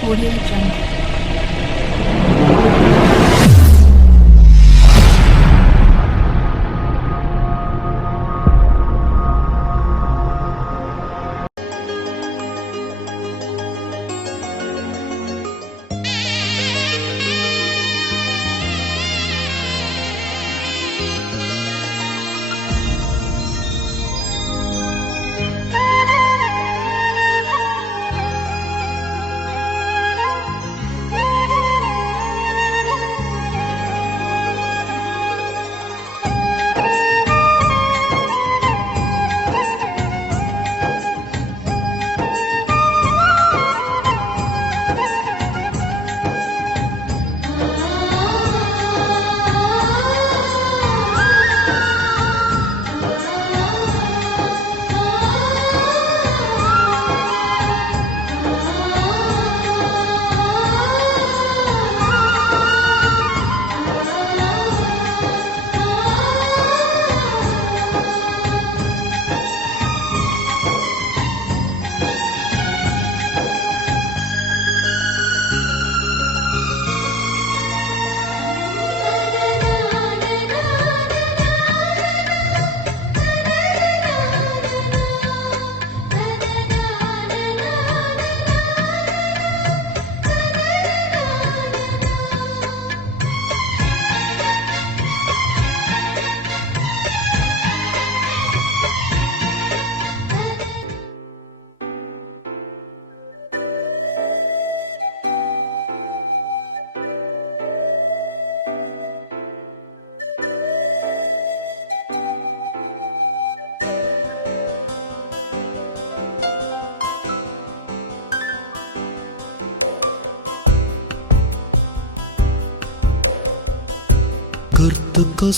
Audio Jungle.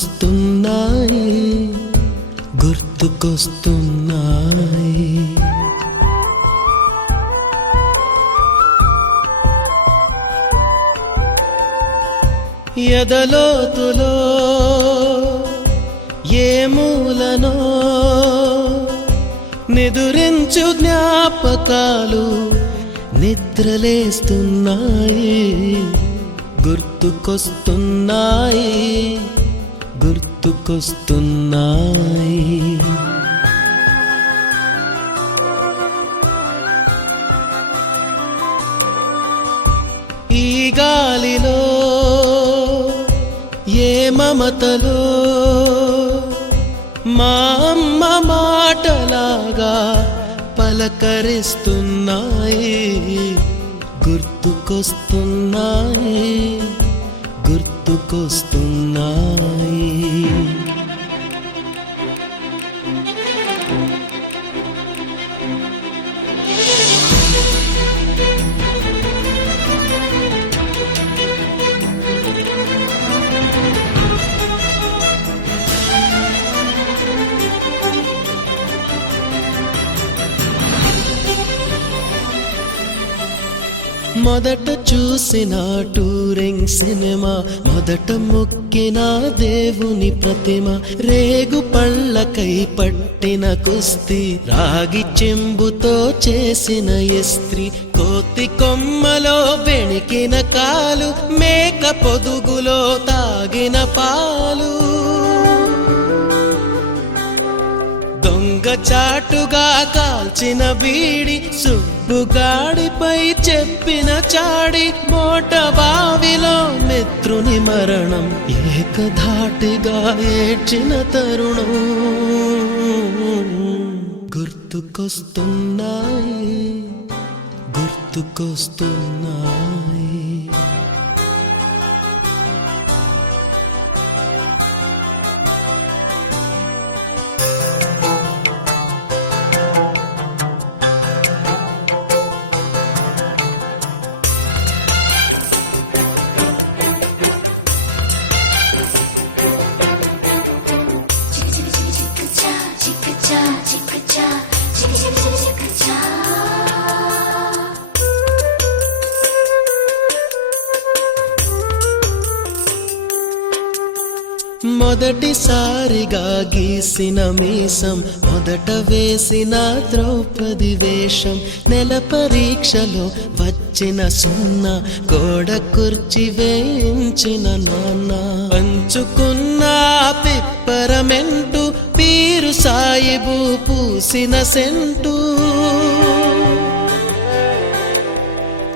గుర్తుకొస్తున్నాయి గుర్తుకొస్తున్నాయి ఎదలోతులో ఏ మూలనో నిదురించు జ్ఞాపకాలు నిద్రలేస్తున్నాయి గుర్తుకొస్తున్నాయి గుర్తుకొస్తున్నాయి ఈ గాలిలో ఏ మమతలో మా అమ్మ మాటలాగా పలకరిస్తున్నాయి గుర్తుకొస్తున్నాయి గుర్తుకొస్తున్నాయి మొదట చూసిన టూరింగ్ సినిమా మొదట మొక్కిన దేవుని ప్రతిమ రేగు పళ్ళకై పట్టిన కుస్తీ రాగి చెంబుతో చేసిన ఇస్త్రీ కోతి కొమ్మలో బెణికిన కాలు మేక పొదుగులో తాగిన పాలు దొంగ చాటుగా కాల్చిన బీడి సుబ్బుగాడిపై చెప్పిన చాడి మోట బావిలో మిత్రుని మరణం ఏకధాటిగా ఏడ్చిన తరుణం గుర్తుకొస్తున్నాయి గుర్తుకొస్తున్నాయి మొదటిసారిగా గీసిన మీసం మొదట వేసిన ద్రౌపది వేషం నెల పరీక్షలో వచ్చి తెచ్చిన సున్నా గోడ కుర్చి వేయించిన నాన్న పంచుకున్న పిప్పరమెంటు పీరు సాయిబు పూసిన సెంటు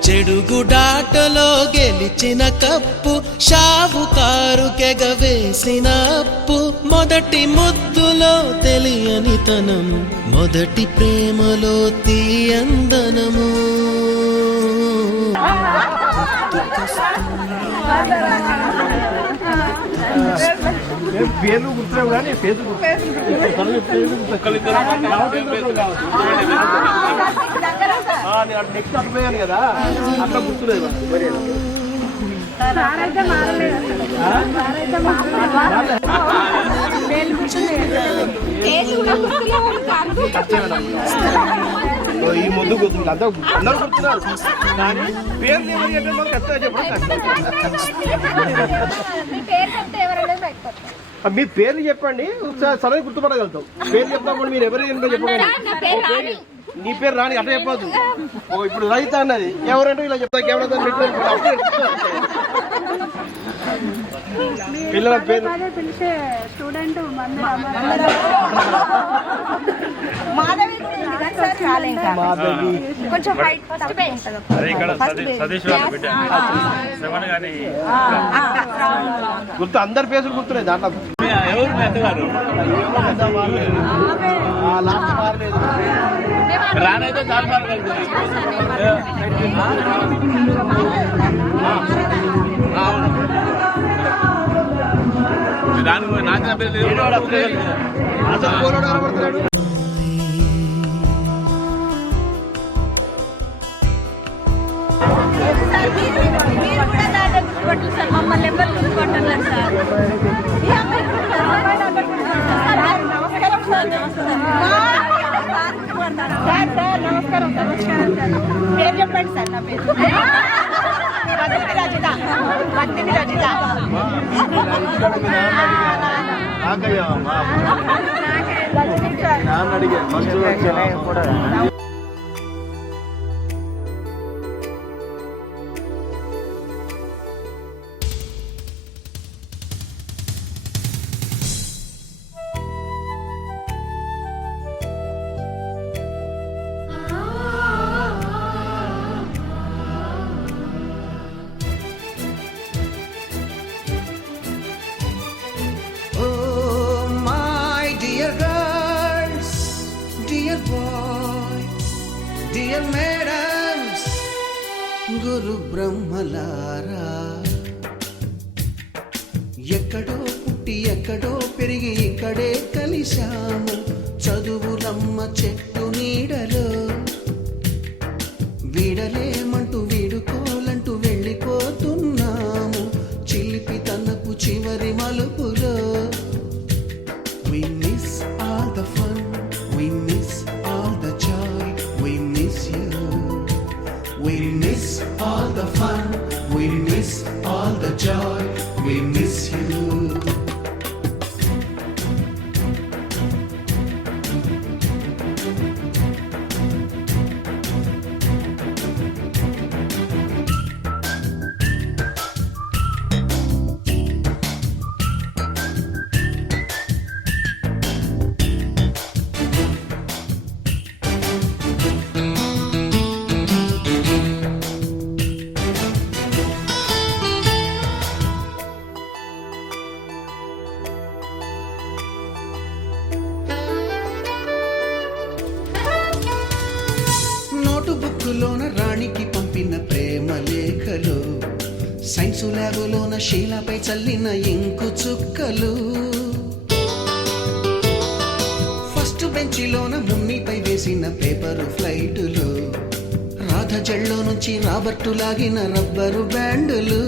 చెడుగుడాటలో గెలిచిన కప్పు షావుకారు కెగవేసిన అప్పు మొదటి ముద్దులో తెలియనితనము మొదటి ప్రేమలో తీయందనము పేర్లు గుర్తులేవు కానీ నెక్స్ట్ అట్పోయాను కదా అట్లా గుర్తులేదు ఈ ముందు గుర్తుంది అందరూ గుర్తున్నారు కానీ పేర్లు ఎవరు చెప్పిన మనం ఖచ్చితంగా చెప్పడం మీ పేర్లు చెప్పండి సరే గుర్తుపడగలుగుతాం పేర్లు చెప్తాము మీరు ఎవరు చెప్పండి నీ పేరు రాని అట్లా చెప్పద్దు ఇప్పుడు రైతు అన్నది ఎవరంటే ఇలా చెప్తా పిల్లల పేరు గుర్తు అందరి పేర్లు గుర్తున్నాయి దాంట్లో రానైతే చాలా సార్లు కలుగుతుంది దానికి నాచిన పేరు సార్ మమ్మల్ని ఎవరు గుర్తుపట్టలేదు సార్ నమస్కారం పేరు చెప్పండి సార్ నా పేరు రజిత డియర్ మేడమ్స్ గురు బ్రహ్మలారా ఎక్కడో పుట్టి ఎక్కడో పెరిగి ఇక్కడే కలిశాము చదువులమ్మ చెట్టు నీడలో వీడలేమంటూ వీడుకోలంటూ వెళ్ళిపోతున్నాము చిలిపి తనపు చివరి మలుపులో We miss all the fun, we miss all the joy, we miss you. We miss all the fun, we miss all the joy, we miss you. బుక్కులోన రాణికి పంపిన ప్రేమ లేఖలు సైన్సు ల్యాబులోన శీలపై చల్లిన ఇంకు చుక్కలు ఫస్ట్ బెంచిలోన మున్నిపై వేసిన పేపరు ఫ్లైటులు రాధ జల్లో నుంచి రాబర్టు లాగిన rubber బ్యాండులు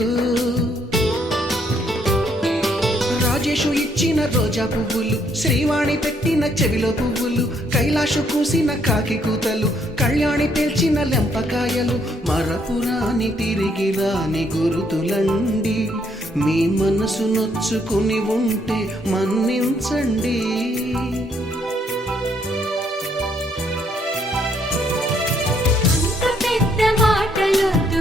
Rajesh ఇచ్చిన రోజా పువ్వులు శ్రీవాణి పెట్టిన చెవిలో పువ్వులు కైలాషు కూసిన కాకి కూతలు కళ్యాణి పేల్చిన లెంపకాయలు మరపురాని తిరిగి రాని గురుతులండి మీ మనసు నొచ్చుకుని ఉంటే మన్నించండి అంత పెద్ద మాటలొద్దు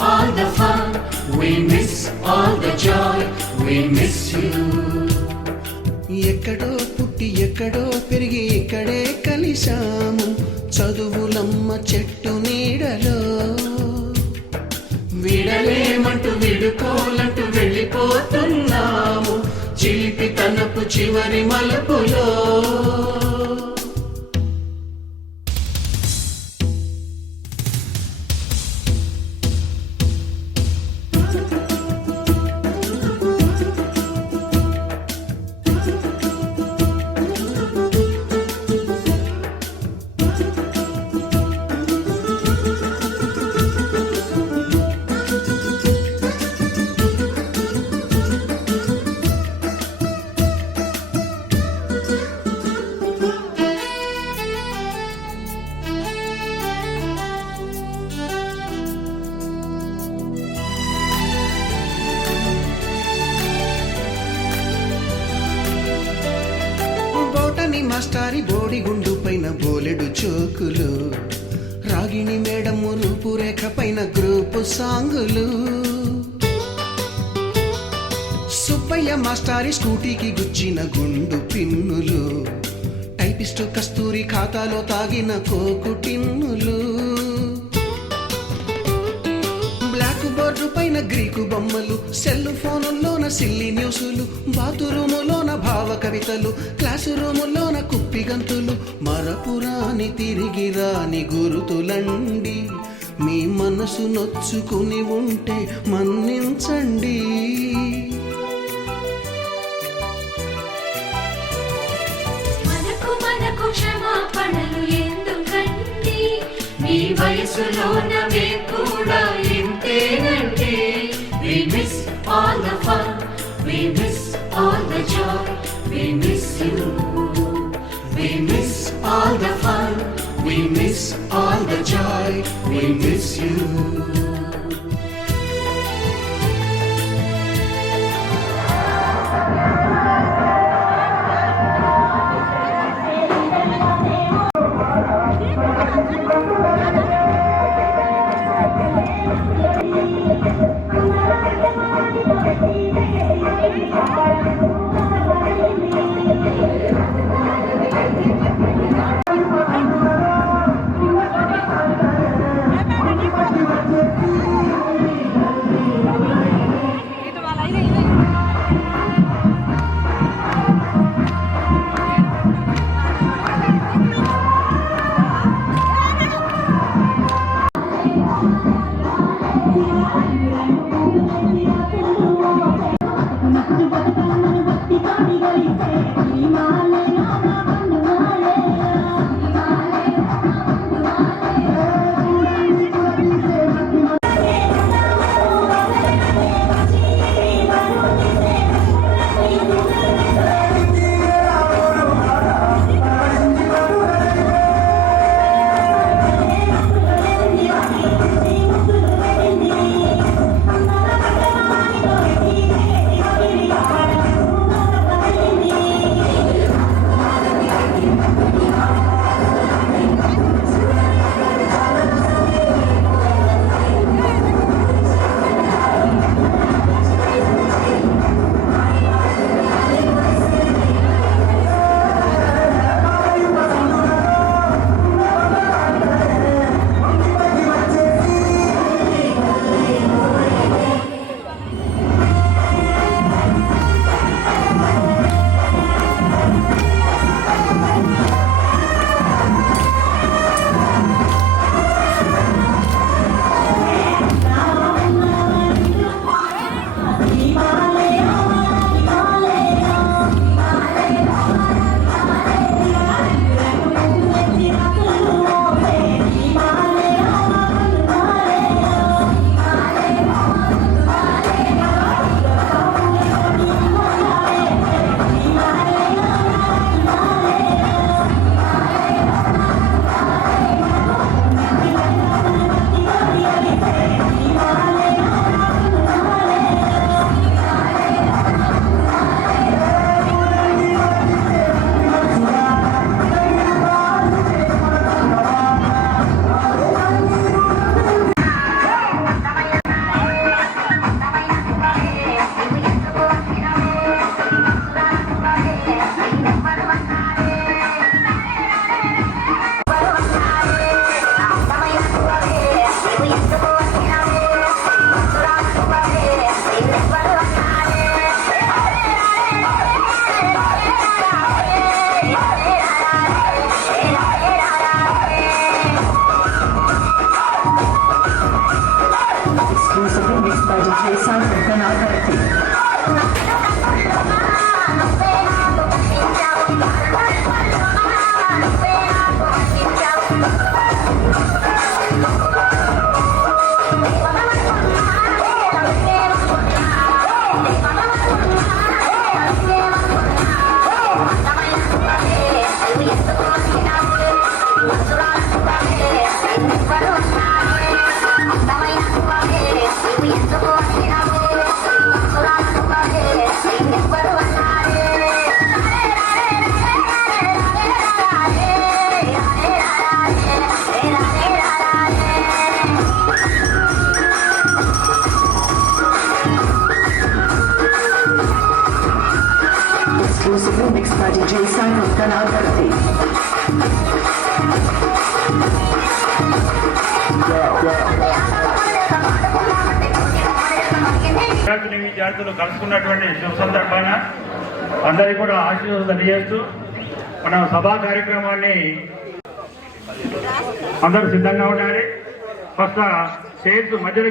all the fun, we miss all the joy, we miss you. ఎక్కడో పుట్టి ఎక్కడో పెరిగి ఇక్కడే కలిశాము చదువులమ్మ చెట్టు నీడలో విడలేమంటూ విడుకోలంటూ వెళ్ళిపోతున్నాము చిలిపి తనపు చివరి మలుపులో. మాస్టారి బోడిగుండు పైన బోలెడు చోకులు రాగిణి మేడము రూపురేఖ పైన గ్రూపు సాంగులు సుబ్బయ్య మాస్టారి స్కూటీకి గుచ్చిన గుండు పిన్నులు టైపిస్టు కస్తూరి ఖాతాలో తాగిన కోకు టిన్నులు బ్లాక్ బోర్డు పైన గ్రీకు బొమ్మలు సెల్ ఫోనుల్లోన సిల్లి న్యూసులు బాతురూములోన భావ కవితలు క్లాసు రూములోన కుప్పి గంతులు మరపురాని తిరిగి రాని గురుతులండి మీ మనసు నొచ్చుకుని ఉంటే మన్నించండి. మనకు క్షమాపణలు ఎందుకండి మీ వయసులోనవే కూడా ఇంతేనండి. We miss all the fun, we miss all the joy, we miss you. We miss all the fun, we miss all the joy, we miss you. DJ Simon Canal exclusively mixed by DJ Simon Canal విద్యార్థులు కలుసుకున్నటువంటి శుభ సందర్భాన అందరికీ కూడా ఆశీస్సులు తెలియజేస్తూ మన సభా కార్యక్రమాన్ని అందరూ సిద్ధంగా ఉండాలి. ఫస్ట్ చేతు మధ్యలో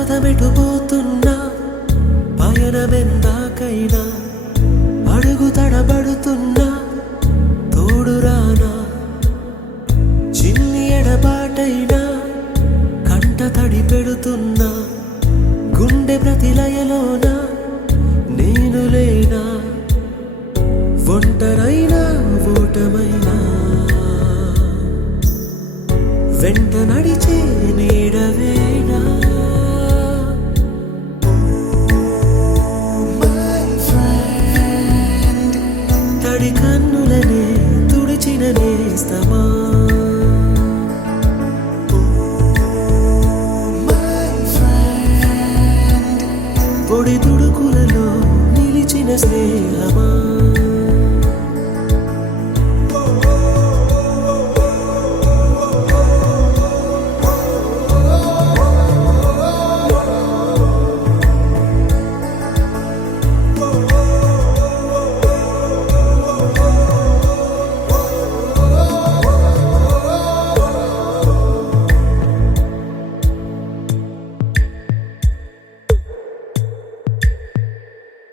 పాదమెటుపోతున్నా పయనమెందాకైనా అడుగు తడబడుతున్నా తోడురానా చిన్ని ఎడబాటైనా కంట తడి పెడుతున్నా గుండె ప్రతిలయలోన నేను లేనా ఒంటరైనా ఓటమైనా వెంట నడిచే నీడవేనా తడి కన్నులనే తుడిచిన నేస్తమా పొడి తుడుకులలో నిలిచిన స్నేహమా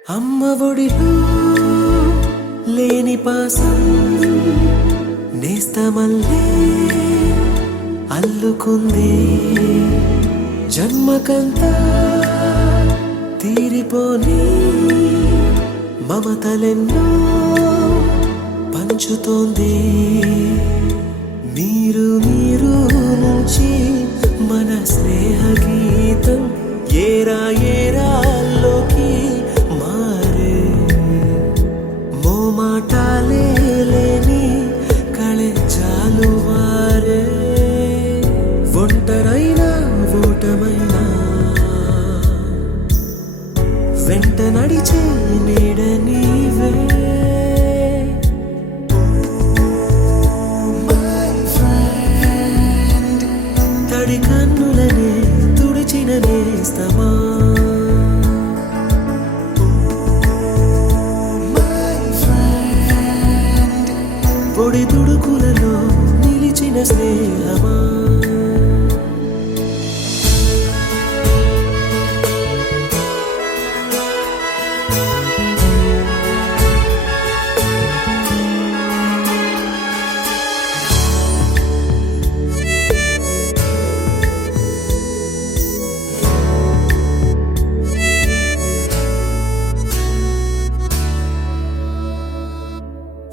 అమ్మ ఒడిలో లేని పాసం నేస్తమల్లే అల్లుకుంది జన్మకంతా తీరిపోని మమతలెన్నో పంచుతోంది మీరు నుంచి మన స్నేహ గీతం ఏరా ఏరాల్లోకి మారే మోమాటాలే లేని కళే చాలు వారే ఒంటరైనా ఓటమైనా వెంట నడిచే నీడ నీవే తడి కన్నులనే తుడిచిన నేస్తమా పొడి తుడుకులలో నిలిచిన స్నేహమా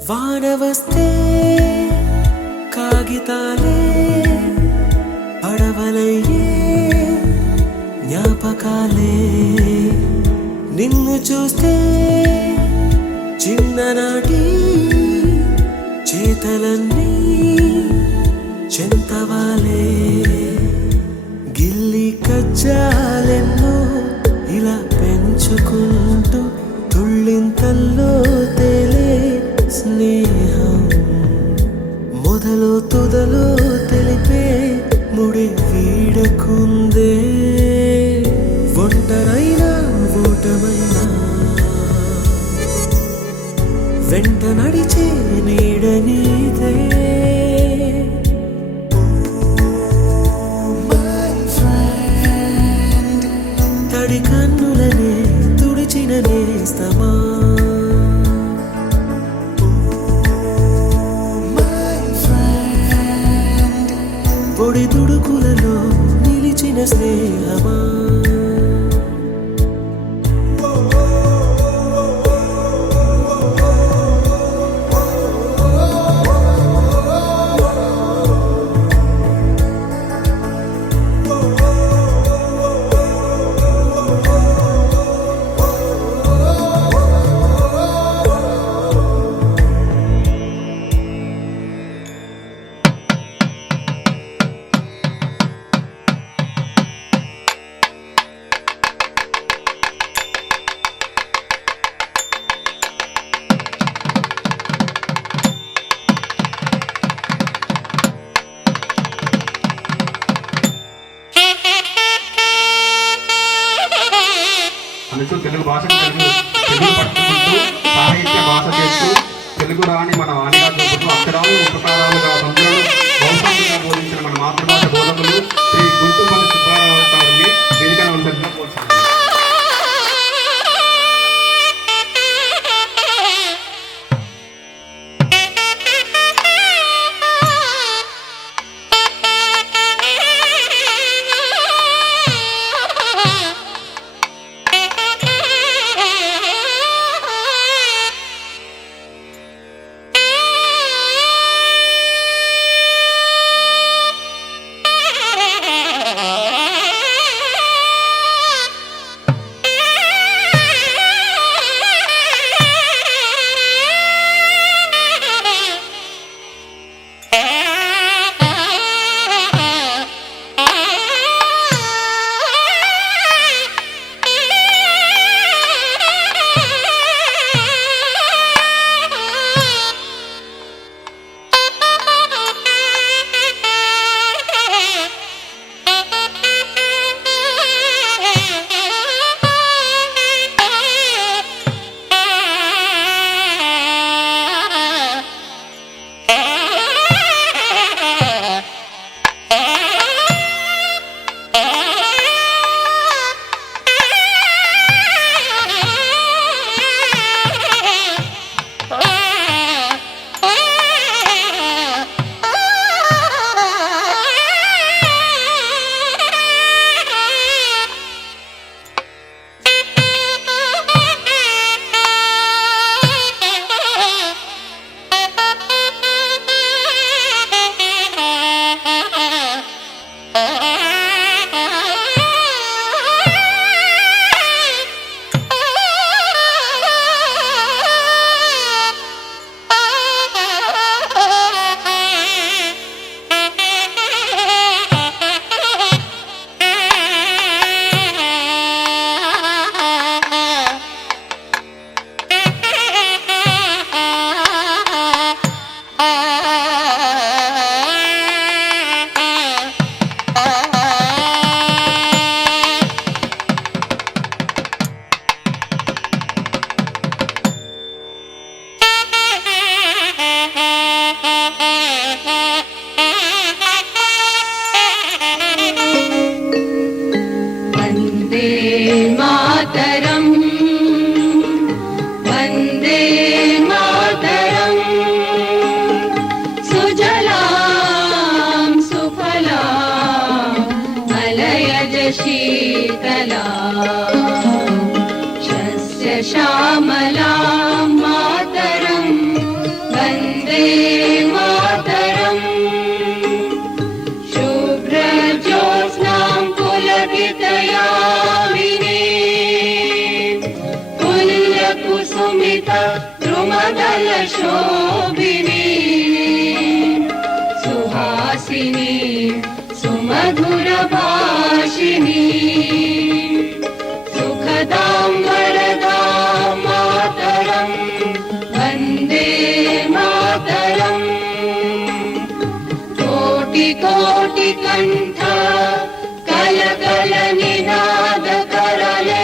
వాన వస్తే కాగితాలే పడవలయ్యే జ్ఞాపకాలే నిన్ను చూస్తే చిన్ననాటి చేతలన్నీ చెంతవాలే గిల్లి కజ్జాలెన్నో తడి కన్నులనే తుడిచిన నేస్తమా పొడి తుడుకులలో నిలిచిన స్నేహమా అందుకు తెలుగు భాషను తెలుగు పట్టుకుంటూ సాహిత్య భాష చేస్తూ తెలుగు రాని మన ఆనిరాజు అక్షరాలు ఉపకారాలుగా సంతులను బహుశంగా బోధించిన మన మాతృభాష బోధకులు శ్రీ గుంటుమల్లి సుబ్బారావు గారిని వేదికను అందరిలో పోల్చారు. शीतला शस्य श्यामला मातरं वन्दे मातरम् शुभ्रज्योत्स्नां पुलकितयामिनी पुल्यकुसुमिता द्रुमदलशोभिनी सुहासिनी सुमधुरभाषिणी सुखदां वरदां मातरं वन्दे मातरम् कोटि कोटि कण्ठ कलकल निनाद करले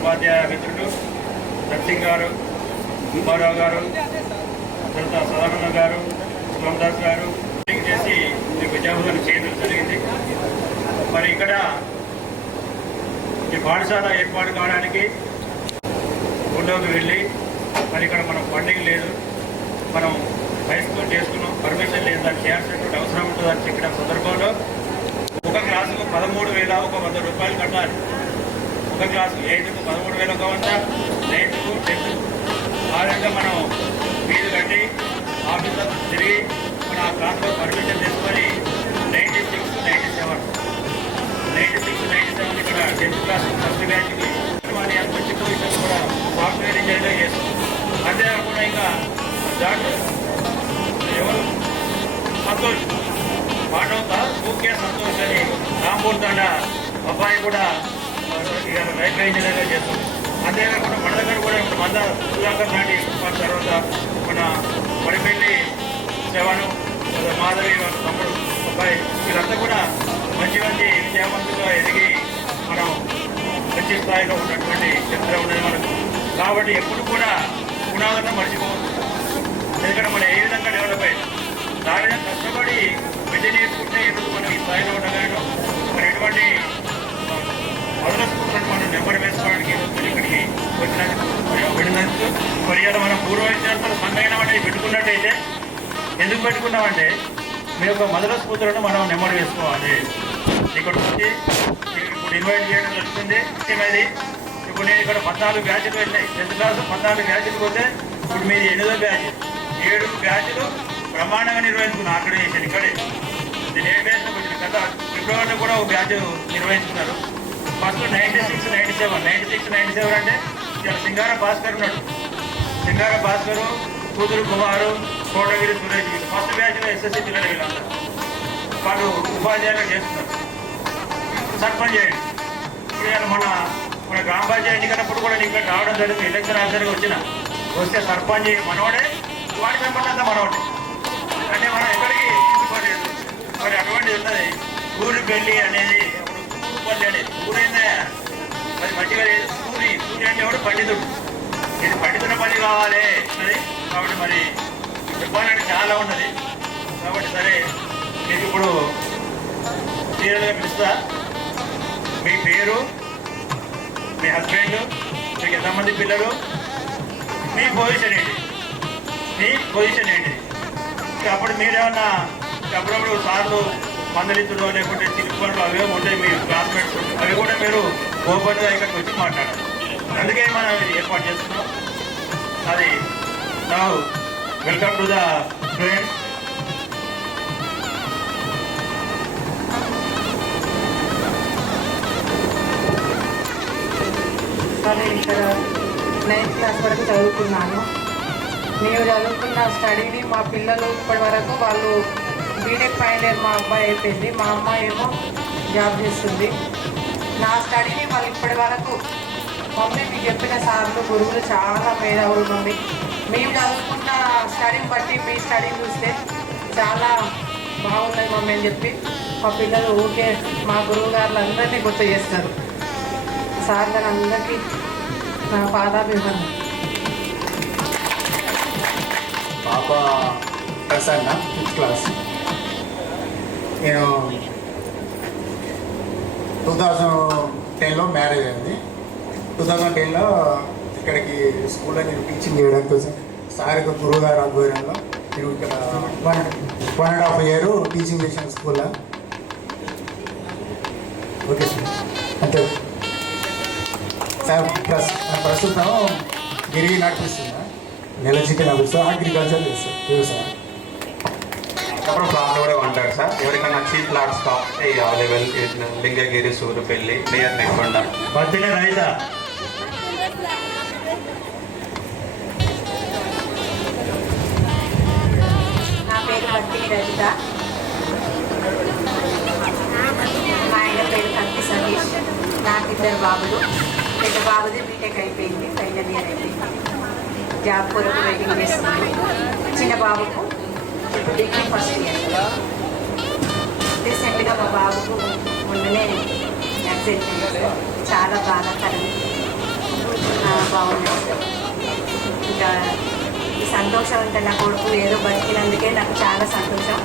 ఉపాధ్యాయ మిత్రులు దర్శింగ్ గారు, సుబ్బారావు గారు, తర్వాత సదానంద గారు, శివందాస్ గారు చేసి మీకు విద్యాబోధన చేయడం జరిగింది. మరి ఇక్కడ ఈ పాఠశాల ఏర్పాటు కావడానికి ఊళ్ళోకి వెళ్ళి మరి ఇక్కడ మనం ఫండింగ్ లేదు, మనం హై స్కూల్ చేసుకున్నాం, పర్మిషన్ లేదు, దాన్ని చేయాల్సినటువంటి అవసరం ఉంటుందని చెప్పిన సందర్భంలో ఒక క్లాసుకు 13,100 రూపాయలు కట్టాలి. ఒక క్లాసు 8కు 13,100, 9కు 10కు ఆ విధంగా మనం ఫీజు కట్టి ఆఫీసులో తిరిగి మన ఆ క్లాసులో పర్మిషన్ తీసుకొని 96-97 ఇక్కడ 10th క్లాస్ ఫస్ట్ బ్యాచ్కి మన మంచి పొజిషన్ కూడా సాఫ్ట్వేర్ ఇంజనీర్ చేస్తాం. అంతేకాకుండా ఇంకా దాంట్లో ఎవరు సంతోష్ మానవత ముఖ్య సంతోష్ అని రాంపూర్తండ అబ్బాయి కూడా రైల్వే ఇంజనీర్గా చేస్తాం. అంతేకాకుండా మన దగ్గర కూడా ఇప్పుడు మంద సుధాకర్ నాటి తర్వాత మన మడిపెల్లి శవను, మాధవి వాళ్ళ తమ్ముడు అబ్బాయి వీళ్ళంతా కూడా మంచి మంచి విద్యావంతులుగా ఎదిగి మనం మంచి స్థాయిలో ఉన్నటువంటి చరిత్ర ఉన్నది మనకు. కాబట్టి ఎప్పుడు కూడా గుణాలను మర్చిపోవచ్చు. ఎందుకంటే మనం ఏ విధంగా డెవలప్ అయ్యాం, దాని విధంగా కష్టపడి విద్య నేర్చుకుంటే ఎందుకు మనం ఈ స్థాయిలో ఉండగలడం. మరి ఎటువంటి మొదలనుకుంటున్నట్టు మనం నెంబర్ వేసుకోవడానికి ఇక్కడికి వెళ్ళినందుకు మరి మనం పూర్వ విద్యార్థుల సంఘటన అనేది పెట్టుకున్నట్టయితే ఎందుకు పెట్టుకున్నామంటే మీ యొక్క మొదల స్ఫూర్తులను మనం నెంబర్ వేసుకోవాలి. ఇక్కడ వచ్చి ఇప్పుడు ఇన్వైట్ చేయడం జరుగుతుంది. ముఖ్యమైనది ఇప్పుడు నేను ఇక్కడ 14 బ్యాచ్లు వెళ్ళినాయి. 10th క్లాసు 14 బ్యాచ్లు పోతే ఇప్పుడు మీరు 8వ బ్యాచ్, 7 బ్యాచ్లు బ్రహ్మాండంగా నిర్వహించుకున్నారు. ఆర్గనైజేషన్ ఇక్కడే దీని ఏ బ్యాచ్లో వచ్చిన గత ఫిబ్రవరిలో కూడా ఒక బ్యాచ్ నిర్వహించుకున్నారు. ఫస్ట్ 96, 97 అంటే ఇక్కడ సింగార భాస్కర్ ఉన్నాడు. సింగార భాస్కరు, కూతురు కుమారు, కోటగిరి సురేష్ వీళ్ళు ఫస్ట్ బ్యాచ్లో ఎస్ఎస్సీ పిల్లలు వీళ్ళందరూ. వాళ్ళు ఉపాధ్యాయులు చేస్తున్నారు. సర్పంచ్ చేయండి. ఇప్పుడు నేను మన గ్రామ పంచాయతీ ఎన్నికన్నప్పుడు కూడా ఇక్కడ రావడం జరిగింది. ఎలక్షన్ ఆఫీసర్గా వస్తే సర్పంచ్ మనవాడే, వాడి మెంబర్లు అంతా మనవాడే. అంటే మనం ఎక్కడికి తీసుకోలేదు. మరి అటువంటి ఉన్నది ఊరి పెళ్ళి అనేది ఊరుపల్లి అనేది ఊరైందా మరి మంచిగా లేదు. ఊరి అంటే ఎవడు పండితుడు. ఇది పండితున్న పని కావాలి అది. కాబట్టి మరి చెప్పాలంటే చాలా ఉన్నది. కాబట్టి సరే మీకు ఇప్పుడు క్లియర్గా పిలుస్తా. మీ పేరు, మీ హస్బెండ్, మీకు ఎంతమంది పిల్లలు, మీ పొజిషన్ ఏంటి. అప్పుడు మీరేమన్నా అప్పుడప్పుడు సార్లు మందలితులు లేకుంటే చిలుపులు అవే ఉంటాయి మీ క్లాస్మేట్స్, అవి కూడా మీరు ఓపెన్గా ఇక్కడికి వచ్చి మాట్లాడాలి. అందుకే మనం ఏర్పాటు చేస్తున్నాం. అది now welcome to the students. సరే, ఇక్కడ 9th క్లాస్ వరకు చదువుకున్నాను. మేము చదువుకున్న స్టడీని మా పిల్లలు ఇప్పటి వరకు వాళ్ళు బీటెక్ ఫైనల్ ఇయర్ మా అబ్బాయి అయిపోయింది, మా అమ్మాయి ఏమో జాబ్ చేస్తుంది. నా స్టడీని వాళ్ళు ఇప్పటి వరకు మమ్మీ మీకు చెప్పిన సార్లు గురువులు చాలా మేధావులు నుండి మేము చదువుకున్న స్టడీని బట్టి మీ స్టడీని చూస్తే చాలా బాగున్నది మమ్మీ అని చెప్పి మా పిల్లలు ఊరికే మా గురువు గారులు అందరినీ గుర్తు చేస్తారు. సార్ గారు అందరికీ నా పాదాభివందనం. పాప ప్రసన్న 5th క్లాస్. నేను 2010లో మ్యారేజ్ అయింది. 2010లో ఇక్కడికి స్కూల్లో నేను టీచింగ్ చేయడం కోసం సార్ యొక్క గురువు గారు ఆధ్వర్యంలో నేను ఇక్కడ 1.5 year టీచింగ్ చేశాను స్కూల్లో. ఓకే సార్, అంటే సార్ ప్రస్తుతం గిరిగి నడిపిస్తున్నా, నెలచికి నడుపుతా, అగ్రికల్చర్ చేస్తాను, వ్యవసాయం. అప్పుడు ప్లాట్లు కూడా ఉంటారు సార్. ఎవరికైనా చీప్ ప్లాట్స్ కావాలి available Lingagiri, Surupalli, near Nekkonda. Birthday రైతా నా పేరు బట్టి రజిత. మా ఆయన పేరు కంటి సతీష్. నాకు 2 బాబులు. పెద్ద బాబుది బీటెక్ అయిపోయింది, ఫైనల్ ఇయర్ అయిపోయింది. జాబ్ కొరకు వెయిటింగ్ చేస్తుంది. చిన్న బాబుకు ఇప్పుడు డిగ్రీ ఫస్ట్ ఇయర్. రీసెంట్గా మా బాబుకు మొన్ననే యాక్సిడెంట్ అయింది. చాలా బాధాకరం. బాగున్నాయి సార్. ఇంకా ఈ సంతోషం అంటే నా కొడుకు ఏదో బతికినందుకే నాకు చాలా సంతోషం.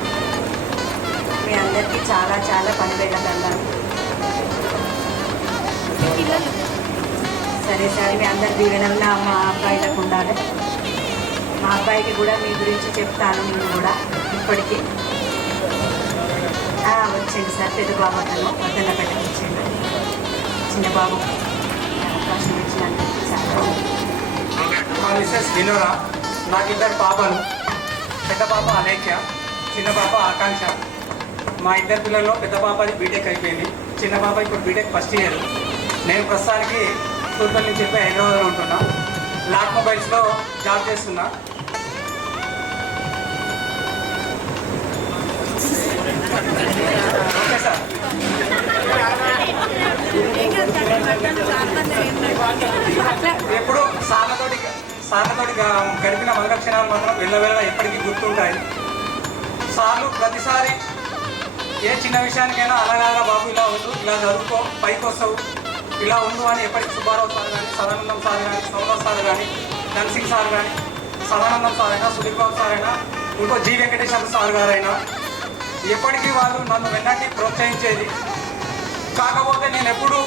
మీ అందరికీ చాలా చాలా పనివేళ దండాలు. సరే సరే, మీ అందరి దీవెనన్నా మా అబ్బాయిలకు ఉండాలి. మా అబ్బాయికి కూడా మీ గురించి చెప్తాను. నేను కూడా ఇప్పటికీ వచ్చింది సార్. పెద్ద బాబు అతను వద్దన్నపేటకు వచ్చిండు. చిన్న బాబు అవకాశం ఇచ్చినందుకు చాలా. మా మిస్సెస్ వినోరా. నాకు 2 పాపలు. పెద్ద పాప అలేఖ్య, చిన్న పాప ఆకాంక్ష. మా 2 పిల్లల్లో పెద్ద పాపది బీటెక్ అయిపోయింది, చిన్న పాప ఇప్పుడు బీటెక్ ఫస్ట్ ఇయర్. నేను ప్రస్తుతానికి తూర్పల్లి నుంచి చెప్పి హైదరాబాద్లో ఉంటున్నా. లాక్ మొబైల్స్లో జాబ్ చేస్తున్నా. Okay sir. ఎప్పుడు సార్లతోటి గడిపిన మంగళక్షణాలు మాత్రం వెళ్ళవేళ ఎప్పటికీ గుర్తుంటాయి. సార్లు ప్రతిసారి ఏ చిన్న విషయానికైనా అలాగా బాబు ఇలా ఉండు, ఇలా చదువుకో, పైకి వస్తావు, ఇలా ఉండు అని ఎప్పటికీ సుబ్బారావు సార్ కానీ, సదానందం సార్ కానీ, సోమరావు సార్ కానీ, ధన్సింగ్ సార్ కానీ, సదానందం సార్ అయినా, సుధీర్ బాబు సార్ అయినా, ఇంకో జి వెంకటేశ్వర సార్ గారైనా ఎప్పటికీ వాళ్ళు నన్ను వెన్నట్టి ప్రోత్సహించేది. కాకపోతే నేను ఎప్పుడు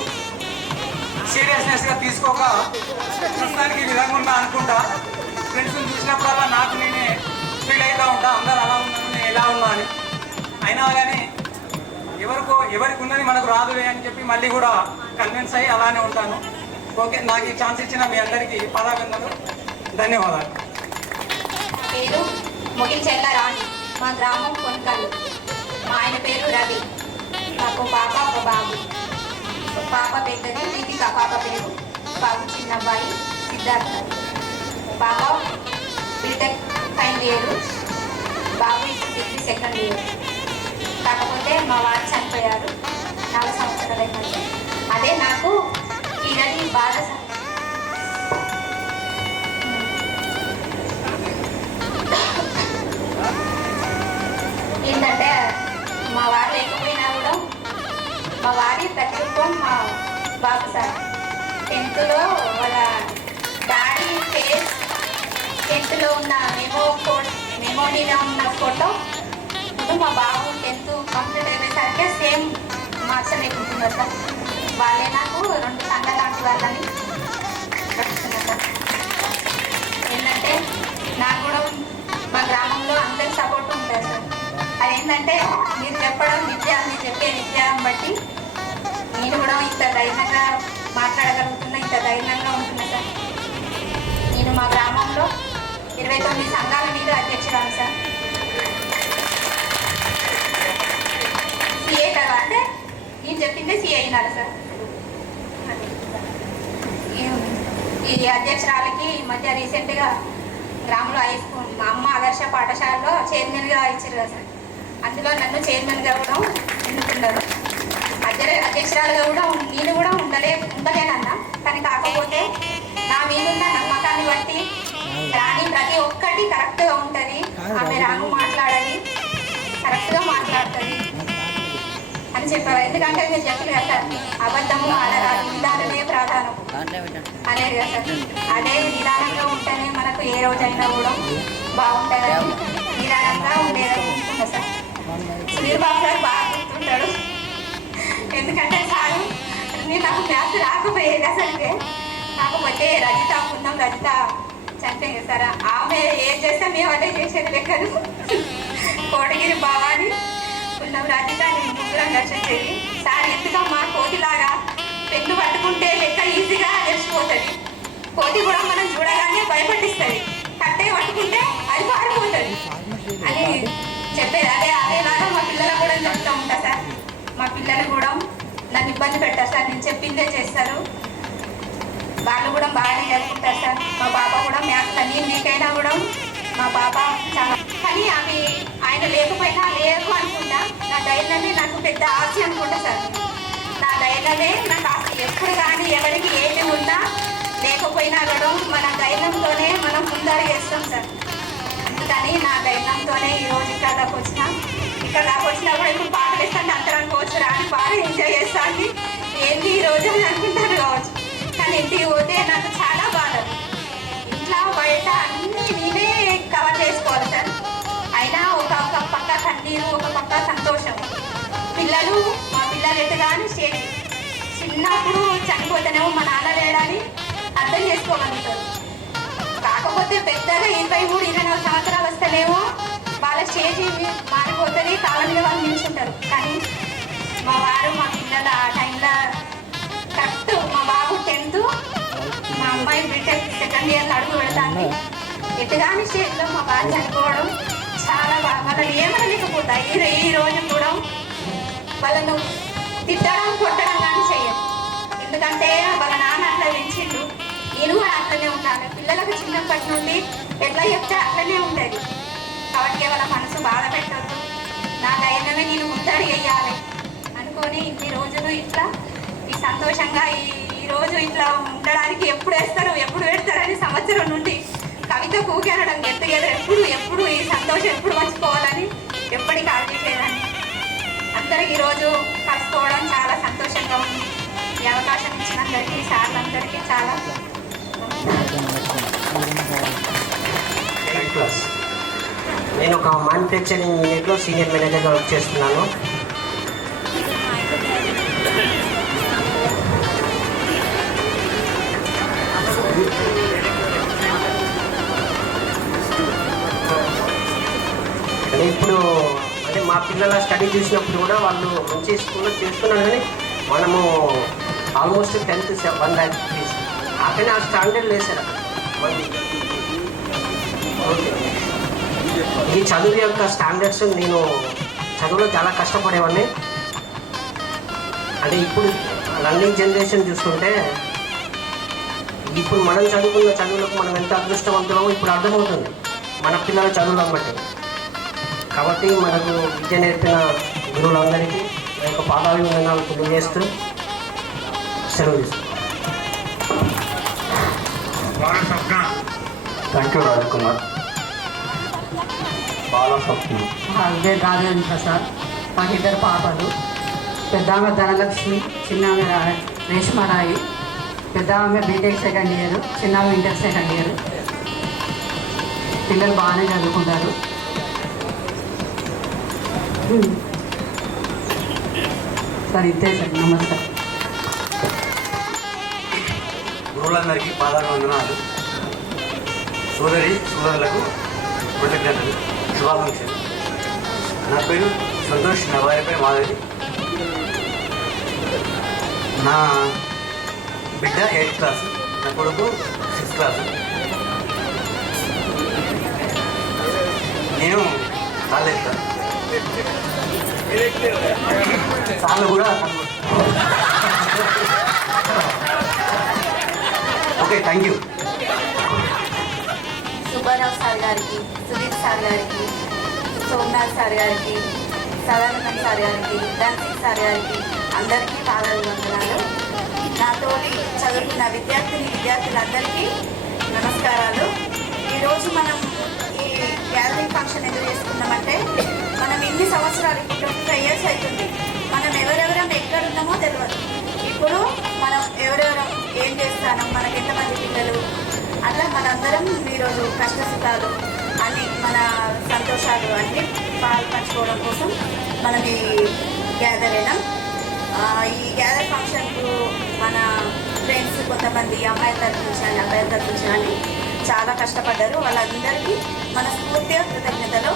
సీరియస్నెస్గా తీసుకోక ప్రస్తుతానికి ఈ విధంగా ఉన్నా అనుకుంటా. ఫ్రెండ్స్ని చూసినప్పుడల్లా నాకు నేనే ఫీల్ అవుతూ ఉంటా, అందరు అలా ఉన్నాను, నేను ఎలా ఉన్నా అని. అయినా కానీ ఎవరికి ఉన్నది మనకు రాదులే అని చెప్పి మళ్ళీ కూడా కన్విన్స్ అయ్యి అలానే ఉంటాను. ఓకే, నాకు ఈ ఛాన్స్ ఇచ్చిన మీ అందరికీ పాదాభివందనలు, ధన్యవాదాలు. పేరు ముగిచెల్ల రాణి. మా గ్రామం కొనకల్లు. మా ఆయన పేరు రవి. నాకు పాప ఒక బాబు. పాప పెద్దది దీపిక పాప పేరు, బాబు చిన్న అబ్బాయి సిద్ధార్థ, పాప బీటెక్ ఫైనల్ ఇయర్, బాబు ఇప్పుడు డిగ్రీ సెకండ్ ఇయర్. కాకపోతే మా వారు చనిపోయారు 4 సంవత్సరాలు అయిపోయింది. అదే నాకు ఈరని బాధ సార్. ఏంటంటే మా వారు లేకపోయినా కూడా మా వారి ప్రతిరూపం మా బాబు సార్. 10th వాళ్ళ డాడీ ఫేస్, 10th ఉన్న మెమోరీలో ఉన్న ఫోటో ఇప్పుడు మా బాబు 10th కంప్లీట్ అయ్యేసరికి సేమ్ మార్క్స్ లేకుంటున్నారు సార్. వాళ్ళే నాకు 2 సంఘాలు లాంటి వాళ్ళని పట్టుకున్నారు సార్. ఏంటంటే నాకు కూడా మా గ్రామంలో అందరి సపోర్ట్ ఉంటుంది సార్. అదేంటంటే మీరు చెప్పడం విద్య, మీరు చెప్పే విద్యను బట్టి నేను కూడా ఇంత ధైర్యంగా మాట్లాడగలుగుతున్నా, ఇంత ధైర్యంగా ఉంటున్నా సార్. నేను మా గ్రామంలో 29 సంఘాల మీద అధ్యక్షురాలు సార్. సిఏ కదా అంటే నేను చెప్పిందే సిఏ అయినారు సార్. ఈ అధ్యక్షురాలకి ఈ మధ్య రీసెంట్గా గ్రామంలో హై స్కూల్ మా అమ్మ ఆదర్శ పాఠశాలలో చైర్మన్గా ఇచ్చారు కదా సార్. అందులో నన్ను చైర్మన్గా కూడా ఎన్నుకున్నారు. అధ్యక్షురాలుగా కూడా నేను కూడా ఉండలేనన్నా. కానీ కాకపోతే నా మీదున్న నమ్మకాన్ని బట్టి రాని ప్రతి ఒక్కటి కరెక్ట్గా ఉంటుంది, ఆమె రాను మాట్లాడాలి, కరెక్ట్గా మాట్లాడుతుంది అని చెప్పారు. ఎందుకంటే మీరు చెప్పారు కదా సార్, అబద్ధము ఆడరాదు, నిదానమే ప్రాధాన్యం అనేది కదా సార్. అదే నిదానంగా ఉంటేనే మనకు ఏ రోజైనా కూడా బాగుంటుందని నిదానంగా ఉండేది ఉంటుంది సార్. సుధీర్ బాబు సార్ బాగా గుర్తుంటాడు. ఎందుకంటే సారు నాకు మ్యాథ్స్ రాకపోయేది అసలుకే. కాకపోతే రజిత ఉన్నాం, రజిత చనిపోయింది సార్. ఆమె ఏం చేస్తే మేము అదే చేసేది లెక్కను. కోటగిరి బావాని ఉన్నాం, రజిత నేను ముగ్గురం కలిసేది సార్. ఎందుకమ్మా కోతిలాగా పెన్ను పట్టుకుంటే లెక్క ఈజీగా తెలిసిపోతుంది, కోతి కూడా మనం చూడగానే భయపట్టిస్తుంది, కట్టే పట్టుకుంటే అది పారిపోతుంది అని చెప్పేది. అదేలాగా మా పిల్లలకు కూడా చెప్తూ ఉంటా సార్. మా పిల్లలు కూడా నన్ను ఇబ్బంది పెట్టారు సార్, నేను చెప్పిందే చేస్తారు, వాళ్ళు కూడా బాగానే జరుపుకుంటారు సార్. మా పాప కూడా మ్యాథ్స్ అన్ని మీకైనా కూడా మా పాప చాలా, కానీ ఆయన లేకపోయినా లేదు అనుకుంటా. నా ధైర్యమే నాకు పెద్ద ఆశ అనుకుంటా సార్. నా ధైర్యమే నాకు ఆశ. ఎప్పుడు కానీ ఎవరికి ఏది ఉన్నా లేకపోయినా కూడా మన ధైర్యంతోనే మనం ముందర చేస్తాం సార్. అందుకని నా ధైర్యంతోనే ఈరోజు ఇక్కడ దాకా వచ్చినా. ఇక్కడ దాకా వచ్చినా కూడా ఇప్పుడు పాటలు వేస్తాను అంతరానికి వచ్చి రాని బాగా ఎంజాయ్ చేస్తాను. ఏంటి ఈరోజు అని అనుకుంటాను కావచ్చు, కానీ ఇంటికి పోతే నాకు చాలా బాధ. ఇంట్లో బయట అన్నీ నేనే కవర్ చేసుకోవాలి సార్. అయినా ఒక పక్క కన్నీరు, ఒక పక్క సంతోషం. మా పిల్లలు ఎటుగాని స్టేజ్ చిన్నప్పుడు చనిపోతేనేమో మా నాన్న లేడని అర్థం చేసుకోగలుగుతారు. కాకపోతే పెద్దగా 23-24 సంవత్సరాలు వస్తేనేమో వాళ్ళ స్టేజ్ మారిపోతుంది, కాలం మీద వాళ్ళు నిల్చుంటారు. కానీ మా వారు మా పిల్లలు ఆ టైంలో కరెక్ట్. మా బాబు 10th, మా అమ్మాయి బీటెక్ సెకండ్ ఇయర్లో అడుగు పెడతాను. ఎటుగాని స్టేజ్లో మా వారు చనిపోవడం చాలా బాగా, వాళ్ళని ఏమనలేకపోతా. ఈ రోజు కూడా వాళ్ళను తిట్టడం కొట్టడం కానీ చెయ్యదు. ఎందుకంటే వాళ్ళ నాన్న అట్లా పెంచిండు, నేను కూడా అట్లనే ఉంటాను. పిల్లలకు చిన్నప్పటి నుండి ఎట్లా చెప్తే అట్లనే ఉంటుంది. కాబట్టి వాళ్ళ మనసు బాధ పెట్టద్దు, నా ధైర్యమే నేను ముందడి వేయాలి అనుకొని ఇన్ని రోజులు ఇట్లా ఈ సంతోషంగా ఈ రోజు ఇట్లా ఉండడానికి ఎప్పుడు వేస్తారు ఎప్పుడు పెడతారని సంవత్సరం నుండి కవిత కూకి అనడం ఎత్తుగేదో ఎప్పుడు ఈ సంతోషం ఎప్పుడు పంచుకోవాలని ఎప్పటికీ ఆలోచించేదాన్ని. అందరికి ఈరోజు కలుసుకోవడం చాలా సంతోషంగా ఉంది. ఈ అవకాశం ఇచ్చిన అందరికీ సార్లందరికీ చాలా నేను ఒక మ్యానుఫ్యాక్చరింగ్ యూనిట్లో సీనియర్ మేనేజర్గా వర్క్ చేస్తున్నాను. ఇప్పుడు అంటే మా పిల్లల స్టడీ చూసినప్పుడు కూడా వాళ్ళు మంచి స్కూల్లో చేస్తున్నారు, కానీ మనము ఆల్మోస్ట్ 10th 1 lakh ఫీజు అక్కడనే ఆ స్టాండర్డ్ వేసారు. ఈ చదువు యొక్క స్టాండర్డ్స్ నేను చదువులో చాలా కష్టపడేవాడిని. అంటే ఇప్పుడు రన్నింగ్ జనరేషన్ చూసుకుంటే ఇప్పుడు మనం చదువుకున్న చదువులకు మనం ఎంత అదృష్టవంతులమో ఇప్పుడు అర్థమవుతుంది మన పిల్లల చదువులను బట్టి. కాబట్టి మనకు విద్య నేర్పిన గురువులందరికీ నా యొక్క పాదాభివందనాలు తెలియజేస్తూ సెలవు తీసుకుంటాం. Thank you Rajakumar. బాలస్వప్న. అదే రాజేంద్ర ప్రసాద్. మాకు ఇద్దరు పాపలు, పెద్ద ఆమె ధనలక్ష్మి, చిన్న ఆమె రేష్మారాయి. పెద్ద ఆమె బీటెక్ సెకండ్ ఇయర్, చిన్న ఆమె ఇంటర్ సెకండ్ ఇయర్. పిల్లలు బాగానే చదువుకుంటారు. సార్ ఇంతే సార్. నమస్కారం. గురువులందరికీ పాదాభివందనాలు. సోదరులకు కృతజ్ఞతలు, శుభాకాంక్షలు. నా పేరు సంతోష్, నా వారి పేరు మాధవి. నా బిడ్డ 8th క్లాస్, నా కొడుకు 6th క్లాస్. నేను కాలేజ్ సార్లు కూడా okay, thank you. Subbarao sir గారికి, సుదీప్ సార్ గారికి, సోమనాథ్ సార్ గారికి, సదానందం సార్ గారికి, ధన్సింగ్ సార్ గారికి అందరికీ పాదాభివందనాలు. నాతోటి చదువుకున్న విద్యార్థులందరికీ నమస్కారాలు. ఈరోజు మనం ఈ గ్యాదరింగ్ ఫంక్షన్ ఎందుకు చేసుకున్నామంటే, మనం ఇన్ని సంవత్సరాలు, 25 years అవుతుంది, మనం ఎవరెవరం ఎక్కడున్నామో తెలియదు. ఇప్పుడు మనం ఎవరెవరం ఏం చేస్తానో, మనకి ఎంతమంది పిల్లలు, అట్లా మనందరం ఈరోజు కష్టసుఖాలు అన్ని, మన సంతోషాలు అన్నీ పంచుకోవడం కోసం మనం ఈ గ్యాదర్ అయినాం. ఈ గ్యాదర్ ఫంక్షన్కు మన ఫ్రెండ్స్ కొంతమంది అమ్మాయిల తరఫు నుంచి కానీ అబ్బాయిల తరఫు నుంచి కానీ చాలా కష్టపడ్డారు. వాళ్ళందరికీ మనస్ఫూర్తిగా కృతజ్ఞతలు.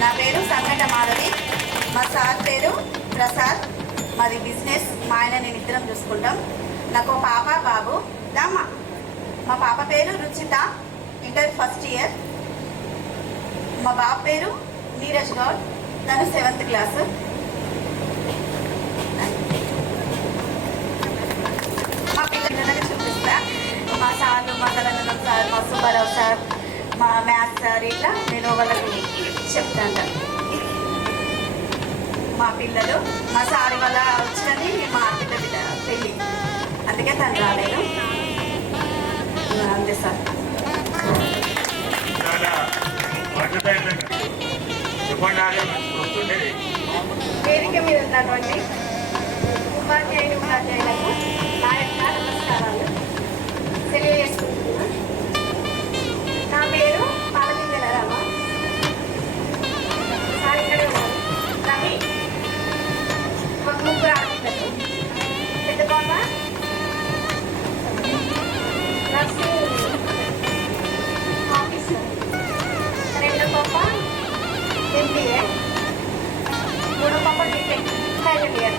నా పేరు సంగట మాధవి, మా సార్ పేరు ప్రసాద్. మాది బిజినెస్, మా ఆయన నేను ఇద్దరం చూసుకుంటాం. నాకు పాప బాబు. దామా మా పాప పేరు రుచిత, ఇంటర్ ఫస్ట్ ఇయర్. మా బాబు పేరు నీరజ్ గౌడ్, తను 7th క్లాస్. మా పిల్లలని చూపిస్తా. మా సార్లు, మా సదానందం సార్, మా సుబ్బారావు సార్, మా మ్యాథ్స్ సార్, ఇట్లా నేను వాళ్ళకి చెప్తాను. మా పిల్లలు, మా సార్ వల్ల వచ్చినది మా పిల్లల పెళ్ళి, అందుకే తను రాలేదు. అంతే సార్. వేదిక మీద ఉన్నటువంటి ఉపాధ్యాయులకు నా యొక్క నమస్కారాలు తెలియజేసుకుంటున్నాను. నా పేరు పాలపిందెల రమ. సార్ ఇక్కడే ఉన్నారు. రవి. మాకు 3 ఆడపిల్లలు. పెద్ద పాప నర్సింగ్ ఆఫీసర్, రెండో పాప MBA, మూడో పాప బీటెక్ ఫైనల్ ఇయర్.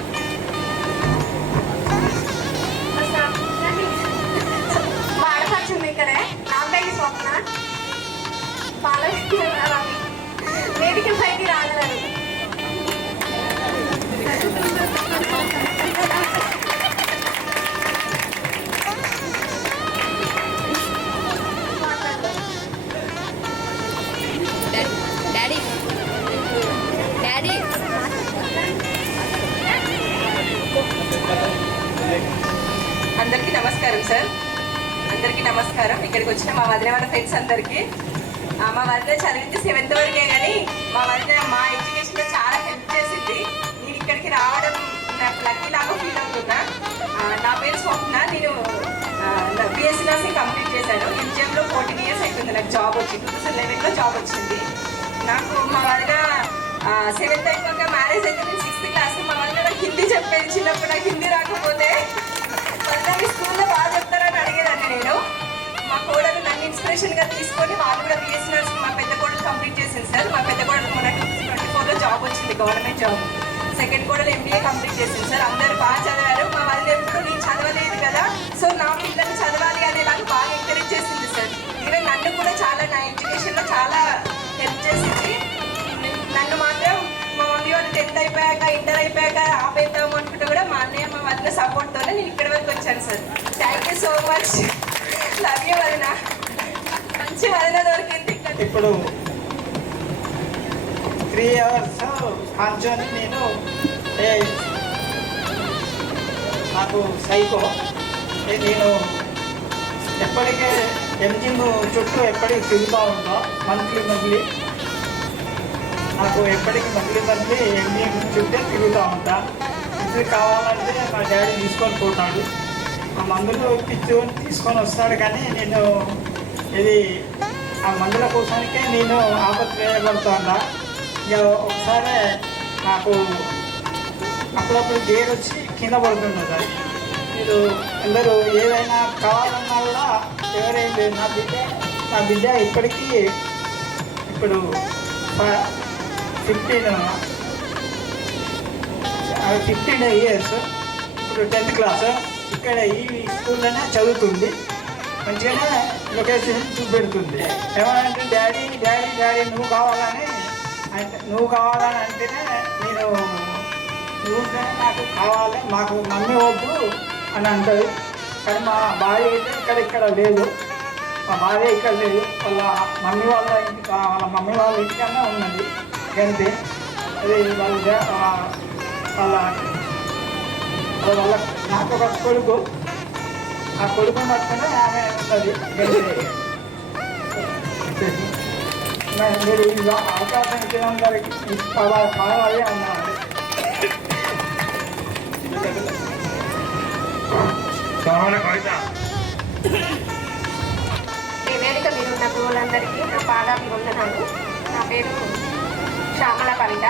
మా ఆడపడుచుంది ఇక్కడే, నా అబ్బాయి స్వప్న. రవి వేదిక పైకి రాగలరు. అందరికీ నమస్కారం సార్. అందరికీ నమస్కారం. ఇక్కడికి వచ్చిన మా వదిన వాళ్ళ ఫ్రెండ్స్ అందరికీ. మా వదిన చదివింది 7th వరకే, కానీ మా వదిన మా ఎడ్యుకేషన్లో చాలా హెల్ప్ చేసింది. నేను ఇక్కడికి రావడం నాకు లక్కీ లాగా ఫీల్ అవుతున్నా. నా పేరు స్వప్న. నేను BSc నర్సింగ్ కంప్లీట్ చేశాను. MGMలో 14 years అవుతుంది నాకు జాబ్ వచ్చి. 2011లో జాబ్ వచ్చింది నాకు. మా వదిన 7th అయిపోయాక మ్యారేజ్ అయితే నేను 6th క్లాస్. మా వదిన నాకు హిందీ చెప్పేది. చిన్నప్పుడు నాకు హిందీ రాకపోతే వాళ్ళని స్కూల్లో బాగా చెప్తారని అడిగేదాన్ని నేను. మా కోడలు నన్ను ఇన్స్పిరేషన్గా తీసుకొని వాళ్ళు కూడా BSc నర్సింగ్ మా పెద్ద కోడలు కంప్లీట్ చేసింది సార్. మా పెద్ద కోడలు మన 2024లో జాబ్ వచ్చింది, గవర్నమెంట్ జాబ్. సెకండ్ కోడలు MBA కంప్లీట్ చేసింది సార్. అందరూ బాగా చదివారు. మా వాళ్ళు ఎప్పుడు నేను చదవలేదు కదా, సో నా పిల్లలు చదవాలి అనేలాగా బాగా ఎంకరేజ్ చేసింది సార్. ఈవెన్ నన్ను కూడా చాలా, నా ఎడ్యుకేషన్లో చాలా హెల్ప్ చేసింది. నన్ను మాత్రం మా మమ్మీ వాళ్ళు 10th అయిపోయాక, ఇంటర్ అయిపోయాక ఆపేద్దాము అనుకుంటే కూడా మా అన్నయ్య మా వదిన సపోర్ట్తోనే సో మచ్. లవ్ యూ వదిన. మంచి వదిన దొరికింది. ఇప్పుడు 3 hours కూర్చొని నేను నాకు సైకో నేను ఎప్పటికే ఎంజిన్ చుట్టూ ఎప్పటికి తిరుగుతూ ఉంటా మంత్లీ నాకు ఎప్పటికీ మంత్లీ ఎంజిన్ చుట్టే తిరుగుతూ ఉంటా. ఇది కావాలంటే మా డాడీ తీసుకొని పోతాడు. ఆ మందులు తీసుకొని వస్తాడు. కానీ నేను ఇది ఆ మందుల కోసానికే నేను ఆపత్రేయబడుతున్నా. ఇక ఒకసారి నాకు అప్పుడప్పుడు గేర్ వచ్చి కింద పడుతున్నది. మీరు అందరూ ఏదైనా కావాలన్నా కూడా ఎవరైనా లేదు. నా బిడ్డ ఇప్పటికీ ఇప్పుడు 15 ఇయర్స్, ఇప్పుడు 10th క్లాస్. ఇక్కడ ఈ స్కూల్లోనే చదువుతుంది. మంచిగానే లొకేషన్ చూపెడుతుంది. ఏమంటే డాడీ డాడీ డాడీ నువ్వు కావాలని అంటేనే నేను నువ్వుంటేనే నాకు కావాలి, మాకు మమ్మీ వద్దు అని అంటుంది. కానీ మా భార్య అయితే ఇక్కడ లేదు. మా భార్య ఇక్కడ లేదు. వాళ్ళ మమ్మీ వాళ్ళ ఇంటికన్నా ఉన్నది. గంతే. అది వాళ్ళ నాకు ఒక కొడుకు. ఆ కొడుకుని పట్టుకుని ఆమె ఉన్నది. మీరు ఈ అవకాశం ఇచ్చినందరికి పదవి అన్నారు. ఈ వేదిక మీద ఉన్న గురువులందరికీ నా పాదాభివందనాలు. నా పేరు శ్యామల కవిత.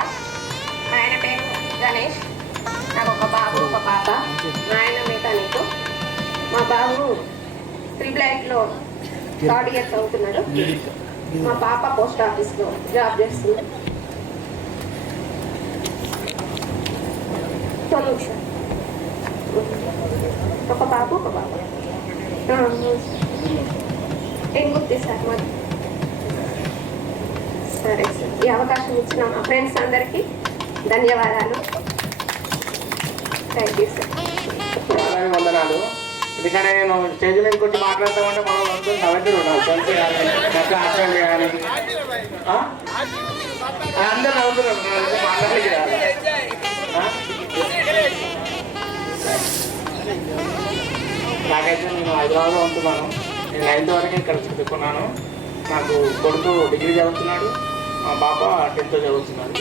మా ఆయన పేరు గణేష్. నాకు ఒక బాబు ఒక పాప. మా ఆయన మెకానిక్. మా బాబు 3 థర్డ్ ఇయర్ చదువుతున్నాడు. మా పాప పోస్ట్ ఆఫీస్లో జాబ్ చేస్తుంది. ఒక బాబు ఒక బాబు. ఏం గుర్తి సార్ మరి? సరే సార్. ఈ అవకాశం ఇచ్చిన మా ఫ్రెండ్స్ అందరికీ ధన్యవాదాలు. Thank you sir. వందనాలు. ఎందుకంటే నేను స్టేజ్ మీద కొట్టి మాట్లాడతామంటే మనం అందరూ నవ్వుతూ ఉన్నాం. ఫ్రెండ్స్ కానీ హాస్టల్ కానీ అందరూ నవ్వుతున్నాం. మాట్లాడలేదు కదా. నాకైతే నేను హైదరాబాద్లో ఉంటున్నాను. నేను 9th వరకే ఇక్కడ చదువుకున్నాను. నాకు కొడుకు డిగ్రీ చదువుతున్నాడు. మా పాప 10th చదువుతున్నాడు.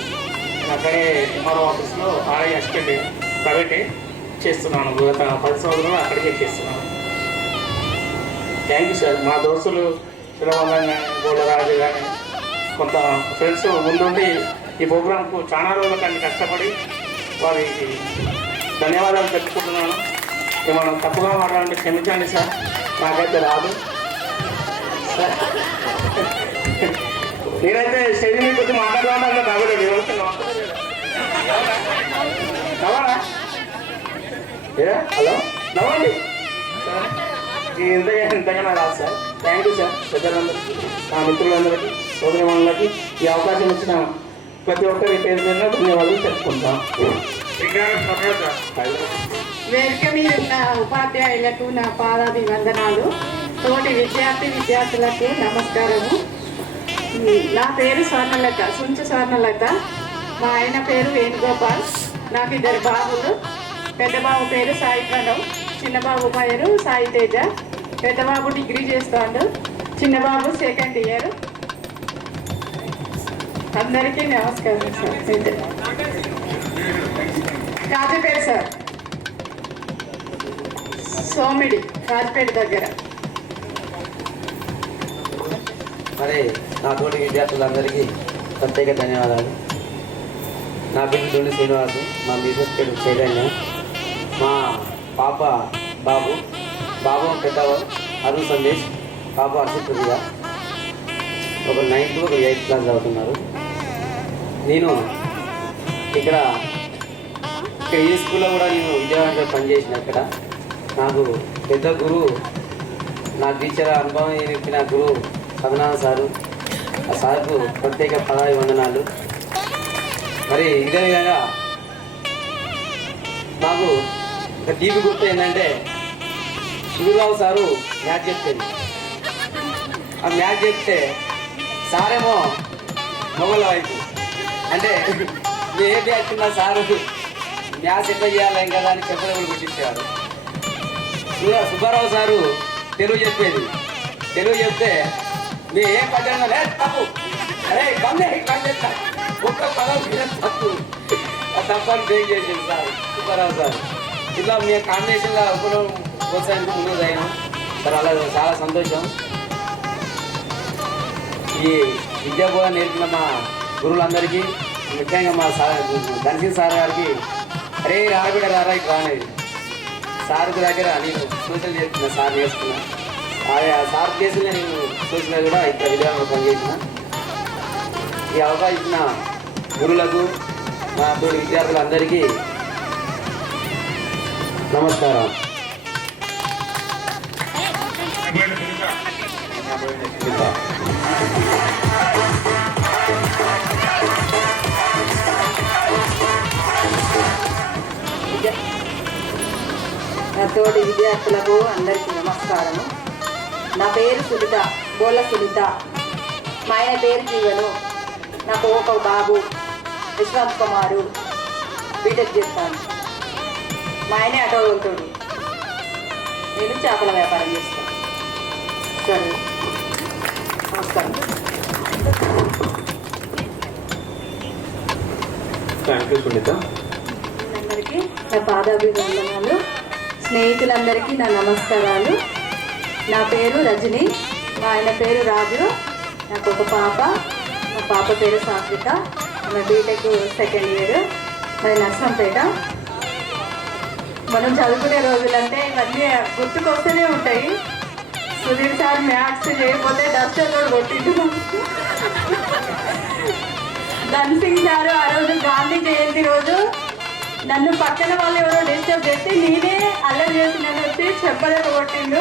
నేను అక్కడే ఎంఆర్ఓ ఆఫీస్లో ఆర్ఐ అసిస్టెంట్ ప్రైవేటే చేస్తున్నాను. గత 10 సంవత్సరాలు అక్కడికే చేస్తున్నాను. Thank you sir. మా దోస్తులు శిలవందం కానీ గోడరాజు కానీ కొంత ఫ్రెండ్స్ ముందుండి ఈ ప్రోగ్రాంకు చాలా రోజుల కానీ కష్టపడి వారికి ధన్యవాదాలు చెప్పుకుంటున్నాను. మనం తప్పుగా మాట్లాడంటే క్షమించండి సార్, నాకైతే రాదు. నేనైతే స్టేజ్ మీద కొంచెం మాట్లాడదామంటే నవ్వలేదు. నవ్వరా? హలో నవ్వండి. ఇంతగా రాదు సార్. Thank you sir. పెద్దలందరికీ, నా మిత్రులందరికీ, సోదరిమణులకి ఈ అవకాశం ఇచ్చిన ప్రతి ఒక్కరి పేరు మీద ధన్యవాదాలు చెప్పుకుంటాం. వేదిక మీద ఉన్న ఉపాధ్యాయులకు నా పాదాభివందనాలు. తోటి విద్యార్థులకు నమస్కారము. నా పేరు స్వర్ణలత, సుంచు స్వర్ణలత. మా ఆయన పేరు వేణుగోపాల్. నాకు 2 బాబులు. పెద్ద బాబు పేరు సాయి ప్రణవ్, చిన్న బాబు పేరు సాయి తేజ. పెద్ద బాబు డిగ్రీ చేస్తాడు, చిన్న బాబు 2nd ఇయర్. అందరికీ నమస్కారం సార్. కాజీపేట సార్, సోమిడి కాజీపేట దగ్గర. మరి నా తోటి విద్యార్థులందరికీ ప్రత్యేక ధన్యవాదాలు. నా పేరు దొండి శ్రీనివాసు, మా మిసెస్ పేరు చైతన్య. మా పాప బాబు పెద్దవ అరుణ్ సందేశ్, పాప అర్షిత్గా. ఒక 9th ఒక 8th క్లాస్ చదువుతున్నారు. నేను ఇక్కడ ఈ స్కూల్లో కూడా నేను విద్యార్థిగా పనిచేసిన. ఇక్కడ నాకు పెద్ద గురువు, నా టీచర్ అనుభవం నేర్పిన గురువు సదనాథ్ సారు. ఆ సార్కు ప్రత్యేక పదాభివందనాలు. మరి ఇదే విధంగా నాకు ఒక టీవీ గుర్తు ఏంటంటే, సుధీర్రావు సారు మ్యాథ్స్ చెప్తుంది. ఆ మ్యాథ్స్ చెప్తే సారేమో మొగల వైపు అంటే ఏ బ్యాచ్ ఉన్న సారు మ్యాథ్స్ ఎట్లా చేయాలి కదా అని చెప్పడం గుర్తించారు. సుబ్బారావు సారు తెలుగు చెప్పేది. తెలుగు చెప్తే మీరు ఏం పడ్డా తప్పు, అరే కమ్మే చెప్తా ఒక్క పదం తప్పు తప్పని బ్రేక్ చేసింది సార్ సుబ్బారావు సార్. ఇలా మీ కాంబినేషన్గా ఉపయోగం ప్రోత్సహించి ముందుకు అయినాం సార్. అలా చాలా సంతోషం. ఈ విద్యాబోధన నేర్పిన మా గురువులందరికీ, ముఖ్యంగా మా సార్ ధనసింగ్ సార్ గారికి, అరే రాబిడ రారా కానేది సార్ దగ్గర నేను సోషల్ చేస్తున్నా, సార్ చేస్తున్నా. ఆ సార్ ప్లేస్లో నేను సోషల్ కూడా ఇక్కడ విధానంలో పనిచేసిన. ఈ అవకాశం ఇచ్చిన గురువులకు, మా తోటి విద్యార్థులందరికీ నమస్కారం. నా తోటి విద్యార్థులకు అందరికీ నమస్కారము. నా పేరు సునీత, బోళ్ళ సునీత. మా ఆయన పేరు జీవను. నాకు ఒక బాబు విశ్వాంత్ కుమారు, బీటెక్ చేస్తాను. మా ఆయనే ఆటో వెళ్తాడు, నేను చేపల వ్యాపారం చేస్తాను. సరే, నమస్కారం. Thank you Sunita. అందరికీ నా పాదాభివందనాలు. స్నేహితులందరికీ నా నమస్కారాలు. నా పేరు రజని, మా ఆయన పేరు రాజు. నాకు ఒక పాప, మా పాప పేరు సాత్విక. ఆమె బీటెక్ సెకండ్ ఇయర్, మరి నర్సంపేట. మనం చదువుకునే రోజులంటే ఇవన్నీ గుర్తుకొస్తూనే ఉంటాయి. సుధీర్ సార్ మ్యాథ్స్ చేయకపోతే డస్టర్ కూడా కొట్టిండు. ధన్సింగ్ సారు ఆ రోజు గాంధీ జయంతి రోజు నన్ను పక్కన వాళ్ళు ఎవరో డిస్టర్బ్ చేస్తే నేనే అల్లరి చేసినని వచ్చి చెప్పలేక కొట్టిండు.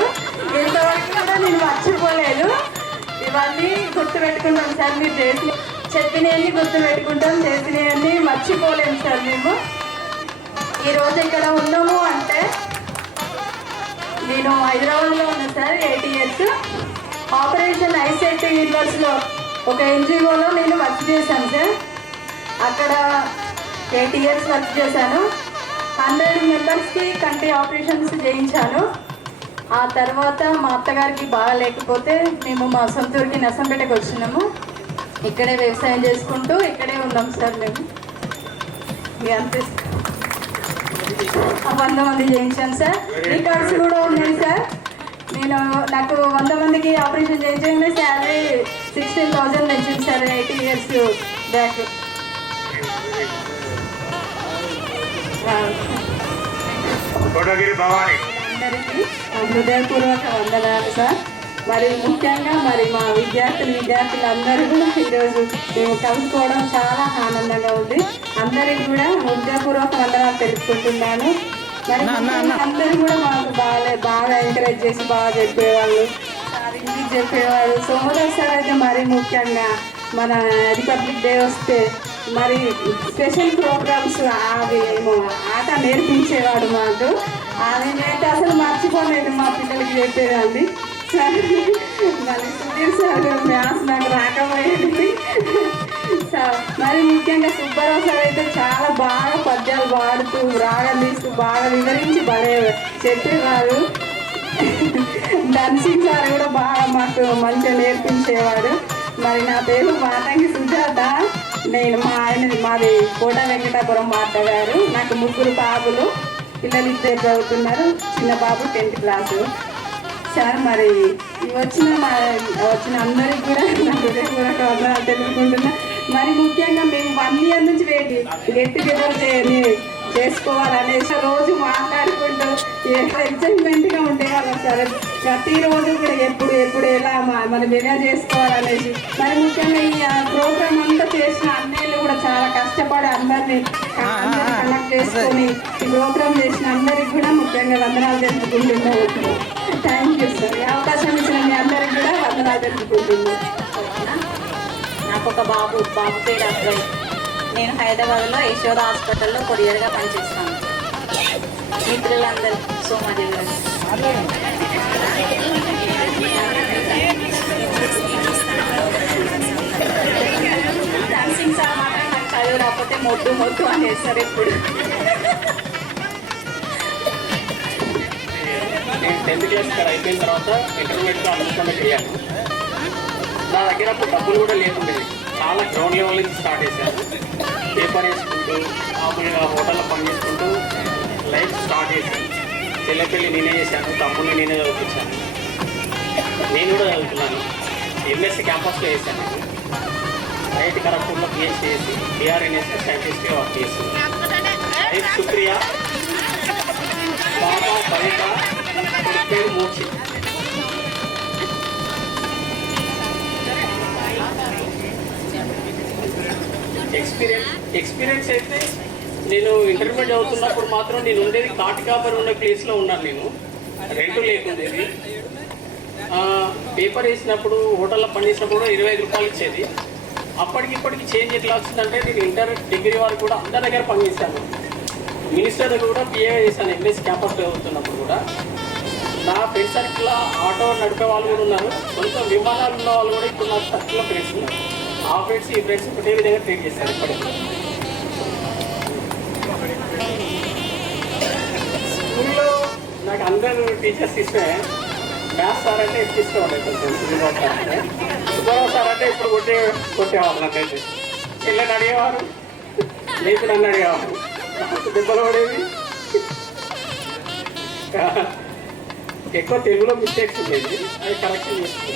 ఇంతవరకు కూడా నేను మర్చిపోలేదు. ఇవన్నీ గుర్తుపెట్టుకుంటాం సార్. మీరు చెప్పినవన్నీ గుర్తుపెట్టుకుంటాం, చేసినవన్నీ మర్చిపోలేము సార్. మేము ఈరోజు ఇక్కడ ఉన్నాము అంటే నేను హైదరాబాద్లో ఉన్నాను సార్. 8 years ఆపరేషన్ ఐసెట్ యూనివర్స్లో ఒక NGOలో నేను వర్క్ చేశాను సార్. అక్కడ 8 years వర్క్ చేశాను. 100 మెంబర్స్కి కంటి ఆపరేషన్స్ చేయించాను. ఆ తర్వాత మా అత్తగారికి బాగా లేకపోతే మేము మా సొంత ఊరికి నర్సంపేటకు వచ్చినాము. ఇక్కడే వ్యవసాయం చేసుకుంటూ ఇక్కడే ఉన్నాం సార్. మేము అంతే 100 మంది చేయించాను సార్. రికార్డ్స్ కూడా ఉన్నాయి సార్. నాకు 100 మందికి ఆపరేషన్ చేయించగానే శాలరీ 16,000 వచ్చింది సార్ 8 years బ్యాక్. అందరికీ హృదయపూర్వక వందనాలు సార్. మరి ముఖ్యంగా మరి మా విద్యార్థులందరూ కూడా ఈరోజు మేము కలుసుకోవడం చాలా ఆనందంగా ఉంది. అందరికీ కూడా హృదయపూర్వక వందనాలు తెలుపుకుంటున్నాను. మరి అందరూ కూడా మాకు బాగా ఎంకరేజ్ చేసి బాగా చెప్పేవాళ్ళు సార్, ఇంగ్లీష్ చెప్పేవాళ్ళు. సోమరాజ్ సార్ అయితే మరి ముఖ్యంగా మన రిపబ్లిక్ డే వస్తే మరి స్పెషల్ ప్రోగ్రామ్స్ అవి ఏమో ఆట నేర్పించేవాడు మాకు. అది అయితే అసలు మర్చిపోలేదు, మా పిల్లలకి చెప్పేదాన్ని. మరి సుధీర్ సార్ మ్యాథ్స్ నాకు రాకపోయేది సార్. మరి ముఖ్యంగా సుబ్బారావు సార్ అయితే చాలా బాగా పద్యాలు పాడుతూ రాగం తీస్తూ బాగా వివరించి భలే చెప్పేవారు. ధన్సింగ్ సార్ కూడా బాగా మాకు మంచిగా నేర్పించేవాడు. మరి నా పేరు మాతంగి సుజాత. నేను మాది కోట వెంకటాపురం మాట్లాడారు. నాకు 3 బాబులు, పిల్లలు 2 చదువుతున్నారు. చిన్న బాబు 10th క్లాసు సార్. మరి వచ్చిన అందరికి కూడా నా హృదయపూర్వక వందనాలు తెలుపుకుంటున్నా. మరి ముఖ్యంగా మేము 1 year నుంచి గెట్ టుగెదర్ చేసుకోవాలనేసి రోజు మాట్లాడుకుంటూ ఎక్సైట్మెంట్గా ఉండేవాళ్ళం సార్. ప్రతిరోజు కూడా ఎప్పుడు ఎలా మనం ఎలా చేసుకోవాలనేసి. మరి ముఖ్యంగా ఈ ప్రోగ్రామ్ అంతా చేసిన అన్నయ్యలు కూడా చాలా కష్టపడి అందరినీ కనెక్ట్ చేసుకొని ఈ ప్రోగ్రామ్ చేసిన అందరికి కూడా ముఖ్యంగా వందనాలు తెలుపుకుంటున్నాను. Thank you sir. ఈ అవకాశం ఇచ్చిన మీ అందరికి కూడా వందనాలు తెలుపుకుంటున్నాను. నాకు ఒక బాబు పేరు అబ్బాయి. నేను హైదరాబాద్లో యశోద హాస్పిటల్లో కొరియర్గా పనిచేస్తాను. మిత్రులందరూ సో మచ్. డాన్సింగ్ సార్ మాత్రం నాకు చదువు రాకపోతే మొద్దు అని వేస్తారు ఎప్పుడు. నేను 10th క్లాస్ ఇక్కడ అయిపోయిన తర్వాత ఇంటర్మీడియట్లో అండర్స్టాండింగ్ అయ్యాను. నా దగ్గర అప్పుడు డబ్బులు కూడా లేకుండేది. చాలా గ్రౌండ్ లెవెల్ నుంచి స్టార్ట్ చేశాను. పేపర్ వేసుకుంటూ మామూలుగా హోటల్లో పని చేసుకుంటూ లైఫ్ స్టార్ట్ చేశాను. చెల్లెపల్లి నేనే చేశాను, తమ్ముడిని నేనే చదివించాను. నేను కూడా చదువుతున్నాను. ఎంఎస్సీ క్యాంపస్లో చేశాను. ఐఐటి ఖరగ్పూర్లో పిహెచ్డీ చేసి డిఆర్ఎన్ఎస్ సైంటిస్ట్గా వర్క్ చేస్తున్నాను. లైఫ్ సుప్రియ, పాప కవిత, పేరు మోక్షి. ఎక్స్పీరియన్స్ అయితే నేను ఇంటర్మీడియట్ చదువుతున్నప్పుడు మాత్రం నేను ఉండేది కాటికాపరి ఉన్న ప్లేస్లో ఉన్నాను. నేను రెంట్ లేకుండేది. పేపర్ వేసినప్పుడు హోటల్లో పనిచేసినప్పుడు 25 రూపాయలు ఇచ్చేది. అప్పటికిప్పటికి చేంజ్ ఎట్లా వచ్చిందంటే నేను డిగ్రీ వరకు కూడా అందరి దగ్గర పనిచేశాను. మినిస్టర్ దగ్గర కూడా పిఏ చేశాను. ఎంఎస్ క్యాంపస్లో చదువుతున్నప్పుడు కూడా నా ఫ్రెండ్ సర్కిల్ ఆటో నడిపే వాళ్ళు కూడా ఉన్నారు. కొంచెం విమానాలు ఉన్న వాళ్ళు కూడా ఇప్పుడు నా సర్కిల్లో ఫ్రెండ్స్ ఉన్నారు. ఆ ఫ్రెండ్స్ ఈ ఫ్రెండ్స్ ఒకటే విధంగా ట్రీట్ చేస్తారు. ఇప్పటికీ స్కూల్లో నాకు అందరూ టీచర్స్ ఇష్టమే. మ్యాథ్స్ సార్ అంటే ఎక్కువ ఇష్టం ఉండేది. కొంచెం సుబ్బారావు సార్ అంటే ఇప్పుడు కొట్టేవాళ్ళు. నాకైతే చెల్లెని అడిగేవారు, లేపి నన్ను అడిగేవారు. దెబ్బలు పడేది. ఎక్కువ తెలుగులో మిస్టేక్స్ ఉండేది, అవి కరెక్షన్ చేసుకుంది.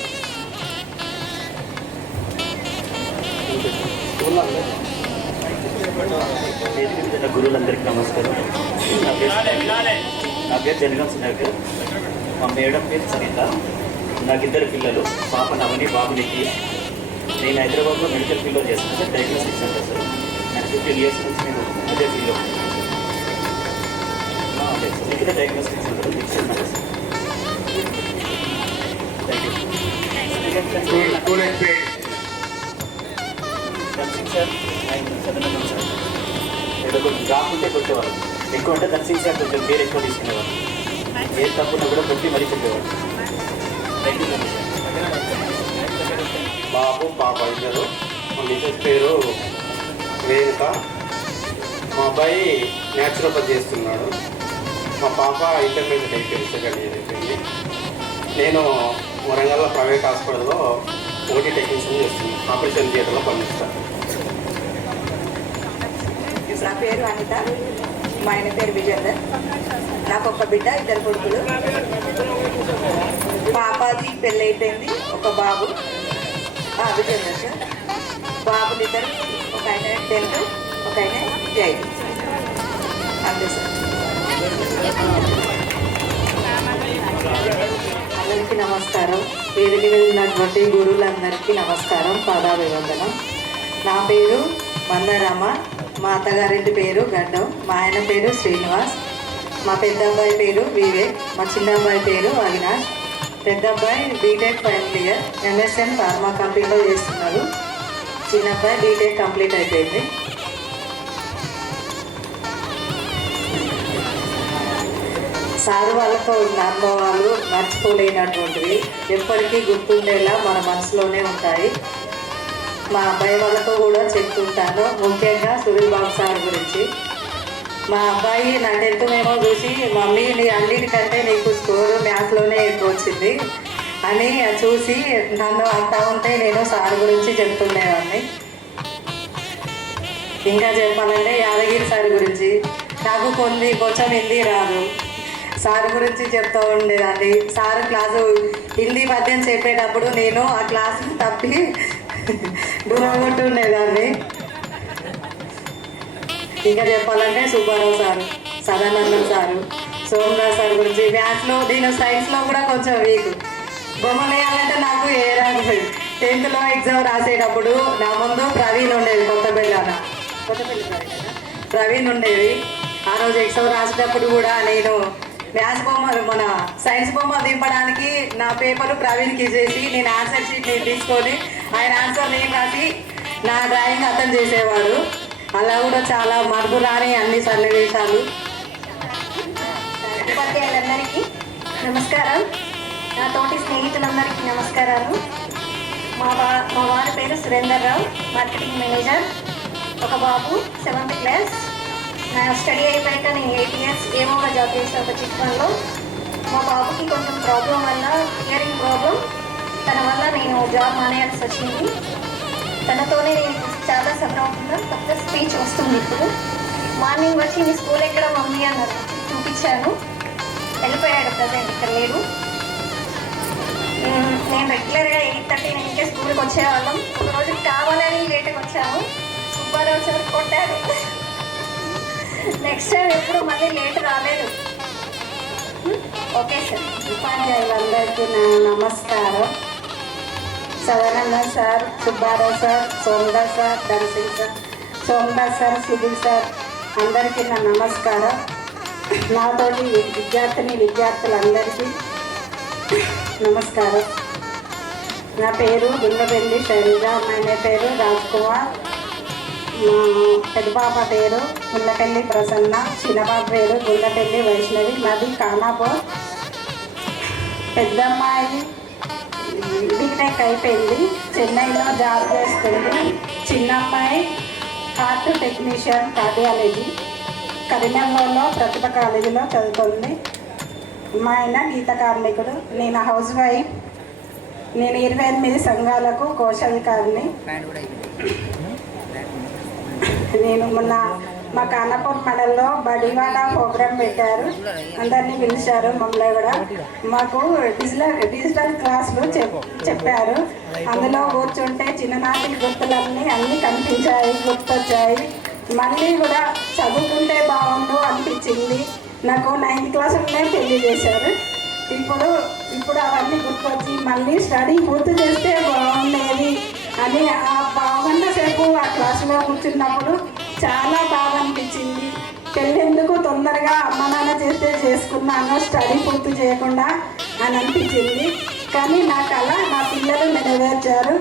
గురువులందరికీ నమస్కారం. నా పేరు జనగం సుధాకర్. మా మేడం పేరు సరిత. నాకు 2 పిల్లలు, పాప నవని, బాబు నిఖిల్. నేను హైదరాబాద్లో మెడికల్ ఫీల్డ్లో చేస్తున్నాను సార్. Diagnostic centre sir. నాకు 15 years నుంచి నేను అదే ఫీల్డ్లో అదే సార్. ఇక్కడ diagnostic centre sir. Thank you sir. ఆయన చదవడం సార్. ఏదో కొంచెం డ్రాప్ ఉంటే కొట్టేవాళ్ళు. ఎక్కువ అంటే నర్సింగ్ సార్ కొంచెం పేరు ఎక్కువ తీసుకునేవాళ్ళు. ఏ తప్పున్నా కూడా కొట్టి మరీ చెప్పేవాళ్ళు. Thank you sir. బాబు పాప ఇద్దరు. మా మిసెస్ పేరు రేణుక. మా అబ్బాయి న్యాచురోపతి చేస్తున్నాడు. మా పాప ఇంటర్మీడియట్ అయిపోయింది, 2nd year అయిపోయింది. నేను వరంగల్లో ప్రైవేట్ హాస్పిటల్లో ఓటీ టెక్నీషియన్ చేస్తున్నాను. ఆపరేషన్ థియేటర్లో పనిచేస్తాను. నా పేరు అనిత. మా ఆయన పేరు విజేందర్. నాకు ఒక బిడ్డ, 2 కొడుకులు. పాపది పెళ్ళి అయిపోయింది, ఒక బాబు. విజేందర్ సార్. బాబులు 2, ఒక ఆయన 10th, ఒక ఆయన 8. అంతే సార్. అందరికీ నమస్కారం. వేదిక మీద ఉన్నటువంటి గురువులందరికీ నమస్కారం, పాదాభివందనం. నా పేరు మందారామ. మా అత్తగారింటి పేరు గడ్డం. మా ఆయన పేరు శ్రీనివాస్. మా పెద్ద అబ్బాయి పేరు వివేక్. మా చిన్న అబ్బాయి పేరు అవినాష్. పెద్ద అబ్బాయి BTech final year, MSN pharma కంపెనీలో చేస్తున్నారు. చిన్న అబ్బాయి బీటెక్ కంప్లీట్ అయిపోయింది. సారు వాళ్ళతో ఉన్న అనుభవాలు మర్చిపోలేనటువంటివి, ఎప్పటికీ గుర్తుండేలా మన మనసులోనే ఉంటాయి. మా అబ్బాయి వాళ్ళతో కూడా చెప్తుంటాను, ముఖ్యంగా సునీల్ బాబు సార్ గురించి. మా అబ్బాయి నా 10th మేము చూసి, మమ్మీ నీ అన్నిటికంటే నీకు స్కోరు మ్యాథ్స్లోనే ఎక్కువ వచ్చింది అని చూసి నన్ను అంటా ఉంటే నేను సార్ గురించి చెప్తుండేవాడిని. ఇంకా చెప్పాలంటే యాదగిరి సార్ గురించి. నాకు కొంచెం హిందీ రాదు. సార్ గురించి చెప్తూ ఉండేదాన్ని. సార్ క్లాసు హిందీ పద్యం చెప్పేటప్పుడు నేను ఆ క్లాసుని తప్పి దూరం ఉండేదాన్ని. ఇంకా చెప్పాలంటే Subbarao sir, Sadanandam sir, Somnath sir గురించి. మ్యాథ్స్లో నేను సైన్స్లో కూడా కొంచెం వీక్. బొమ్మలు వేయాలంటే నాకు ఏ రాదు. 10th ఎగ్జామ్ రాసేటప్పుడు నా ముందు ప్రవీణ్ ఉండేది, కొత్తపల్లి ప్రవీణ్ ఉండేది. ఆ రోజు ఎగ్జామ్ రాసేటప్పుడు కూడా నేను మ్యాథ్స్ బొమ్మలు మన సైన్స్ బొమ్మ దింపడానికి నా పేపర్ ప్రవీణ్కి ఇచ్చేసి నేను ఆన్సర్ షీట్ నేను తీసుకొని ఆయన ఆన్సర్ నేను రాసి నా డ్రాయింగ్ అతను చేసేవాడు. అలా కూడా చాలా మరుపు రాని అన్ని సన్నివేశాలు. ఉపాధ్యాయులందరికీ నమస్కారం. నా తోటి స్నేహితులందరికీ నమస్కారాలు. మా వారి పేరు సురేందర్ రావు, మార్కెటింగ్ మేనేజర్. ఒక బాబు 7th క్లాస్. నా స్టడీ అయిపోయాక నేను 8 ఇయర్స్ ఏమోగా జాబ్ చేస్తాను ఒక చిట్పంలో. మా బాబుకి కొంచెం ప్రాబ్లం వల్ల, హియరింగ్ ప్రాబ్లం, తన వల్ల నేను జాబ్ మానేయాల్సి వచ్చింది. తనతోనే నేను చాలా సఫర్ అవుతున్నాను. కొత్త స్పీచ్ వస్తుంది. ఇప్పుడు మార్నింగ్ వచ్చి నీ స్కూల్ ఎక్కడ మమ్మీ అన్నారు, చూపించాను. వెళ్ళిపోయాడు, ప్రజెంట్ ఇక్కడ లేడు. నేను రెగ్యులర్గా 8:30 స్కూల్కి వచ్చేవాళ్ళం. ఒకరోజు కావాలని లేట్గా వచ్చాము. సుబ్బారావు సార్ కొట్టారు. నెక్స్ట్ టైం ఎప్పుడు మళ్ళీ లేట్ రాలేదు. Okay sir. ఉపాధ్యాయులందరికీ నా నమస్కారం. Sadananda sir, Subbarao sir, Somadas sir, Dhanasingh sir, Somadas sir, Sudheer sir, అందరికీ నా నమస్కారం. నాతోటి విద్యార్థులందరికీ నమస్కారం. నా పేరు గుండెపల్లి శైలజ, ఆయన పేరు రాజ్ కుమార్. మా పెద్ద పాప పేరు గుండెపల్లి ప్రసన్న, చిన్న పాప పేరు గుండెపల్లి వైష్ణవి. మాది ఖానాపూర్. పెద్దమ్మాయి బీటెక్ అయిపోయింది, చెన్నైలో జాబ్ చేస్తుంది. చిన్నమ్మాయి హార్ట్ టెక్నీషియన్, కార్డియాలజీ, కరీంనగర్లో ప్రతిభ కాలేజీలో చదువుతుంది. మా ఆయన గీత కార్మికుడు. నేను హౌస్ వైఫ్. నేను 28 సంఘాలకు కోశాధికారిని. నేను మొన్న మా ఖానాపూర్ మండలంలో బడివాడ ప్రోగ్రాం పెట్టారు. అందరినీ పిలిచారు, మమ్మల్ని కూడా. మాకు డిజిటల్ క్లాసులు చెప్పారు. అందులో కూర్చుంటే చిన్ననాటి గుర్తులన్నీ అన్నీ కనిపించాయి, గుర్తొచ్చాయి. మళ్ళీ కూడా చదువుకుంటే బాగుండు అనిపించింది. నాకు 9th క్లాస్లోనే పెళ్లి చేశారు. ఇప్పుడు అవన్నీ గుర్తొచ్చి మళ్ళీ స్టడీ పూర్తి చేస్తే బాగుండేది అని ఆ బాగున్న సేపు ఆ క్లాసులో కూర్చున్నప్పుడు చాలా బాగా అనిపించింది. పెళ్ళెందుకు తొందరగా అమ్మ నాన్న చేస్తే చేసుకున్నాను, స్టడీ పూర్తి చేయకుండా అని అనిపించింది. కానీ నా కళ నా పిల్లలు నెరవేర్చారు.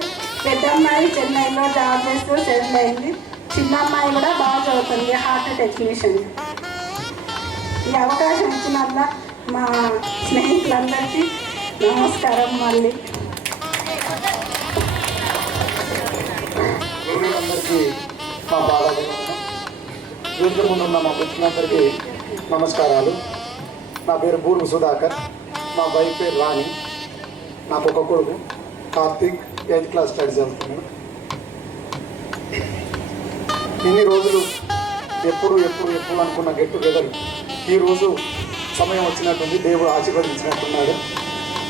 పెద్ద అమ్మాయి చెన్నైలో జాబ్ చేస్తూ సెటిల్ అయింది. చిన్న అమ్మాయి కూడా బాగా చదువుతుంది, హార్ట్ టెక్నీషియన్. ఈ అవకాశం ఇచ్చినందున మా స్నేహితులందరికీ నమస్కారం. మళ్ళీ అందరికీ మా బాగా వేదిక ముందున్న మా మిత్రులందరికీ నమస్కారాలు. నా పేరు బూర్గు సుధాకర్, మా వైఫ్ పేరు రాణి, నాకు ఒక కొడుకు కార్తీక్, 8th క్లాస్ స్టడీ చదువుతున్నాను. ఇన్ని రోజులు ఎప్పుడు అనుకున్న గెట్ టుగెదర్ ఈరోజు సమయం వచ్చినట్టుంది, దేవుడు ఆశీర్వదించినట్టున్నాడు.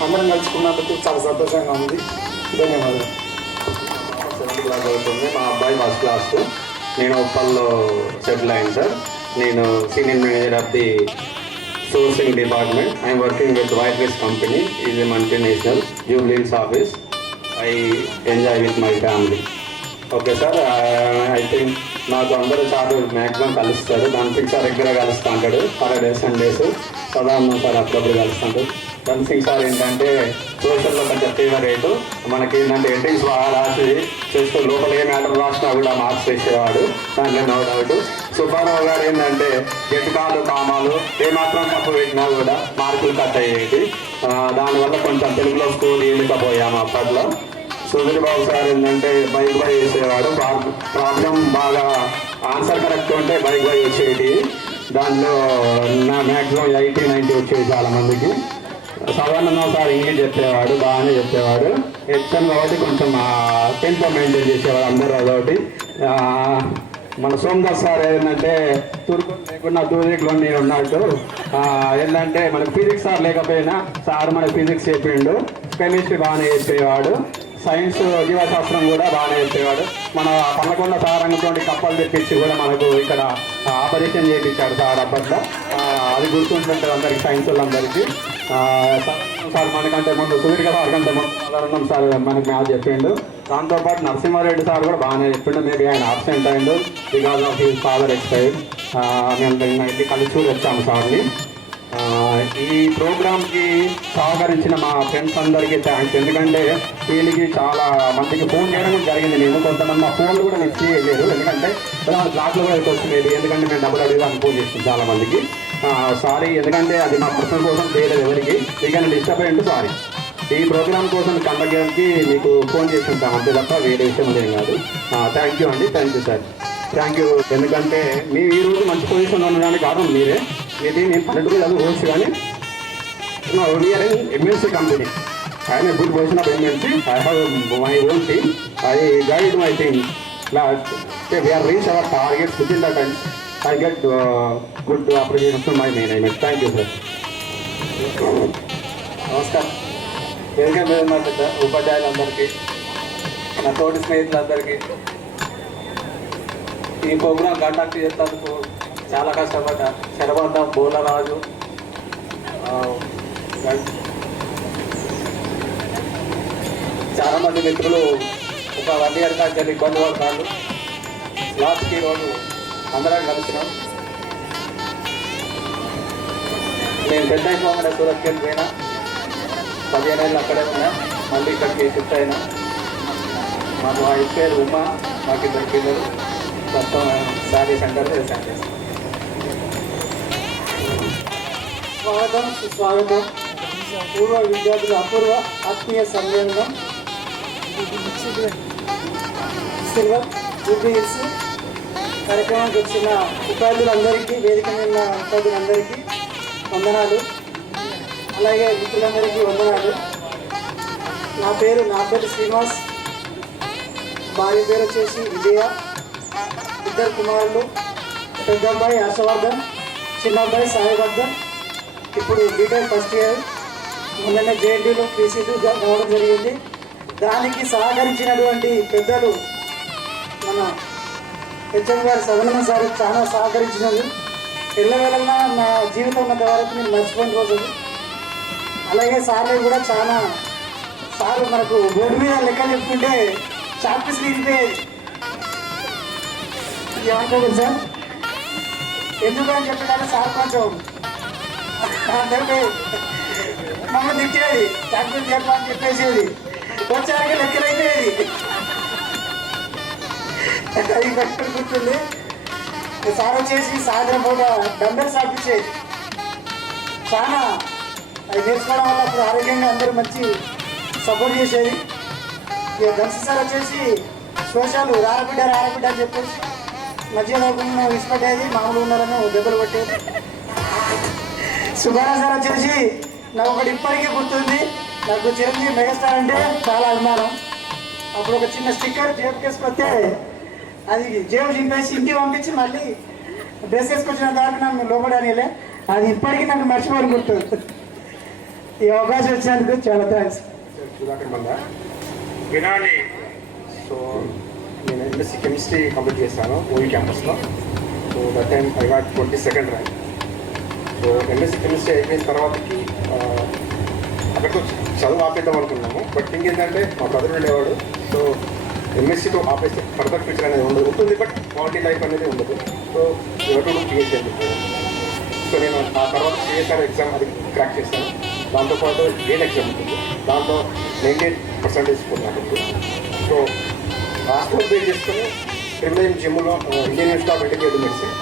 అందరం కలుసుకున్నందుకు చాలా సంతోషంగా ఉంది. ధన్యవాదాలు. 7th క్లాస్ అవుతుంది. మా అబ్బాయి 1st క్లాస్. నేను ఉప్పల్లో సెటిల్ అయింది సార్. నేను senior manager of the sourcing department. I'm working with white rice company, is a multinational Jubilee Hills office. I enjoy with my family. Okay sir. I think నాకు అందరూ sir maximum కలుస్తారు. Dhansingh sir దగ్గర కలుస్తూ ఉంటాడు Saturdays Sundays. Sadanandam sir అప్పుడప్పుడు కలుస్తుంటాడు. Dhansingh sir ఏంటంటే సోషల్లో కొంచెం ఫేవరేటు. మనకి ఏంటంటే హెడ్డింగ్స్ బాగా రాసి చేస్తూ లోపల ఏ మ్యాటర్ రాసినా కూడా మార్క్స్ వేసేవాడు, దాంట్లో నో డౌట్. సుబ్బారావు గారు ఏంటంటే గట్టికాలు కామాలు ఏమాత్రం తప్పు పెట్టినా కూడా మార్కులు కట్ అయ్యేది. దానివల్ల కొంచెం తెలుగులో స్కోర్ ఇవ్వకపోయాము అప్పట్లో. సుధీర్ బాబు సార్ ఏంటంటే బైక్ బై చేసేవాడు. ప్రాబ్లం బాగా ఆన్సర్ కరెక్ట్ ఉంటే బైక్ బై వచ్చేది. దాంట్లో నా మ్యాక్సిమం 80-90 వచ్చేది చాలామందికి. సదానందం సార్ ఇంగ్లీష్ చెప్పేవాడు, బాగానే చెప్పేవాడు. హెచ్ఎం కాబట్టి కొంచెం టెంపో మెయింటైన్ చేసేవాడు అందరూ. అదొకటి. మన సోమదాస్ సార్ ఏంటంటే తురుకు లేకుండా తూరికలో నేను ఉన్నట్టు. ఏంటంటే మనకు ఫిజిక్స్ సార్ లేకపోయినా సార్ మనకు ఫిజిక్స్ చెప్పిండు. కెమిస్ట్రీ బాగానే చెప్పేవాడు. సైన్స్ జీవశాస్త్రం కూడా బాగానే చెప్పేవాడు. మన పల్లకొండ సార్ అనుకోండి కప్పలు తెప్పించి కూడా మనకు ఇక్కడ ఆపరేషన్ చేయించాడు సార్ అప్పట్లో. అది గుర్తుంటుంటుంది అందరికి, సైన్స్ వాళ్ళందరికీ. సార్ మనకంటే ముందు సుదీర్ఘ సార్ కంటే ముందు సదానందం సార్ మనకి మ్యాథ్ చెప్పిండు. దాంతోపాటు నరసింహారెడ్డి సార్ కూడా బాగానే చెప్పిండు. మేబీ ఆయన అబ్సెంట్ అయ్యిండు because of his father expired. మేము ఇంటికి కలిసి వచ్చాము సార్ని. ఈ ప్రోగ్రామ్కి సహకరించిన మా ఫ్రెండ్స్ అందరికీ థ్యాంక్స్. ఎందుకంటే వీళ్ళకి చాలా మందికి ఫోన్ చేయడం కూడా జరిగింది. నేను కొంతమంది మా ఫోన్లు కూడా లిఫ్ట్ చేయలేదు, ఎందుకంటే క్లాస్లో కూడా వస్తుంది. ఎందుకంటే మేము డబ్బులు అడిగి ఫోన్ చేస్తాం చాలా మందికి. సారీ, ఎందుకంటే అది మా పర్సనల్ కోసం చేయలేదు ఎవరికి. ఇక డిస్టర్బ్ అయ్యింది, సారీ. ఈ ప్రోగ్రామ్ కోసం కండక్ట్ చేయడానికి మీకు ఫోన్ చేసి ఉంటాం అంతే తప్ప వేరే విషయం ఏం కాదు. థ్యాంక్ యూ అండి, thank you sir, thank you. ఎందుకంటే మీరు ఈ రోజు మంచి పొజిషన్లో ఉండడానికి కారణం మీరే. ఇది నేను పల్లెటూరు చదువు కోర్సు కానీ we are in MNC company. I am a good version of MNC. I have my own team. I guide my team. We have reached our targets within that time. I get good appreciation from my management. Thank you, sir. నమస్కారం. వేదిక మీద ఉన్న పెద్ద ఉపాధ్యాయులందరికీ, నా తోటి స్నేహితులందరికీ ఈ programme conduct చేసేందుకు చాలా కష్టపడ్డా. శరబంధం, బోలరాజు, చాలామంది మిత్రులు ఒక 1 year దాకా ఇబ్బంది పడతారు. లాస్ట్కి రోజు అందరం కలిసినాం. నేను పెద్ద అయిపోగానే సూరత్కి వెళ్ళిపోయినా, 15 ఏళ్ళు అక్కడే ఉన్నా, మళ్ళీ ఇక్కడికి షిఫ్ట్ అయినా. మాకు ఆ పేరు ఉమా, మాకు 2 పిల్లలు. మొత్తం శారీ సెంటర్లో రిసైన్ చేస్తాం. స్వాగతం, సుస్వాగతం. పూర్వ విద్యార్థుల అపూర్వ ఆత్మీయ సమ్మేళనం సిల్వర్ జూబ్లీహిల్స్ కార్యక్రమానికి వచ్చిన ఉపాధ్యాయులందరికీ, వేదిక మీద ఉన్న ఉపాధ్యాయులందరికీ వందనాలు. అలాగే మిత్రులందరికీ వందనాలు. నా పేరు శ్రీనివాస్. భార్య పేరు వచ్చేసి విజయ. 2 కుమారులు, పెద్ద అబ్బాయి హర్షవర్ధన్, చిన్న అబ్బాయి సాయివర్ధన్. ఇప్పుడు బీటెక్ ఫస్ట్ ఇయర్. మొన్న జేఎన్టీలో పీసీలు రావడం జరిగింది. దానికి సహకరించినటువంటి పెద్దలు మన హెచ్ఎం గారు సదనం సార్ చాలా సహకరించినది. ఎల్లవేళలా నా జీవితం ఉన్నంత వరకు నేను మర్చిపోయిన రోజులు. అలాగే సార్లు కూడా చాలా సార్లు మనకు బోర్డు మీద లెక్క చెప్తుంటే చాప్టర్స్ తీరిపోయేది. ఏమంటారు సార్, ఎందుకని చెప్పడానికి సార్ కొంచెం అందరికీ మమ్మల్ని తిట్టేది, చాప్టర్ చెప్పాలని చెప్పేసేది. వచ్చాక లెక్కలు అయిపోయేది. అది కష్టం కూర్చుంది. సార్ వచ్చేసి సాయంత్రం పూట డంబెల్స్ ఆడిపించేది. చాలా అది నేర్చుకోవడం వల్ల అప్పుడు ఆరోగ్యంగా అందరూ మంచి సపోర్ట్ చేసేది. ఇక దంశ సార్ వచ్చేసి సోషల్ రారబిడ్డ అని చెప్పేసి మధ్యలో విసిపట్టేది, మామూలు ఉన్నారని దెబ్బలు పట్టేది. సుబ్బారావు సార్ వచ్చేసి నాకు ఒకటి ఇప్పటికీ గుర్తుంది. నాకు చిరంజీవి మెగాస్టార్ అంటే చాలా అభిమానం. అప్పుడు ఒక చిన్న స్టిక్కర్ జేబు కేసుకొస్తే అది జేబు చింపేసి ఇంటికి పంపించి మళ్ళీ డ్రెస్ వేసుకొచ్చిన దాకా నన్ను లోపడానిలే. అది ఇప్పటికీ నాకు మర్చిపోని గుర్తుంది. ఈ అవకాశం వచ్చినందుకు చాలా థ్యాంక్స్. వినాలి. సో నేను ఎంఎస్సీ కెమిస్ట్రీ కంప్లీట్ చేస్తాను ఓయి క్యాంపస్లో. So that time I got 22nd rank. So MSc chemistry అయిపోయిన తర్వాతకి అక్కడికి చదువు ఆపేద్దాం అనుకున్నాము. బట్ థింగ్ ఏంటంటే మా బ్రదర్ ఉండేవాడు. సో ఎంఎస్సీతో ఆపేస్తే ఫర్దర్ ఫ్యూచర్ అనేది ఉంటుంది, బట్ క్వాలిటీ లైఫ్ అనేది ఉండదు. సో ఎవరు పిహెచ్డీ ఎందుకు. సో నేను ఆ తర్వాత సిఎస్ఆర్ ఎగ్జామ్ అది క్రాక్ చేశాను. దాంతోపాటు గేట్ ఎగ్జామ్ ఉంటుంది, దాంట్లో 98% స్కోర్ నాకు. సో ఆ స్కోర్ బేస్ చేసుకొని ట్రిపుల్ జిమ్లో Indian institute of integrative medicine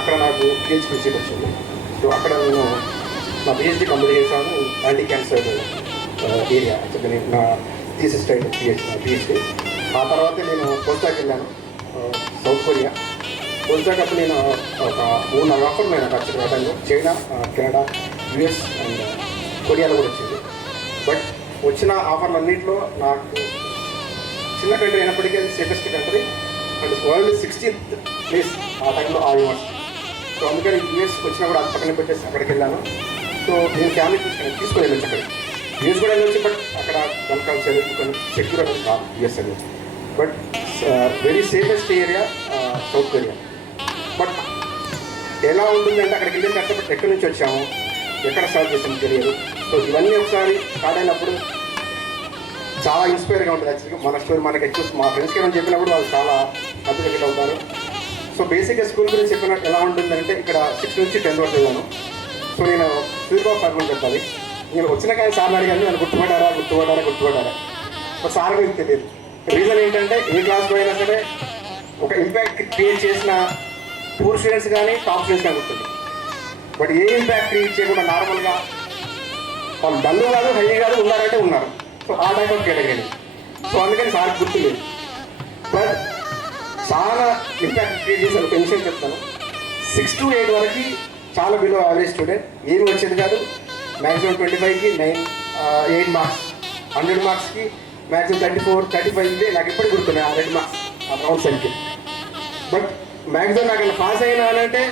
అక్కడ నాకు పిహెచ్డీ సీట్ వచ్చింది. సో అక్కడ నేను నా పిహెచ్డీ కంప్లీట్ చేశాను యాంటీ క్యాన్సర్ ఏరియా. నేను నా థీసిస్ టైప్ పిహెచ్డీ. ఆ తర్వాత నేను పోస్టాక్ వెళ్ళాను సౌత్ కొరియా. పోస్టాక్ అప్పుడు నేను ఒక 3-4 ఆఫర్లు నేను ఖర్చు టైంలో చైనా, కెనడా, యుఎస్ అండ్ కొరియాలో కూడా వచ్చింది. బట్ వచ్చిన ఆఫర్లన్నింటిలో నాకు చిన్న కంట్రీ అయినప్పటికీ అది safest country and world 16th place ఆ టైంలో ఆ యూనివర్సిటీ. సో అందుకని యూఎస్ వచ్చినా కూడా అది పక్కన పెట్టేసి అక్కడికి వెళ్ళాను. సో నేను ఫ్యామిలీ తీసుకొని వెళ్ళొచ్చు అక్కడికి. యూఎస్ కూడా వెళ్ళొచ్చు, బట్ అక్కడ గన్ కల్చర్ కొన్ని సెక్యూర్ అనేది కాదు యూఎస్ అనేది. But very safest area south Korea. But ఎలా ఉంటుందంటే అక్కడికి వెళ్ళిన కష్టపడి ఎక్కడి నుంచి వచ్చాము, ఎక్కడ స్టార్ట్ చేసాము తెలియదు. సో ఇవన్నీ ఒకసారి స్టార్ట్ అయినప్పుడు చాలా ఇన్స్పైర్గా ఉంటుంది. యాక్చువల్గా మన స్టోరీ మనకి ఎక్కువ మా ఫ్రెండ్స్కి ఏమైనా చెప్పినప్పుడు వాళ్ళు చాలా హ్యాపీగా ఫీల్ అవుతారు. సో బేసిక్గా స్కూల్ గురించి చెప్పినట్టు ఎలా ఉంటుందంటే ఇక్కడ 6 నుంచి 10th వరకు వెళ్ళాను. సో నేను ఫ్యూచర్ ఫార్మల్ చెప్పాలి. నేను వచ్చిన కానీ సార్ని అడిగాను, నన్ను గుర్తుపడ్డారా బట్ సార్ మీకు తెలియదు. రీజన్ ఏంటంటే ఏ క్లాస్లో అయినా సరే ఒక ఇంపాక్ట్ క్రియేట్ చేసిన పూర్ స్టూడెంట్స్ కానీ టాప్ స్టూడెంట్స్ కానీ గుర్తుంది. బట్ ఏ ఇంపాక్ట్ క్రియేట్ చేయకుండా నార్మల్గా వాళ్ళు డల్లు కాదు హై కాదు ఉన్నారంటే ఉన్నారు. సో ఆ టైప్ ఆఫ్ కేటగిరీ. సో అందుకని సార్ గుర్తులేదు. బట్ చాలా ఇంపాక్ట్ క్రియేట్ చేశాను. ఒక విషయం చెప్తాను. 6 to 8 వరకు చాలా బిలో యావరేజ్ స్టూడెంట్. ఏమి వచ్చేది కాదు. మ్యాక్సిమం 25కి 8 మార్క్స్, 100 మార్క్స్కి మ్యాక్సిమం 34, 35 ఇదే నాకు ఇప్పటికి గుర్తున్నాయి. 100 మార్క్స్ ఆ రౌండ్ సైడ్కి. బట్ మ్యాక్సిమం నాకు అలా పాస్ అయినా అంటే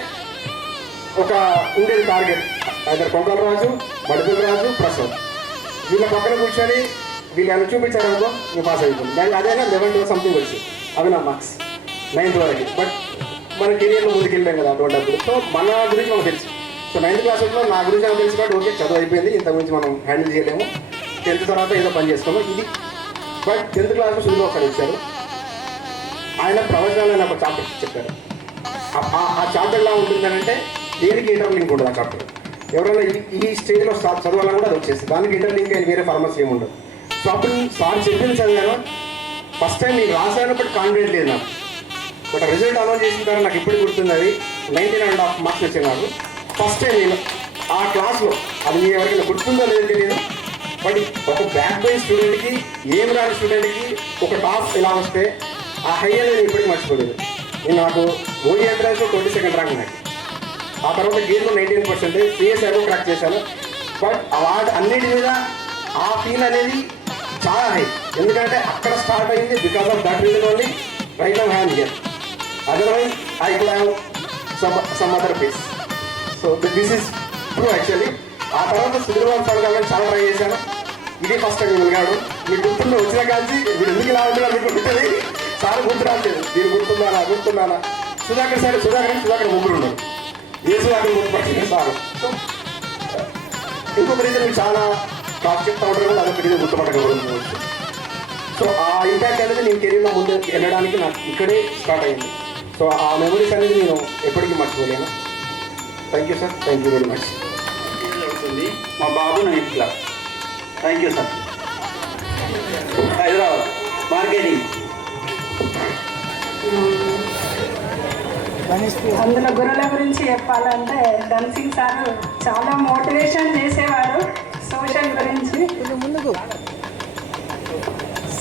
ఒక ఉండేది టార్గెట్. అయితే కొంకలరాజు, మడుపులరాజు, ప్రసాద్ వీళ్ళ పక్కన కూర్చొని వీళ్ళు ఎలా చూపించారనుకో నేను పాస్ అయిపోయింది. దానికి అదేనా 11 to సంథింగ్ వచ్చి అవి నా మార్క్స్ 9th వరకు. బట్ మన కెరియర్లో ముందుకు వెళ్ళాం కదా అటువంటిప్పుడు. సో మన గురించి మనకు తెలుసు. సో 9th క్లాస్లో నా గురించి నాకు తెలుసు కాబట్టి ఓకే చదువు అయిపోయింది, ఇంత గురించి మనం హ్యాండిల్ చేయలేము, 10th తర్వాత ఏదో పని చేసుకోము ఇది. బట్ 10th క్లాస్లో సులువు ఒకసారి వచ్చారు. ఆయన ప్రవచనాలు అని ఒక చాప్టర్ చెప్పారు. ఆ చాప్టర్ ఎలా ఉంటుందనంటే దేనికి ఇంటర్లింక్ ఉండదు. ఆ చాప్టర్ ఎవరైనా ఈ స్టేజ్లో చదవాలని కూడా అది వచ్చేస్తుంది. దానికి ఇంటర్లింక్ అయిన వేరే ఫార్మర్స్ ఏమి ఉండదు. సో అప్పుడు సార్ చెప్పింది చదివాను. ఫస్ట్ టైం నేను రాశాను, బట్ కాన్ఫిడెంట్ లేదు నాకు. బట్ రిజల్ట్ అనౌన్స్ చేసిన తర్వాత నాకు ఇప్పటికి గుర్తుంది. అది 19.5 మార్క్స్ వచ్చాయి నాకు. ఫస్ట్ టైం నేను ఆ క్లాస్లో, అది మీ ఎవరికైనా గుర్తుందో లేదో తెలియదు, బట్ ఒక బ్యాక్ బై స్టూడెంట్కి, ఏం రాని స్టూడెంట్కి ఒక టాప్ ఎలా వస్తే ఆ హై అనేది ఇప్పటికీ మర్చిపోలేదు. నేను నాకు ఓడి ఎంట్రన్స్ 22nd ర్యాంక్ నాకు. ఆ తర్వాత గేమ్లో 19%, సిఎస్ ఏదో క్రాక్ చేశాను. బట్ వాటి అన్నిటి మీద ఆ ఫీల్ అనేది చాలా హై. ఎందుకంటే అక్కడ స్టార్ట్ అయింది. Because of that reason only right now have here. Otherwise I could have some other place. So this is true actually. ఆ తర్వాత సుధీర్బాబు సార్ కాబట్టి చాలా ట్రై చేశాను. ఇదే ఫస్ట్ టైం వెలిగాడు. మీకు గుర్తుందో వచ్చిన కాల్చి మీరు ఎందుకు ఇలా ఉంటున్నారు మీకు గుర్తుంది. సార్ గుర్తురాలేదు. మీరు గుర్తున్నానా సుధాకర్ ముగ్గురు ఉన్నారు. ఏ సుధాకర్ గుర్తుపట్టిన సార్. సో ఇంకొక రీజన్ మీరు చాలా కాస్ట్ చెప్తా ఉంటారు కూడా అదొక రీజన్ గుర్తుపట్టకపోవచ్చు. సో ఆ ఇంపాక్ట్ అనేది నేను కెరీర్లో ముందు వెళ్ళడానికి నాకు ఇక్కడే స్టార్ట్ అయింది. సో ఆ మెమరీస్ అనేది నేను ఎప్పటికీ మర్చిపోలేను. Thank you sir. Thank you very much. అవుతుంది మా బాబు 9th class. Thank you sir. Hyderabad marketing. అందులో గురువుల గురించి చెప్పాలంటే ధన్సింగ్ సార్ చాలా మోటివేషన్ చేసేవారు. సోషల్ గురించి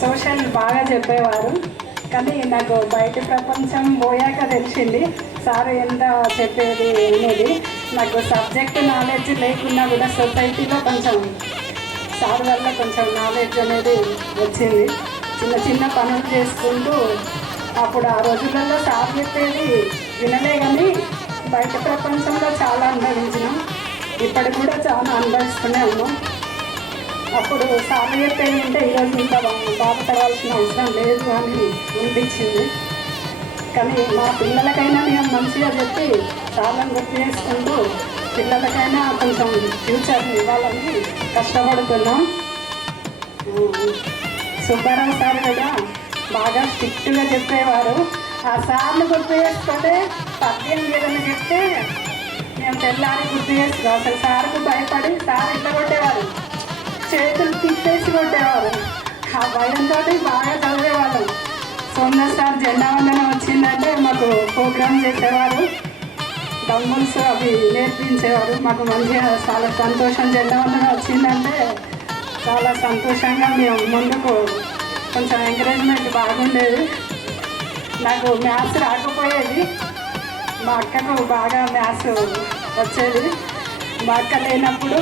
సోషల్ బాగా చెప్పేవారు. కానీ నాకు బయట ప్రపంచం పోయాక తెలిసింది సార్ ఎంత చెప్పేది అనేది. నాకు సబ్జెక్ట్ నాలెడ్జ్ లేకున్నా కూడా సొసైటీలో కొంచెం సార్ వల్ల కొంచెం నాలెడ్జ్ అనేది వచ్చింది. చిన్న చిన్న పనులు చేసుకుంటూ అప్పుడు ఆ రోజులలో సార్ చెప్పేది వినలే కానీ బయట ప్రపంచంలో చాలా అనుభవించినాం. ఇప్పటికి కూడా చాలా అనుభవిస్తూనే ఉన్నాం. అప్పుడు సార్ చెప్పేది అంటే ఈరోజు ఇంకా బాధపడాల్సిన అవసరం లేదు అని అనిపించింది. కానీ మా పిల్లలకైనా మేము మంచిగా చెప్పి చాలా గుర్తు చేసుకుంటూ పిల్లలకైనా కొంచెం ఫ్యూచర్ ఇవ్వాలని కష్టపడుతున్నాం. సుబ్బారావు సార్ కూడా బాగా స్ట్రిక్ట్గా చెప్పేవారు. ఆ సార్లు గుర్తు చేసుకుంటే పద్యం ఏదైనా చెప్తే మేము తెల్లారి గుర్తు చేసుకో. అసలు సార్కు భయపడి సార్ ఇట్లా కొట్టేవారు, చేతులు తిప్పేసి కొట్టేవారు. ఆ భయంతో బాగా చదివేవాళ్ళం. సోమన సార్ జెండా వందనం వచ్చిందంటే మాకు ప్రోగ్రామ్ చేసేవారు. డంబుల్స్ అవి నేర్పించేవారు. మాకు మంచిగా చాలా సంతోషం. జెండా వందనం వచ్చిందంటే చాలా సంతోషంగా మేము ముందుకు కొంచెం ఎంకరేజ్మెంట్ బాగుండేది. నాకు మ్యాథ్స్ రాకపోయేది. మా అక్కకు బాగా మ్యాథ్స్ వచ్చేది. మా అక్క లేనప్పుడు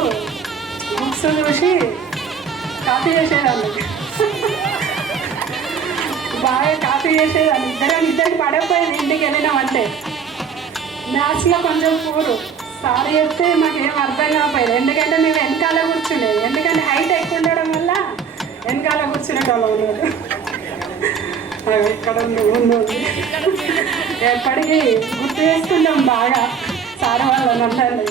బుక్స్ చూసి కాపీ చేసేదాన్ని. బాగా కాపీ చేసేదాన్ని. ఇద్దరికి పడకపోయేది ఇంటికి వెళ్ళినామంటే. మ్యాథ్స్లో కొంచెం పూరు. సార్ చెప్తే మాకు ఏం అర్థం కాకపోయేది. ఎందుకంటే మేము వెనకాల కూర్చునేది. ఎందుకంటే హైట్ ఎక్కువ ఉండడం వల్ల వెనకాల కూర్చునేటోళ్ళం లేదు. ఇక్కడ ముందు ఎప్పటికీ గుర్తు చేసుకుంటాం బాగా సార్ వాళ్ళని అందరినీ.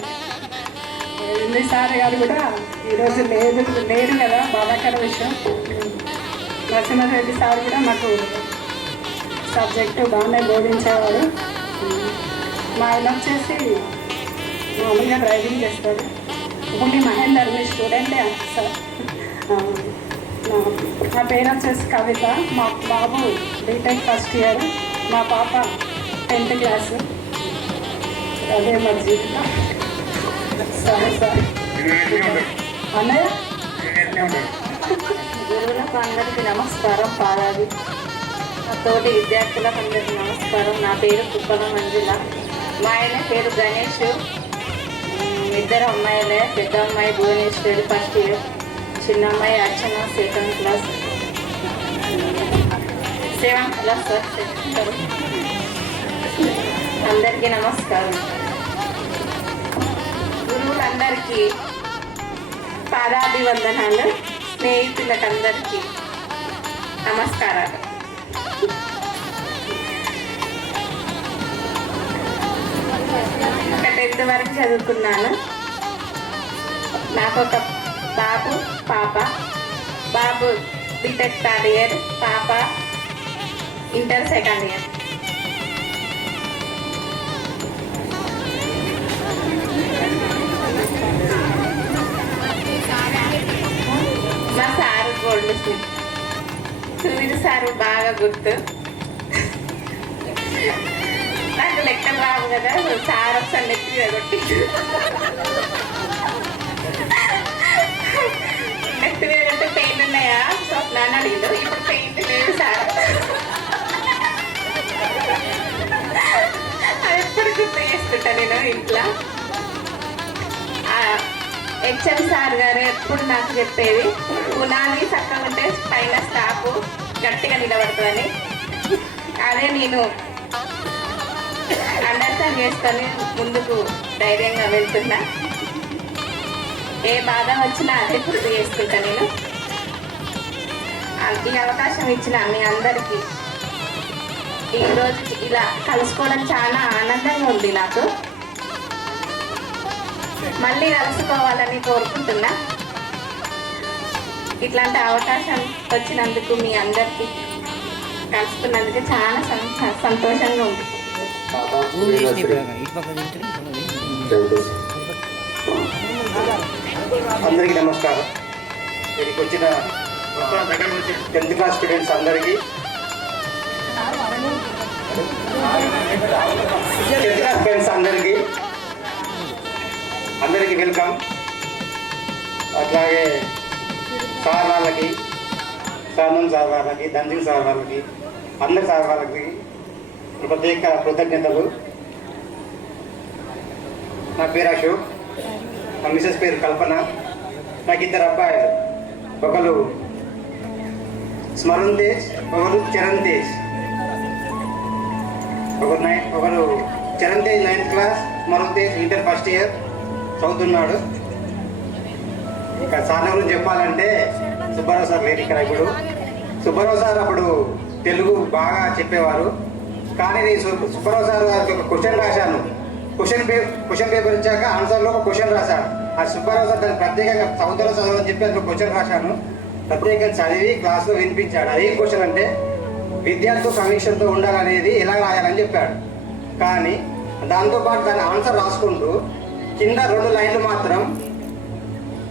ఇంది సార్ గారు కూడా ఈరోజు లేరు కదా, బాధాకర విషయం. నరసింహారెడ్డి సార్ కూడా మాకు సబ్జెక్టు బాగానే బోధించేవాడు. మా ఆయన వచ్చేసి మామూలుగా డ్రైవింగ్ చేస్తాడు. ఓన్లీ మహేందర్ మీ స్టూడెంటే సార్. నా పేరు వచ్చేసి కవిత. మా బాబు బీటెక్ ఫస్ట్ ఇయర్, మా పాప 10th క్లాసు. అదే మా జీవితం. సరే సార్ గురువులకు అందరికీ నమస్కారం. పాదాది నా తోటి విద్యార్థులకు అందరికీ నమస్కారం. నా పేరు కుప్పల మంజుల. మా ఆయన పేరు గణేష్. ఇద్దరు అమ్మాయిలే. పెద్ద అమ్మాయి భువనేశ్వరి ఫస్ట్ ఇయర్, చిన్న అమ్మాయి అర్చన సెకండ్ క్లాస్, 7th క్లాస్. అందరికీ నమస్కారం. గురువులందరికీ పాదాభివందనాలు. స్నేహితులకు అందరికీ నమస్కారాలు. ఒక 10th వరకు చదువుకున్నాను. నాకు ఒక బాబు, పాప. బాబు బీటెక్ 3rd ఇయర్, పాప ఇంటర్ 2nd ఇయర్. మా sir gold Smith. Sunil sir బాగా గుర్తు. నాకు లెక్కలు రావు కదా, సార్ ఒకసారి నెత్తి కొట్టి నెత్తి మీద అంటే పెయింట్ ఉన్నాయా స్వప్న అని అడిగిండు. ఇప్పుడు పెయింట్ లేదు సార్. అది ఎప్పుడు గుర్తు చేసుకుంటా నేను ఇంట్లో. హెచ్ఎం సార్ గారు ఎప్పుడు నాకు చెప్పేది, పునాది చక్కగా ఉంటే పైన స్టాఫ్ గట్టిగా నిలబడుతుందని. అదే నేను అండర్స్టాండ్ చేసుకొని ముందుకు ధైర్యంగా వెళ్తున్నా. ఏ బాధ వచ్చినా అదే గుర్తు చేసుకుంటా నేను. ఈ అవకాశం ఇచ్చిన మీ అందరికీ ఈరోజు ఇలా కలుసుకోవడం చాలా ఆనందంగా ఉంది నాకు. మళ్ళీ కలుసుకోవాలని కోరుకుంటున్నా. ఇట్లాంటి అవకాశం వచ్చినందుకు మీ అందరికీ కలుసుకున్నందుకు చాలా సంతోషంగా ఉంది. అందరికీ నమస్కారం. ఇక్కడికి వచ్చిన 10th క్లాస్ స్టూడెంట్స్ అందరికీ, 10th క్లాస్ ఫ్రెండ్స్ అందరికీ వెల్కమ్. అట్లాగే సార్ వాళ్ళకి, సానంద్ సార్ వాళ్ళకి, దంజింగ్ సార్ వాళ్ళకి, అందరి సార్ వాళ్ళకి ప్రత్యేక కృతజ్ఞతలు. నా పేరు అశోక్, మా మిసెస్ పేరు కల్పన. నాకు 2 అబ్బాయిలు. ఒకరు స్మరణ్ తేజ్, ఒకరు చరణ్ తేజ్. ఒకరు Charan Tej 9th class, Smaran Tej inter 1st year చదువుతున్నాడు. ఇక సార్ గురించి చెప్పాలంటే సుబ్బారావు సార్ లేరు ఇక్కడ. ఇప్పుడు సుబ్బారావు సార్ అప్పుడు తెలుగు బాగా చెప్పేవారు. కానీ నేను సుబ్బారావు సార్ గారికి ఒక క్వశ్చన్ రాశాను. క్వశ్చన్ పేపర్ ఇచ్చాక ఆన్సర్లో ఒక క్వశ్చన్ రాశాను. ఆ సుబ్బారావు సార్ దాన్ని ప్రత్యేకంగా చదవని చెప్పి అందులో క్వశ్చన్ రాశాను. ప్రత్యేకంగా చదివి క్లాస్లో వినిపించాడు. అదే క్వశ్చన్ అంటే విద్యార్థులు సమీక్షతో ఉండాలనేది ఎలా రాయాలని చెప్పాడు. కానీ దాంతోపాటు దాని ఆన్సర్ రాసుకుంటూ కింద 2 లైన్లు మాత్రం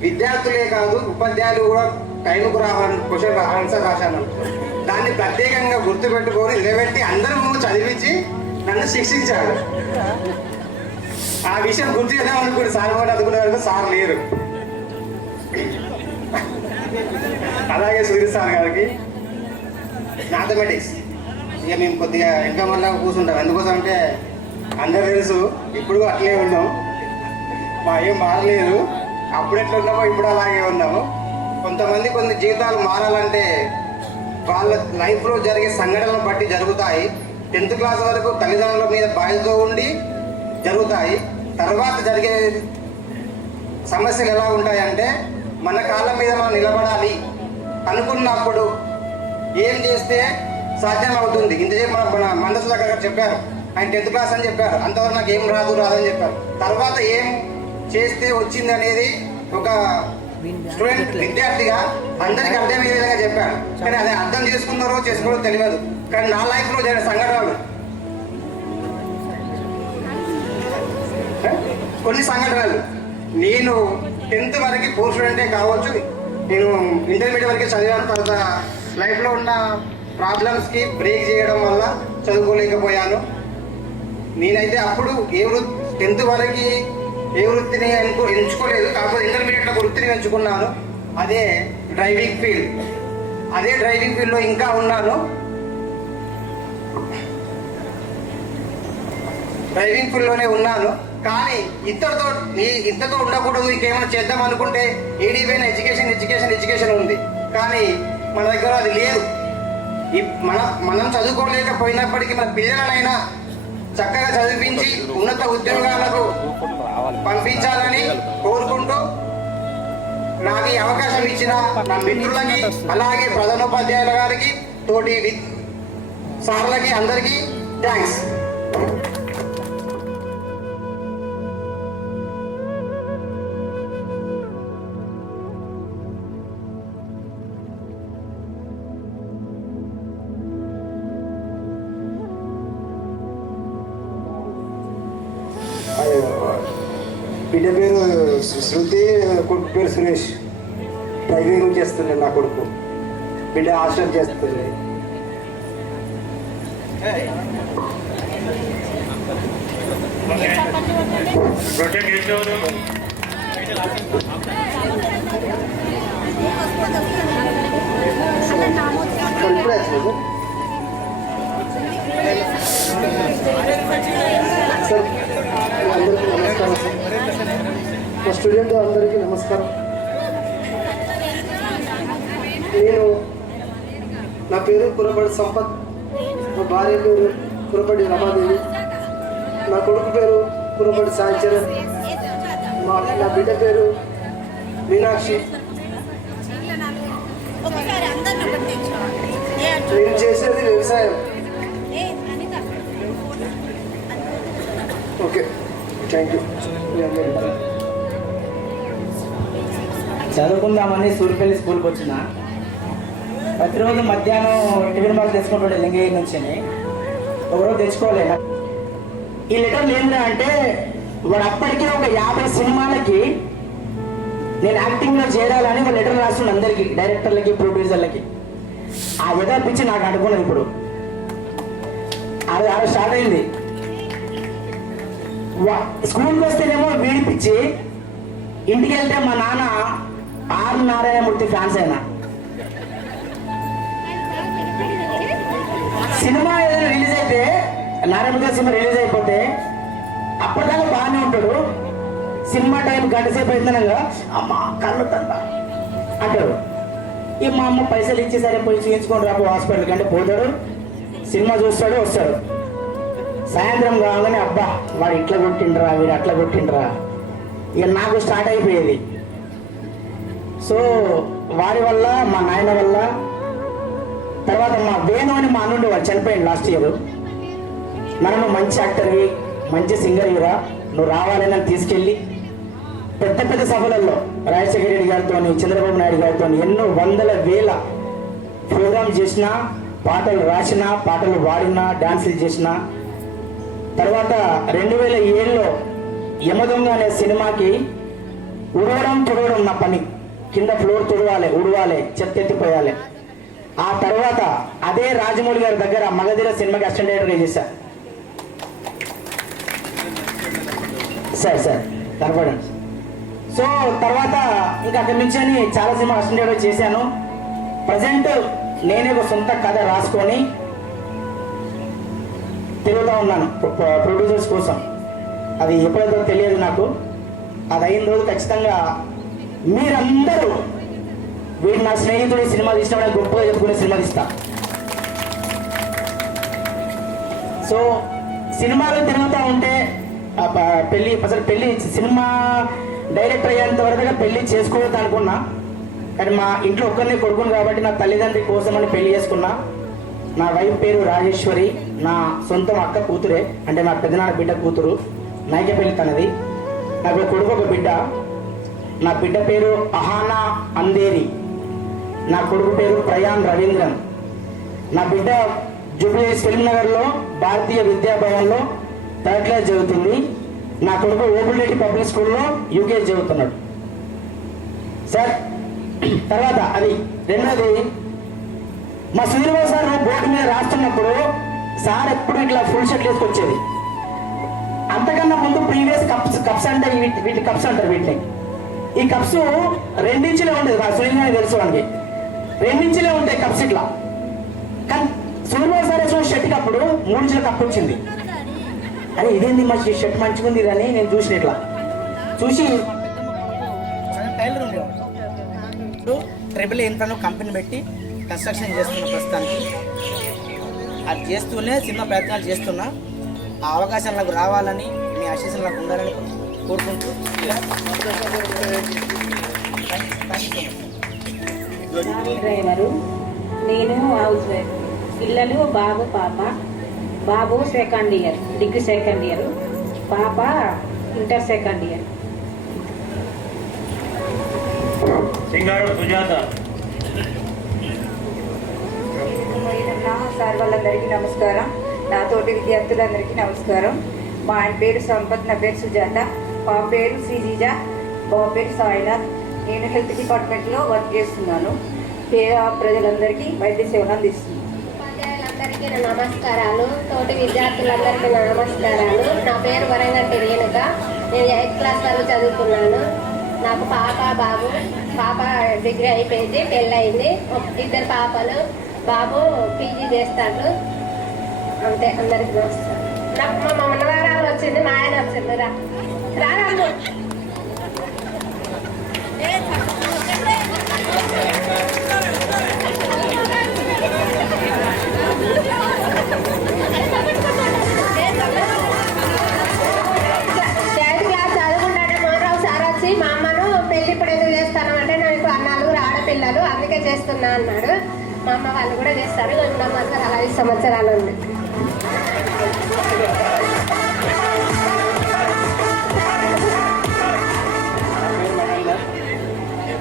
విద్యార్థులే కాదు ఉపాధ్యాయులు కూడా టైంకు రావాలని క్వశ్చన్ ఆన్సర్ రాశాను. దాన్ని ప్రత్యేకంగా గుర్తుపెట్టుకొని నిలబెట్టి అందరూ చదివించి నన్ను శిక్షించాడు. ఆ విషయం గుర్తు చేద్దాం అనుకుని సార్ కూడా అందుకునే వరకు సార్ లేరు. అలాగే సూర్య సార్ గారికి మ్యాథమెటిక్స్ ఇక మేము కొద్దిగా ఇంకా మళ్ళీ కూర్చుంటాం. ఎందుకోసం అంటే అందరు తెలుసు, ఇప్పుడు అట్లే ఉన్నాం. మా ఏం మారలేదు. అప్పుడు ఎట్లా ఉన్నామో ఇప్పుడు అలాగే ఉన్నాము. కొంతమంది కొన్ని జీవితాలు మారాలంటే వాళ్ళ లైఫ్లో జరిగే సంఘటనలను బట్టి జరుగుతాయి. 10th క్లాస్ వరకు తల్లిదండ్రుల మీద బాధ్యతతో ఉండి జరుగుతాయి. తర్వాత జరిగే సమస్యలు ఎలా ఉంటాయంటే మన కాళ్ళ మీద మనం నిలబడాలి అనుకున్నప్పుడు ఏం చేస్తే సాధ్యం అవుతుంది. ఇంతసేపు మన మనసు దగ్గర చెప్పారు, ఆయన 10th క్లాస్ అని చెప్పారు. అంతవరకు నాకు ఏం రాదని చెప్పారు. తర్వాత ఏం చేస్తే వచ్చింది అనేది ఒక స్టూడెంట్ విద్యార్థిగా అందరికి అర్థమయ్యే విధంగా చెప్పాడు. కానీ అది అర్థం చేసుకున్నారో చేసుకోవడం తెలియదు. కానీ నా లైఫ్లో జరిగిన సంఘటనలు కొన్ని సంఘటనలు నేను 10th వరకు పూర్ స్టూడెంటే కావచ్చు, నేను ఇంటర్మీడియట్ వరకు చదివాను. తర్వాత లైఫ్లో ఉన్న ప్రాబ్లమ్స్కి బ్రేక్ చేయడం వల్ల చదువుకోలేకపోయాను. నేనైతే అప్పుడు 10th వరకు ఏ వృత్తిని ఎంచుకోలేదు, కాకపోతే ఇంటర్మీడియట్లో ఒక వృత్తిని ఎంచుకున్నాను, అదే డ్రైవింగ్ ఫీల్డ్. అదే డ్రైవింగ్ ఫీల్డ్లో ఇంకా ఉన్నాను. డ్రైవింగ్ ఫీల్డ్లోనే ఉన్నాను. కానీ ఇంతతో ఉండకూడదు, ఇంకేమైనా చేద్దాం అనుకుంటే ఏడీపైన ఎడ్యుకేషన్ ఉంది. కానీ మన దగ్గర అది లేదు. మనం చదువుకోలేకపోయినప్పటికీ మన పిల్లలనైనా చక్కగా చదివించి ఉన్నత ఉద్యోగాలకు పంపించాలని కోరుకుంటూ నాకు ఈ అవకాశం ఇచ్చిన నా మిత్రులకి, అలాగే ప్రధానోపాధ్యాయుల గారికి, తోటి సార్లకి అందరికీ థ్యాంక్స్. బిడ్డ పేరు శృతి, కొడుకు పేరు సురేష్. డ్రైవింగ్ చేస్తుండే నా కొడుకు. బిడ్డ హాస్టల్ చేస్తుంది. ప్రొటెక్ట్ చేసేవారు సార్ అందరికీ నమస్కారం. సార్ మా స్టూడెంట్ అందరికీ నమస్కారం. నా పేరు కురబడి సంపత్, మా భార్య పేరు కురబడి రమాదేవి, నా కొడుకు పేరు కురబడి సాయి చరణ్, నా బిడ్డ పేరు మీనాక్షి. నేను చేసేది వ్యవసాయం. Okay, thank you. చదువుకుందామని సూర్యపల్లి స్కూల్కి వచ్చిన ప్రతిరోజు మధ్యాహ్నం టిఫిన్ బాక్స్ తెచ్చుకుంటాడు లింగయ్య నుంచి. ఒకరోజు తెచ్చుకోలేను. ఈ లెటర్లు ఏంటంటే అంటే వాడు అప్పటికే ఒక 50 సినిమాలకి నేను యాక్టింగ్లో చేరాలని ఒక లెటర్ రాస్తుండే అందరికీ, డైరెక్టర్లకి, ప్రొడ్యూసర్లకి. ఆ విధంగా పిచ్చి నాకు అనుకున్నది. ఇప్పుడు అది స్టార్ట్ అయింది. స్కూల్కి వస్తేనేమో వీడిపించి, ఇంటికి వెళ్తే మా నాన్న ఆర్ నారాయణమూర్తి ఫ్యాన్స్ అయినా. సినిమా ఏదైనా రిలీజ్ అయితే, నారాయణమూర్తి సినిమా రిలీజ్ అయిపోతే అప్పటిదాకా బాగానే ఉంటాడు. సినిమా టైం గంట సేపు అవుతుందనగా అమ్మ కళ్ళు తంట అంటాడు. ఈ మా అమ్మ పైసలు ఇచ్చి సరే పోయి చూపించుకొని రాబో హాస్పిటల్కి అంటే పోతాడు, సినిమా చూస్తాడు, వస్తాడు. సాయంత్రం కాగానే అబ్బా వాడు ఇట్లా కొట్టిండ్రా, వీడు అట్లా కొట్టిండ్రా, ఇక నాకు స్టార్ట్ అయిపోయేది. సో వాడి వల్ల, మా నాయన వల్ల, తర్వాత మా వేణు అని మా నుండి వాడు చనిపోయింది లాస్ట్ ఇయర్. నన్ను మంచి యాక్టర్వి, మంచి సింగర్విరా, నువ్వు రావాలని నన్ను తీసుకెళ్ళి పెద్ద పెద్ద సభలలో రాజశేఖర రెడ్డి గారితో, చంద్రబాబు నాయుడు గారితో ఎన్నో వందల వేల ప్రోగ్రామ్ చేసిన, పాటలు రాసిన, పాటలు వాడిన, డాన్సులు చేసిన. తర్వాత 2007లో యమదొంగ అనే సినిమాకి ఉడవడం తుడవడం నా పని. కింద ఫ్లోర్ తుడవాలి, ఉడవాలి, చెత్త ఎత్తిపోయాలి. ఆ తర్వాత అదే రాజమౌళి గారి దగ్గర మగధీర సినిమాకి అసిస్టెంట్ డైరెక్టర్గా చేశా. సార్ కనపడండి. సో తర్వాత ఇంకా అక్కడి నుంచి అని చాలా సినిమా అసిస్టెంట్ డైరెక్టర్ చేశాను. ప్రజెంట్ నేనే ఒక సొంత కథ రాసుకొని తిరుగుతూ ఉన్నాను ప్రొడ్యూసర్స్ కోసం. అది ఎప్పుడైతే తెలియదు నాకు. అది అయిన రోజు ఖచ్చితంగా మీరందరూ వీడు నా స్నేహితుడు సినిమా తీసినా గొప్పగా చెప్పుకునే సినిమా తీస్తా. సో సినిమాలు తిరుగుతూ ఉంటే పెళ్ళి సినిమా డైరెక్టర్ అయ్యేంత వరకు పెళ్లి చేసుకోవద్దు అనుకున్నా. కానీ మా ఇంట్లో ఒక్కరిని కొడుకుని కాబట్టి నా తల్లిదండ్రి కోసమని పెళ్లి చేసుకున్నా. నా వైఫ్ పేరు రాజేశ్వరి, నా సొంతం అక్క కూతురే, అంటే నా పెద్దనాన్న బిడ్డ కూతురు. నాయకపల్లి తనది. నాకు కొడుకు ఒక బిడ్డ. నా బిడ్డ పేరు అహానా అందేరి, నా కొడుకు పేరు ప్రయాణ్ రవీంద్రన్. నా బిడ్డ జూబ్లీ ఫిల్మ్ నగర్లో భారతీయ విద్యాభవన్లో 3rd క్లాస్ చదువుతుంది. నా కొడుకు ఓబుల్రెడ్డి పబ్లిక్ స్కూల్లో యూకేజీ చదువుతున్నాడు. సార్ తర్వాత అది రెండోది, మా శ్రీనివాస్ సార్ బోర్డు మీద రాస్తున్నప్పుడు సార్ ఎప్పుడు ఇట్లా ఫుల్ షర్ట్ వేసుకొచ్చేది. అంతకన్నా ముందు ప్రీవియస్ కప్స్ అంటే వీటి కప్స్ అంటారు వీటిని. ఈ కప్స్ 2 ఇంచులే ఉండేది, సూర్యుని తెలుసు మనకి 2 ఇంచులే ఉంటాయి కప్స్ ఇట్లా. కానీ సూర్యబాబు సార్ వేసిన షర్ట్కి అప్పుడు 3 ఇంచుల కప్పు వచ్చింది. అని ఇదేంది మంచి షర్ట్ మంచిగా ఉంది అని నేను చూసిన ఇట్లా చూసి టైలర్ ఉండేవాడు. ట్రిపుల్ ఇన్కమ్ కంపెనీ పెట్టి కన్స్ట్రక్షన్ చేస్తున్న ప్రస్తుతానికి. అది చేస్తూనే చిన్న ప్రయత్నాలు చేస్తున్నా. ఆ అవకాశాలు నాకు రావాలని, మీ ఆశీస్సులు నాకు ఉండాలని కోరుకుంటూ డ్రైవరు, నేను హౌస్ వైఫ్. పిల్లలు బాబు పాప. బాబు second year, degree second year. పాప inter second year. Singaru Sujatha. Sir వాళ్ళందరికీ నమస్కారం. నాతోటి విద్యార్థులందరికీ నమస్కారం. మా ఆయన పేరు సంపత్, నా పేరు సుజాత. మా పేరు శ్రీజీజ, బాబు పేరు సాయినాథ్. నేను హెల్త్ డిపార్ట్మెంట్లో వర్క్ చేస్తున్నాను. పేద ప్రజలందరికీ వైద్య సేవలు అందిస్తున్నాను. ఉపాధ్యాయులందరికీ నా నమస్కారాలు. తోటి విద్యార్థులందరికీ నా నమస్కారాలు. నా పేరు వరంగంటి రేణుక. నేను 8th క్లాస్ వరకు చదువుకున్నాను. నాకు పాప బాబు. పాప డిగ్రీ అయిపోయింది, పెళ్ళయింది. 2 పాపలు. బాబు పీజీ చేస్తాడు. అంతే. అందరికి నమస్కారం. నాకు మా మనవరాలు వచ్చింది, మా ఆయన వచ్చింది. రాము మా అమ్మను పెళ్లి ఇప్పుడు ఎందుకు చేస్తాను అంటే నాకు 4 ఆడపిల్లలు అందుకే చేస్తున్నా అన్నాడు. మా అమ్మ వాళ్ళు కూడా చేస్తారు. 5 సంవత్సరాలు ఉంది.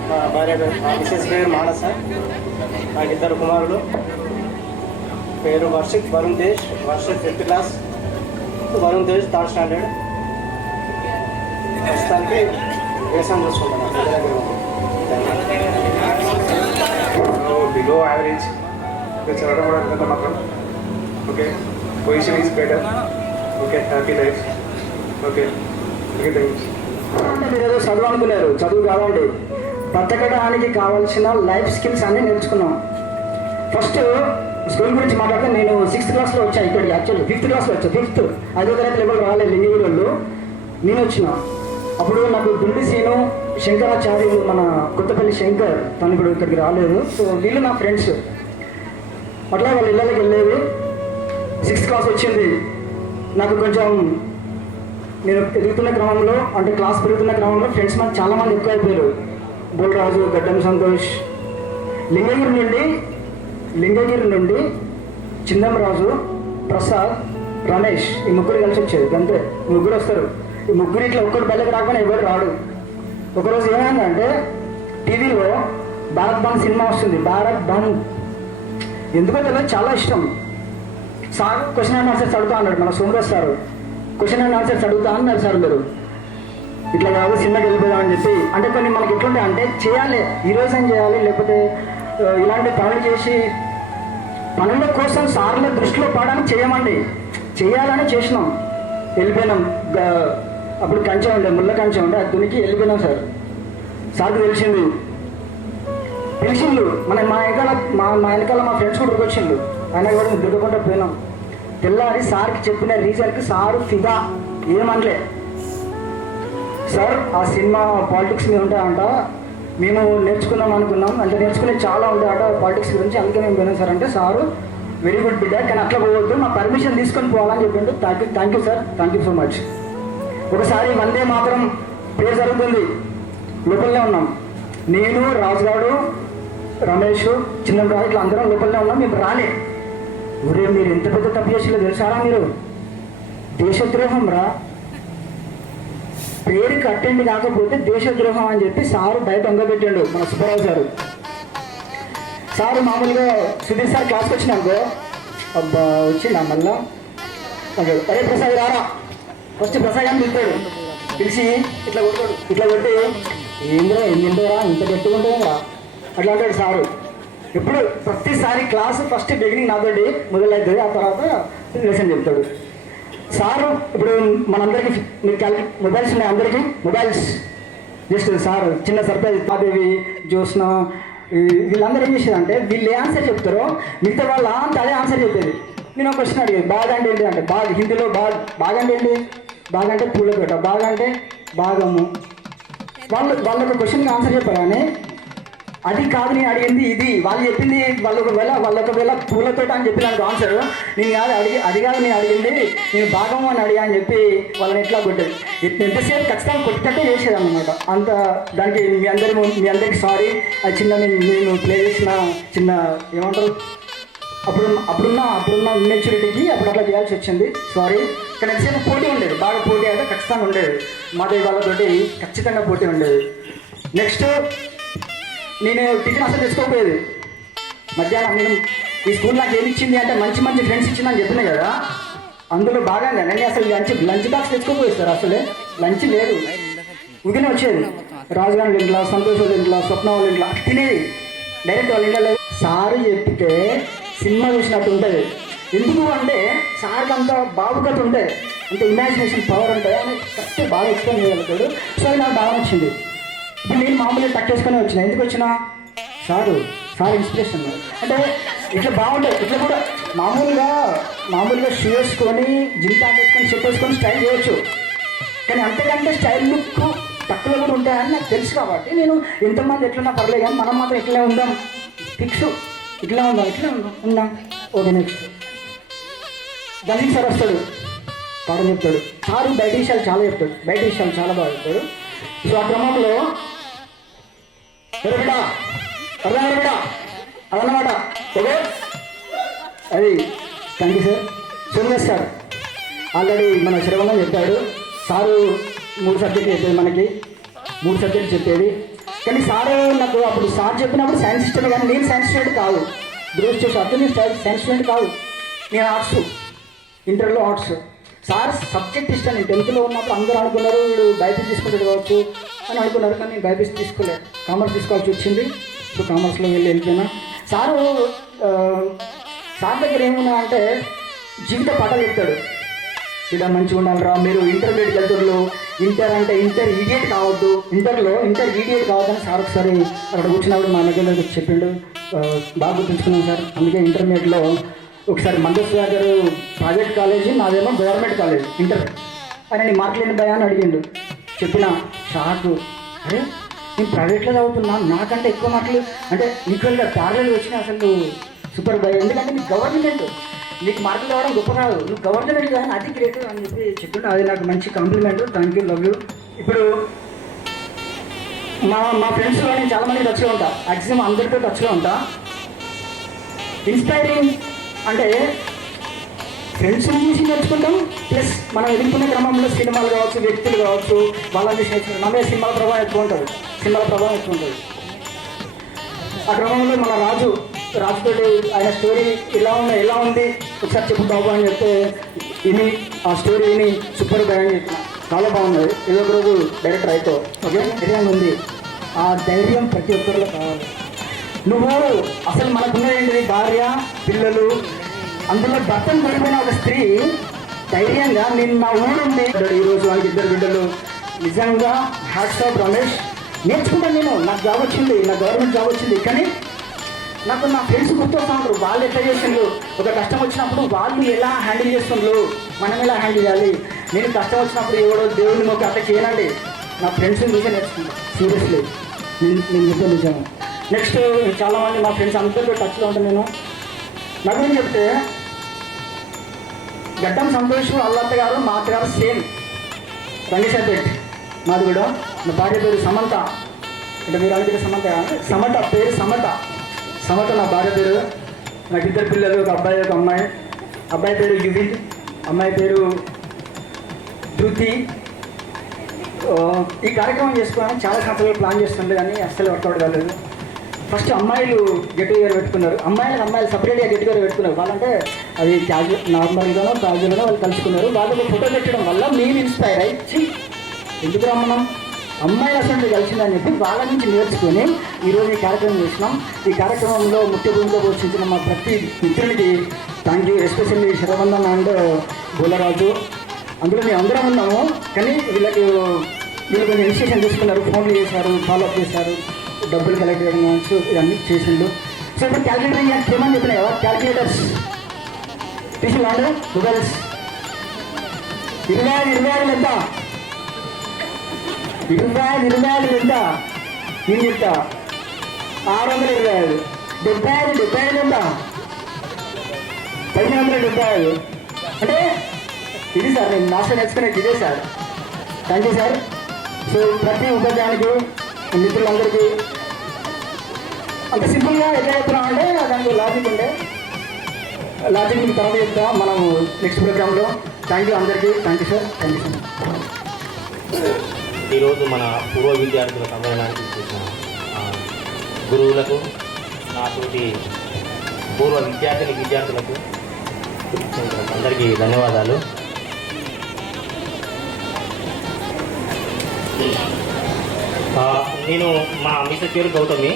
మా భార్య మా మిసెస్ పేరు మానస. నాకు 2 కుమారులు. పేరు Varshith, Varun Tej. Varshith 5th class, Varun Tej 3rd standard. ప్రస్తుతానికి వ్యవసాయం చూసుకుంటాను. బిలో యావరేజ్ చదవడం కూడా అంత మాత్రం. Okay, position is better. Okay, happy life. Okay, okay, thank you. మీరు ఏదో చదువు అనుకున్నారు, చదువు కాదండి. బతకడానికి కావాల్సిన లైఫ్ స్కిల్స్ అన్నీ నేర్చుకున్నాం. ఫస్ట్ స్కూల్ గురించి మాట్లాడితే నేను 6th క్లాస్లో వచ్చాను ఇక్కడికి. యాక్చువల్లీ 5th క్లాస్లో వచ్చాను. 5th 5వ తరగతి లెవెల్ రాలేదు లింగగిరి వాళ్ళు. నేను వచ్చిన అప్పుడు నాకు దుండి సీను, శంకరాచార్యులు, మన కొత్తపల్లి శంకర్, తను ఇప్పుడు ఇక్కడికి రాలేదు. సో వీళ్ళు నా ఫ్రెండ్స్. అట్లా వాళ్ళ ఇళ్ళకి వెళ్ళేది. 6th క్లాస్ వచ్చింది. నాకు కొంచెం నేను ఎదుగుతున్న క్రమంలో, అంటే క్లాస్ పెరుగుతున్న క్రమంలో ఫ్రెండ్స్ నాకు చాలామంది ఎక్కువ అయిపోయారు. బోలరాజు, గడ్డం సంతోష్. లింగగిరి నుండి చిందంరాజు, ప్రసాద్, రమేష్, ఈ 3 కలిసి వచ్చేది. అంతే, 3 వస్తారు. ఈ 3 ఇట్లా ఒక్కటి బయటకు రాకుండా ఎవరు రాడు. ఒకరోజు ఏమైందంటే టీవీలో భారత్ బంద్ సినిమా వస్తుంది. భారత్ బంద్ ఎందుకో తెలియదు, చాలా ఇష్టం. సార్ క్వశ్చన్ అండ్ ఆన్సర్స్ అడుగుతా అన్నాడు. మన Somaraj sir question and answers అడుగుతా అన్నారు. సార్ మీరు ఇట్లా కాదు సినిమాకి వెళ్ళిపోదామని చెప్పి. అంటే కొన్ని మనకి ఎట్లుంటాయి అంటే చేయాలి, ఈరోజు ఏం చేయాలి, లేకపోతే ఇలాంటి పనులు చేసి పనుల కోసం సార్ల దృష్టిలో పడడానికి చేయమండి. చేయాలని చేసినాం, వెళ్ళిపోయినాం. అప్పుడు కంచె ఉండే, ముళ్ళ కంచె ఉండే, అది దునికి వెళ్ళిపోయినాం. సార్కి తెలిసింది, పిలిచిండు. మా వెనకాల మా ఫ్రెండ్స్ కూడా వచ్చిండు. ఆయన కూడా దిగకుండా పోయినాం. తెల్లారి సార్కి చెప్పిన రీజన్కి సారు ఫిదా, ఏమనలే. సార్ ఆ సినిమా పాలిటిక్స్ మీద ఉంటాయంట, మేము నేర్చుకుందాం అనుకున్నాం, అంటే నేర్చుకునే చాలా ఉంటాయట పాలిటిక్స్ గురించి, అందుకే మేము పోయినాం సార్ అంటే, సారు వెరీ గుడ్ బిడ్డ, కానీ అట్లా పోవద్దు, మా పర్మిషన్ తీసుకొని పోవాలని చెప్పిండు. Thank you sir, thank you so much. ఒకసారి వందే మాత్రం ప్రేయర్ జరుగుతుంది, లోపలనే ఉన్నాం. నేను, రాజుగాడు, రమేష్, చిన్నరాజు ఇట్లా అందరం లోపలనే ఉన్నాం. మేము రాలే. ఒరే మీరు ఎంత పెద్ద తప్పు చేసిలో తెలుసారా మీరు? దేశద్రోహం రా, పేరుకి అటెండ్ కాకపోతే దేశద్రోహం అని చెప్పి సారు బయట వంగబెట్టాడు మన సుబ్బారావు సారు. సారు మామూలుగా సుధీర్ సార్ క్లాస్కి వచ్చినాకో అబ్బా వచ్చిందా మళ్ళా అరే ప్రసాద్ రారా, ఫస్ట్ ప్రసాద్ అని పిలుతాడు. పిలిచి ఇట్లా కొట్టాడు, ఇట్లా కొట్టి ఏంద్రా ఏంటోరా ఇంత గట్టిగా ఉంటుందా అట్లా అంటాడు సారు. ఎప్పుడు ప్రతిసారి క్లాసు ఫస్ట్ బిగినింగ్ నాతోటి మొదలవుతుంది, ఆ తర్వాత లెసన్ చెప్తాడు. సార్ ఇప్పుడు మనందరికీ మీకు మొబైల్స్ ఉన్నాయి, అందరికీ మొబైల్స్ జస్ట్ సార్ చిన్న సర్ప్రైజ్. మాదేవి జ్యోత్స్న వీళ్ళందరూ ఏం చేసేదంటే వీళ్ళు ఏ ఆన్సర్ చెప్తారో మిగతా వాళ్ళు అదే ఆన్సర్ చెప్పేది. నేను ఒక క్వశ్చన్ అడిగేది, బాగా అంటే ఏంటి అంటే బాగా, హిందీలో బాగా అంటే ఏంటి, బాగా అంటే పూలతోట, బాగా అంటే భాగము. వాళ్ళు ఒక క్వశ్చన్కి ఆన్సర్ చెప్పారు కానీ అది కాదు నేను అడిగింది ఇది, వాళ్ళు చెప్పింది వాళ్ళు ఒకవేళ పూలతోట అని చెప్పిన ఆన్సర్ నేను కాదు అది కాదు నేను అడిగింది, నేను భాగము అని అడిగా అని చెప్పి వాళ్ళని ఎట్లా కొట్టేది. ఎంతసేపు ఖచ్చితంగా కొట్టినట్టే చేసేది అనమాట. అంత దానికి మీ అందరికీ సారీ. అది చిన్న నేను ప్లే చేసిన చిన్న ఏమంటారు అప్పుడున్న మెచ్యూరిటీకి అప్పుడు అట్లా చేయాల్సి వచ్చింది, సారీ. కానీ ఎంతసేపు పోటీ ఉండేది, బాగా పోటీ అయితే ఖచ్చితంగా ఉండేది. మాదేవి వాళ్ళతోటి ఖచ్చితంగా పోటీ ఉండేది. నెక్స్ట్ నేను టిఫిన్ అసలు తెచ్చుకోకపోయేది. మధ్యాహ్నం నేను ఈ స్కూల్ నాకు ఏమి ఇచ్చింది అంటే మంచి ఫ్రెండ్స్ ఇచ్చిందని చెప్పినా కదా, అందులో భాగంగా నేను అసలు లంచ్ బాక్స్ తెచ్చుకోకపోయేది సార్. అసలే లంచ్ లేదు, ఉదయం వచ్చేది రాజు గారి ఇంట్లో, సంతోష్ వాళ్ళ ఇంట్లో, స్వప్న వాళ్ళ ఇంట్లో తినేది. డైరెక్ట్ వాళ్ళ ఇంట్లో లేదు. సార్ చెప్తే సినిమా చూసినట్టు ఉంటుంది. ఎందుకు అంటే సార్కి అంత బాబుకత ఉంటుంది, అంత ఇమాజినేషన్ పవర్ ఉంటుంది, అని కరెక్ట్ బాగా ఎక్స్ప్లెయిన్ చేయగలుగుతాడు. సో అది నాకు బాగా నచ్చింది. ఇప్పుడు నేను మామూలుగా టక్ చేసుకొని వచ్చిన, ఎందుకు వచ్చినా సార్ ఇన్స్పిరేషన్ అంటే ఇట్లా బాగుంటుంది. ఇట్లా కూడా మామూలుగా షూ వేసుకొని జిమ్ ప్యాంట్ వేసుకొని షర్ట్ వేసుకొని స్టైల్ చేయొచ్చు, కానీ అంతకంటే స్టైల్ లుక్ తక్కువ కూడా ఉంటాయని నాకు తెలుసు. కాబట్టి నేను ఎంతమంది ఎట్లున్నా పర్లేదు కానీ మనం మాత్రం ఇట్లనే ఉందాం, ఫిక్స్ ఇట్లా ఉందాం. ఓకే నెక్స్ట్ గంజీ సార్ వస్తాడు, పాఠం చెప్తాడు. సారు బయట విషయాలు చాలా చెప్తాడు, బయట విషయాలు చాలా బాగా చెప్తాడు. సో ఆ క్రమంలో బిడ్డా అదన్నమాట. ఓకే, అది thank you sir. Suresh sir already మన శ్రవణం చెప్పాడు. సారు 3 సబ్జెక్టులు చెప్పేది, మనకి 3 సబ్జెక్టులు చెప్పేది. కానీ సారు నాకు అప్పుడు సార్ చెప్పినప్పుడు సైన్స్ ఇష్టమే, కానీ నేను సైన్స్ స్టూడెంట్ కాదు. దురదృష్టం అర్థం, నేను సైన్స్ స్టూడెంట్ కాదు, నేను ఆర్ట్స్, ఇంటర్లో ఆర్ట్స్. సార్ సబ్జెక్ట్ ఇష్టం. నేను 10th ఉన్నప్పుడు అందరూ అనుకున్నారు వీడు బైపీసీ తీసుకుంటాడు కావచ్చు అని అనుకున్నారు, కానీ నేను బైపీసీ తీసుకోలేదు, కామర్స్ తీసుకోవాల్సి వచ్చింది. సో కామర్స్లో వెళ్ళిపోయినా. సార్ దగ్గర ఏమున్నా అంటే జీవిత పాఠాలు చెప్తాడు. ఇలా మంచిగా ఉండాలిరా, మీరు ఇంటర్మీడియట్ వెళ్తారు, ఇంటర్ అంటే ఇంటర్ ఈడియట్ కావద్దు, ఇంటర్ ఈడియట్ కావద్దని సార్ ఒకసారి అక్కడ కూర్చున్నప్పుడు మా దగ్గర చెప్పిండు. బాగా గుర్తుంచుకున్నాను సార్. అందుకే ఇంటర్మీడియట్లో ఒకసారి మందస్వామి గారు ప్రైవేట్ కాలేజీ, నాదేమో గవర్నమెంట్ కాలేజ్ ఇంటర్, ఆయన నీ మార్కులు ఎన్ని భయా అని అడిగిండు. చెప్పిన షాకు, అరే నేను ప్రైవేట్లో చదువుతున్నా, నాకంటే ఎక్కువ మార్కులు అంటే ఈక్వల్గా ప్యారలల్ వచ్చినా అసలు సూపర్ భయ. ఎందుకంటే నీకు గవర్నమెంట్, నీకు మార్కులు రావడం గొప్ప కాదు, నువ్వు గవర్నమెంట్ కానీ అది గ్రేట్ అని చెప్పి చెప్పిండు. అది నాకు మంచి compliment. Thank you, love you. ఇప్పుడు మా ఫ్రెండ్స్లో నేను చాలామంది టచ్లో ఉంటా, మ్యాక్సిమం అందరితో టచ్లో ఉంటా. ఇన్స్పైరింగ్ అంటే ఫ్రెండ్స్ చూసి నేర్చుకుంటాం, ప్లస్ మనం ఎదుర్కొనే క్రమంలో సినిమాలు కావచ్చు, వ్యక్తులు కావచ్చు, వాళ్ళని చూసి నేర్చుకుంటాం. మన మీద సినిమాల ప్రభావం ఎక్కువ ఉంటుంది. ఆ క్రమంలో మన రాజుతోటి ఆయన స్టోరీ ఎలా ఉంది ఒకసారి చెప్పు బాబు అని చెప్తే ఆ స్టోరీ విని సూపర్ గా అని చెప్పిన, చాలా బాగున్నది. ఏదో ఒక రోజు డైరెక్టర్ అయితే ఓకే ధైర్యం ఉంది. ఆ ధైర్యం ప్రతి ఒక్కరిలో కావాలి. నువ్వు అసలు మనకున్నది ఏంటిది, భార్య పిల్లలు, అందులో భర్తను కోల్పోయిన ఒక స్త్రీ ధైర్యంగా నేను నా ఊరుండి ఈరోజు వాళ్ళకి 2 బిడ్డలు. నిజంగా హ్యాట్స్ ఆఫ్ రమేష్. నేర్చుకుంటాను నేను, నాకు జాబ్ వచ్చింది, నాకు గవర్నమెంట్ జాబ్ వచ్చింది, కానీ నాకు నా ఫ్రెండ్స్ గుర్తొస్తూ ఉంటారు. వాళ్ళు ఎట్లా చేస్తుండ్రు, ఒక కష్టం వచ్చినప్పుడు వాళ్ళు ఎలా హ్యాండిల్ చేస్తుండ్రు, మనం ఎలా హ్యాండిల్ చేయాలి. నేను కష్టం వచ్చినప్పుడు ఎవడో దేవుడిని ఒక అట్లా చేయనండి, నా ఫ్రెండ్స్ని చూసే నేర్చుకుంటాను. సీరియస్లీ నేను చెప్పే నిజం. నెక్స్ట్ చాలామంది మా ఫ్రెండ్స్ అందరితో టచ్లో ఉంటాను నేను. నా గురించి చెప్తే గడ్డం సంతోష్ అల్లత్త గారు, మా అత్తగారు సేమ్ రంగేశాపేట్, మాది కూడా. నా భార్య పేరు సమంత, అంటే మీరు అడిగిన సమట పేరు సమట నా భార్య పేరు. నాకు 2 పిల్లలు, ఒక అబ్బాయి ఒక అమ్మాయి. అబ్బాయి పేరు యువిన్, అమ్మాయి పేరు ధృతి. ఈ కార్యక్రమం చేసుకోవాలని చాలా సంవత్సరాలు ప్లాన్ చేస్తుండే, కానీ అస్సలు వర్కౌట్ కాలేదు. ఫస్ట్ అమ్మాయిలు గెట్ టుగెదర్ పెట్టుకున్నారు, అమ్మాయిలు సపరేట్గా గెట్ టుగెదర్ పెట్టుకున్నారు. వాళ్ళంటే అది నార్మల్గానో క్యాజువల్గానో వాళ్ళు కలుసుకున్నారు. వాళ్ళకు ఫోటో పెట్టడం వల్ల మేము ఇన్స్పైర్ అయ్యి ఎందుకు మనం అమ్మాయిలు అసలు కలిసిందని చెప్పి వాళ్ళ నుంచి నేర్చుకొని ఈరోజు ఈ కార్యక్రమం చేసినాం. ఈ కార్యక్రమంలో ముఖ్య భూమిక పోషించిన మా ప్రతి మిత్రునికి థ్యాంక్ యూ. ఎస్పెషల్లీ శరవందన్ అండ్ బోలరాజు అందులో మేము అందరం ఉన్నాము. కానీ వీళ్ళు కొంచెం రిజిస్ట్రేషన్ తీసుకున్నారు, ఫోన్లు చేశారు, ఫాలోఅప్ చేశారు, డబ్బులు కలెక్ట్ చేయడం, సో ఇవన్నీ చేసిండు. సో ఇప్పుడు క్యాల్కులేటర్ చేయమని చెప్పినాయి కదా, క్యాల్కులేటర్స్ తీసుకున్నాడు. మొబైల్స్ 25 ఎంత? 25 ఎంత? నేను చెప్తా 625. 75 ఎంత? 1575. అంటే ఇది సార్ నేను మాస్టర్ నేర్చుకునేది ఇదే sir. Thank you sir. So ప్రతి ఉపాధ్యాయునికి మిత్రులందరికీ అంత సింపుల్గా ఎట్లా చెప్తున్నాం అంటే దానికి లాజిక్ ఉండే లాజిక్ మీకు తర్వాత చెప్తాం మనం నెక్స్ట్ ప్రోగ్రాంలో. థ్యాంక్ యూ అందరికీ. Thank you sir. Thank you sir. ఈరోజు మన పూర్వ విద్యార్థుల సమ్మేళనానికి చేసిన గురువులకు, నాతోటి పూర్వ విద్యార్థులకు అందరికీ ధన్యవాదాలు. నేను మా మిస్టర్ పేరు గౌతమి.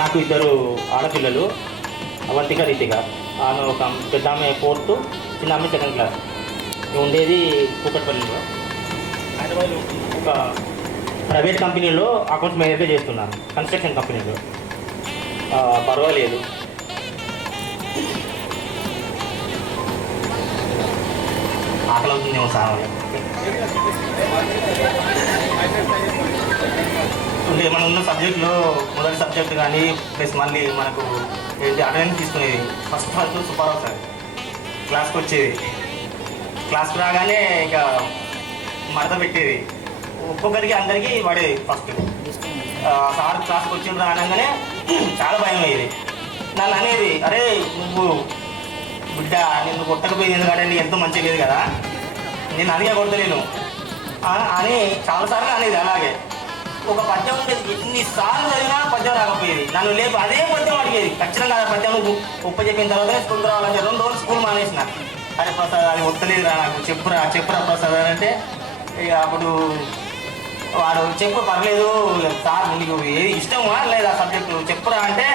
నాకు 2 ఆడపిల్లలు, అవంతిక, రితిక. ఆమె ఒక పెద్ద ఆమె 4th, చిన్న ఆమె 2nd క్లాస్. ఉండేది కూకట్పల్లిలో. హైదరాబాద్లో ఒక ప్రైవేట్ కంపెనీలో అకౌంట్స్ మేనేజర్గా చేస్తున్నాను, కన్స్ట్రక్షన్ కంపెనీలో. పర్వాలేదు. ఆకలి అవుతుందేమో సార్. అంటే మనం ఉన్న సబ్జెక్టులో మొదటి సబ్జెక్ట్ కానీ ప్లస్ మళ్ళీ మనకు ఏంటి అటెండెన్స్ తీసుకునేది. ఫస్ట్ సూపర్ సార్ క్లాస్కి వచ్చేది. క్లాస్కి రాగానే ఇక మడత పెట్టేది. ఒక్కొక్కరికి అందరికీ పడేది. ఫస్ట్ సార్ క్లాస్కి వచ్చిన రాగానే చాలా భయం అయ్యేది. నన్ను అనేది, అరే నువ్వు బిడ్డ నిన్ను కొట్టకపోయింది ఎందుకంటే నీ ఎంతో మంచిగా లేదు కదా, నేను అడిగా కొడతలేను అని చాలాసార్లు అనేది. అలాగే ఒక పద్యం ఉండేది, ఎన్నిసార్లు చదివినా పద్యం రాకపోయేది. నన్ను లేపు అదే పద్యం అడిగేది. ఖచ్చితంగా ఆ పద్యం ఉప్ప చెప్పిన తర్వాతనే స్కూల్కి రావాలని 2 రోజులు స్కూల్ మానేసిన. అరే ప్రసాద్ అది వస్తలేదురా నాకు, చెప్పురా ప్రసాద్ అని అంటే ఇక అప్పుడు వాడు చెప్పు పర్లేదు సార్ నీకు ఏది ఇష్టమా లేదా సబ్జెక్టు చెప్పురా అంటే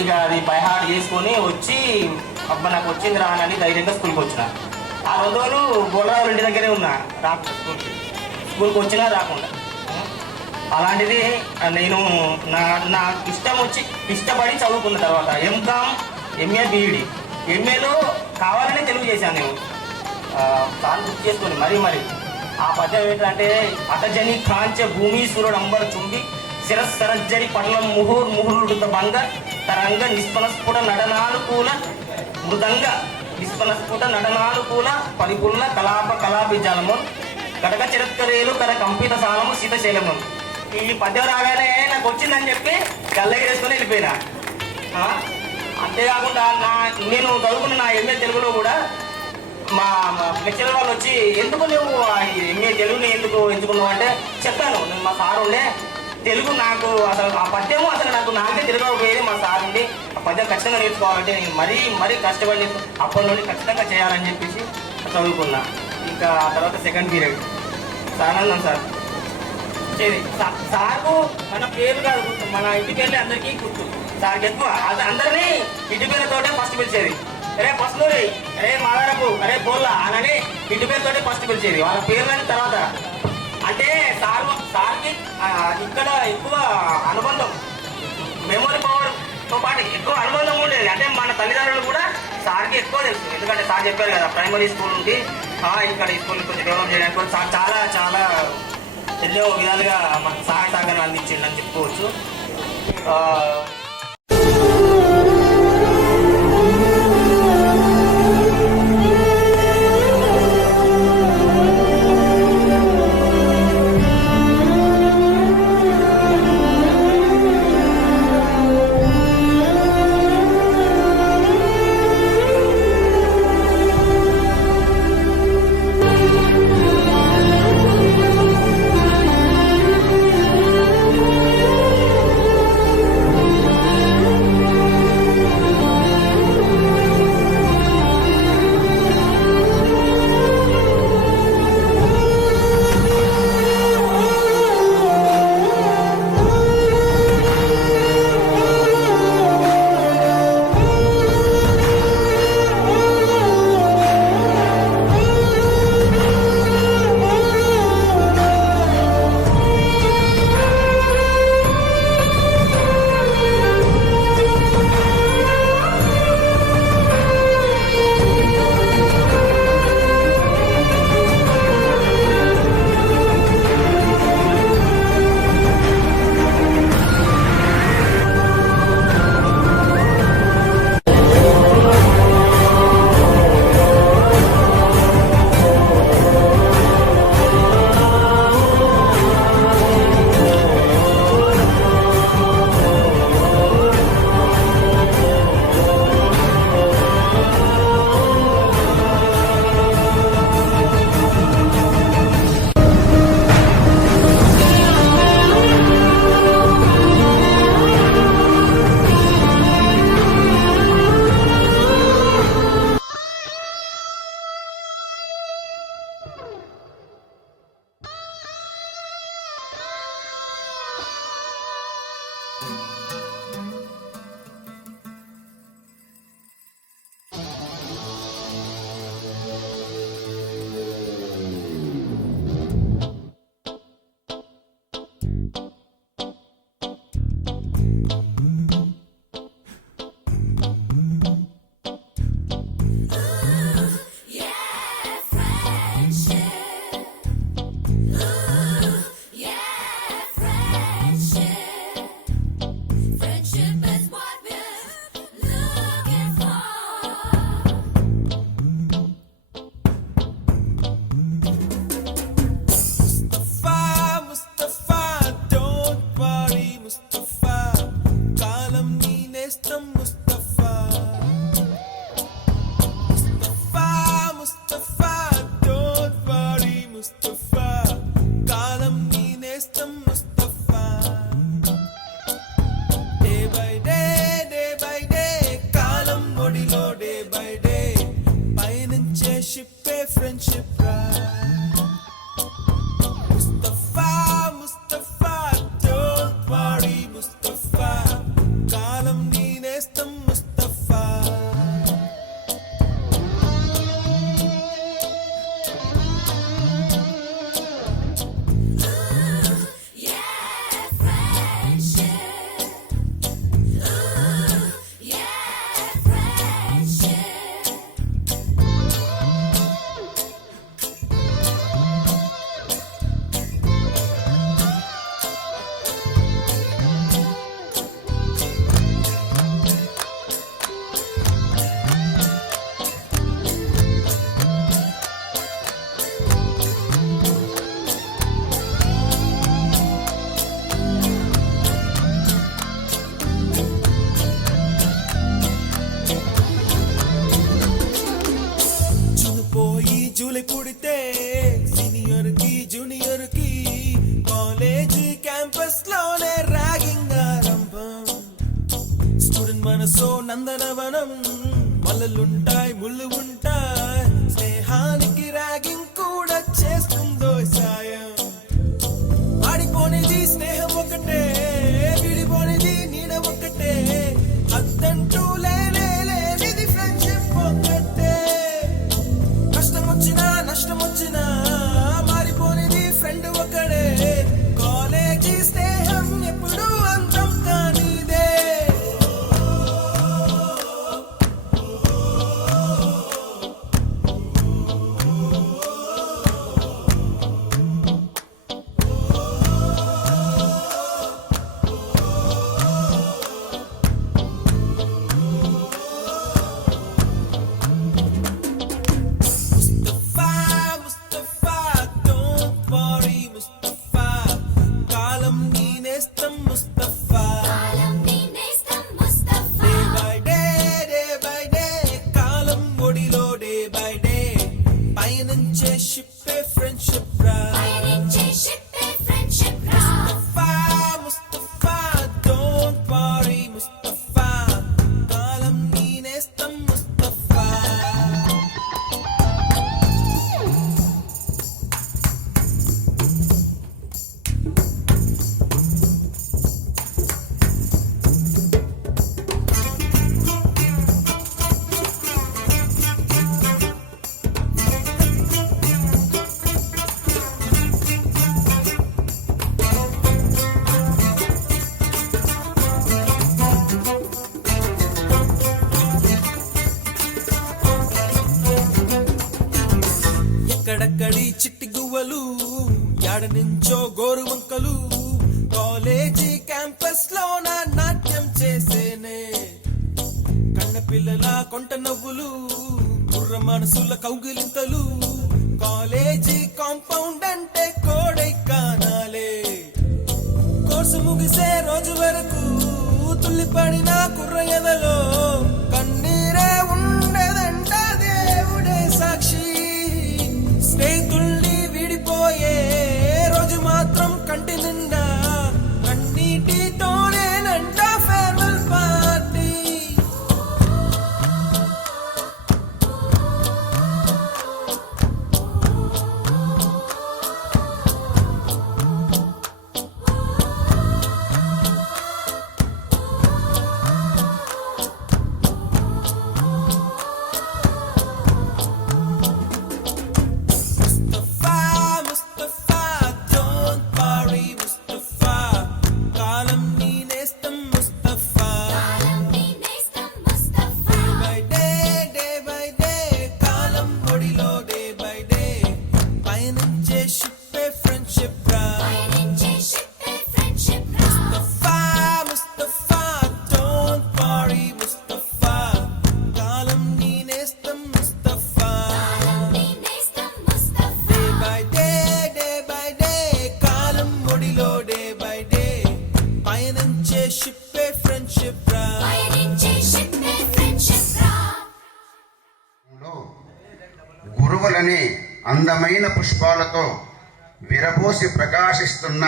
ఇక అది బై హార్ట్ చేసుకొని వచ్చి అబ్బా నాకు వచ్చింది రా అని ధైర్యంగా స్కూల్కి వచ్చిన. ఆ 2 రోజులు గోడరావు ఇంటి దగ్గరే ఉన్నా, స్కూల్కి వచ్చినా రాకుండా. అలాంటిది నేను నాకు ఇష్టం వచ్చి ఇష్టపడి చదువుకున్న తర్వాత ఎంకామ్, ఎంఏ, బీఈడి. ఎంఏలో కావాలనే తెలుగు చేశాను నేను. దాన్ని గుర్తు చేసుకొని మరి ఆ పద్యం ఏంటంటే, అటజని కాంచె భూమి సూర్యుడంబర చుంబి శిరస్సరజ్జరి పట్లం ముహుర్ముహురుడుత భంగ తరంగ నిస్పనస్ఫుట నడనానుకూల మృదంగ నిస్పనస్ఫుట నడనానుకూల పరిపూర్ణ కలాపి జలము కటక చిరత్కరేలు కర కంపిత సాలము శీతశైలము. ఈ పద్యం రాగానే నాకు వచ్చిందని చెప్పి గల్లకి వేసుకొని వెళ్ళిపోయినా. అంతేకాకుండా నేను చదువుకున్న నా ఎంఏ తెలుగులో కూడా మా లెక్చరర్ వాళ్ళు వచ్చి ఎందుకు నువ్వు ఎంఏ తెలుగుని ఎందుకు ఎంచుకున్నావు అంటే చెప్పాను. నేను మా సార్ ఉండే తెలుగు నాకు అసలు ఆ పద్యము అసలు నాకే తెలియకపోయేది. మా సార్ ఉండి ఆ పద్యం ఖచ్చితంగా నేర్చుకోవాలంటే నేను మరీ కష్టపడి అప్పటి నుండి ఖచ్చితంగా చేయాలని చెప్పేసి చదువుకున్నా. ఇంకా ఆ తర్వాత 2nd పీరియడ్ సార్ సార్ వచ్చేది. సార్కు మన పేరు కాదు గుర్తు, మన ఇంటి పేర్లే అందరికీ గుర్తు. సార్కి ఎక్కువ అందరినీ ఇంటి పేరుతోటే ఫస్ట్ పిలిచేది. అరే పసునూరి, అరే మాదారపు, అరే బోల్లా అని ఇంటి పేరుతోటే ఫస్ట్ పిలిచేది. వాళ్ళ పేర్లని తర్వాత. అంటే సార్కి ఇక్కడ ఎక్కువ అనుబంధం, మెమొరీ పవర్తో పాటు ఎక్కువ అనుబంధం ఉండేది. అంటే మన తల్లిదండ్రులు కూడా సార్కి ఎక్కువ తెలుసు. ఎందుకంటే సార్ చెప్పారు కదా, ప్రైమరీ స్కూల్ నుండి ఇక్కడ ఈ స్కూల్ కొంచెం డెవలప్ చేయడానికి కూడా సార్ చాలా ఎన్నో విధాలుగా మనకు సహాయ సహకారం అందించిందని చెప్పుకోవచ్చు. కోసం మల్లలుంటాయి ముళ్ళు ఉంటాయి, స్నేహానికి ర్యాగింగ్ కూడా చేస్తుందో సాయం. ఆడిపోనిది స్నేహం ఒకటే, విడిపోనిది నీడ ఒకటే, అద్దంటూ లేనిది ఫ్రెండ్షిప్ ఒకటే. కష్టం వచ్చినా నష్టం వచ్చినా మారిపోనిది ఫ్రెండ్ ఒకడే, కాలేజీ స్నేహం ఎప్పుడు అంతం కానిదే. ఎక్కడక్కడి చిట్టి గువ్వలు, యాడ నుంచో గోరు వంకలు, కాలేజీ క్యాంపస్ లోన నాట్యం చేసేనే. కన్న పిల్లల కొంట నవ్వులు, కుర్ర మనసుల కౌగిలింతలు, కాలేజీ కాంపౌండ్ అంటే కోడై కానాలే. కోర్సు ముగిసే రోజు వరకు తుల్లిపడిన కుర్ర ఎదలో కన్నీరే ఉండదంట దేవుడే సాక్షి. స్నేహితుల్ని విడిపోయే రోజు మాత్రం కంటి నిండా కన్నీటితోనేనంట ఫేర్వెల్ పార్టీ. గురువులని అందమైన పుష్పాలతో విరబోసి ప్రకాశిస్తున్న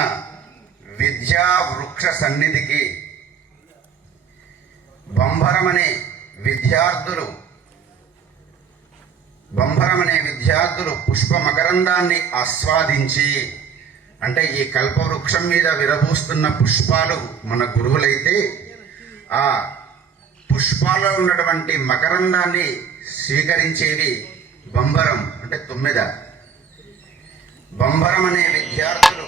విద్యా వృక్ష సన్నిధికి బంభరమనే విద్యార్థులు పుష్ప మకరందాన్ని ఆస్వాదించి, అంటే ఈ కల్పవృక్షం మీద విరబూస్తున్న పుష్పాలు మన గురువులైతే, ఆ పుష్పాలలో ఉన్నటువంటి మకరందాన్ని స్వీకరించేవి బంబరం అంటే తుమ్మెద. బంబరం అనే విద్యార్థులు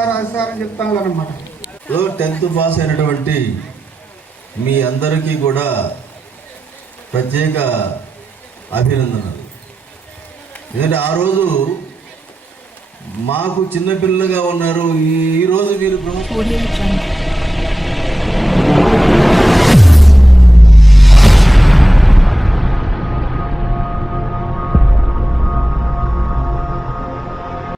సార్ అది సార్ అని చెప్తాను అనమాట. 10th పాస్ అయినటువంటి మీ అందరికీ కూడా ప్రత్యేక అభినందనలు. ఎందుకంటే ఆ రోజు మాకు చిన్నపిల్లలుగా ఉన్నారు, ఈరోజు మీరు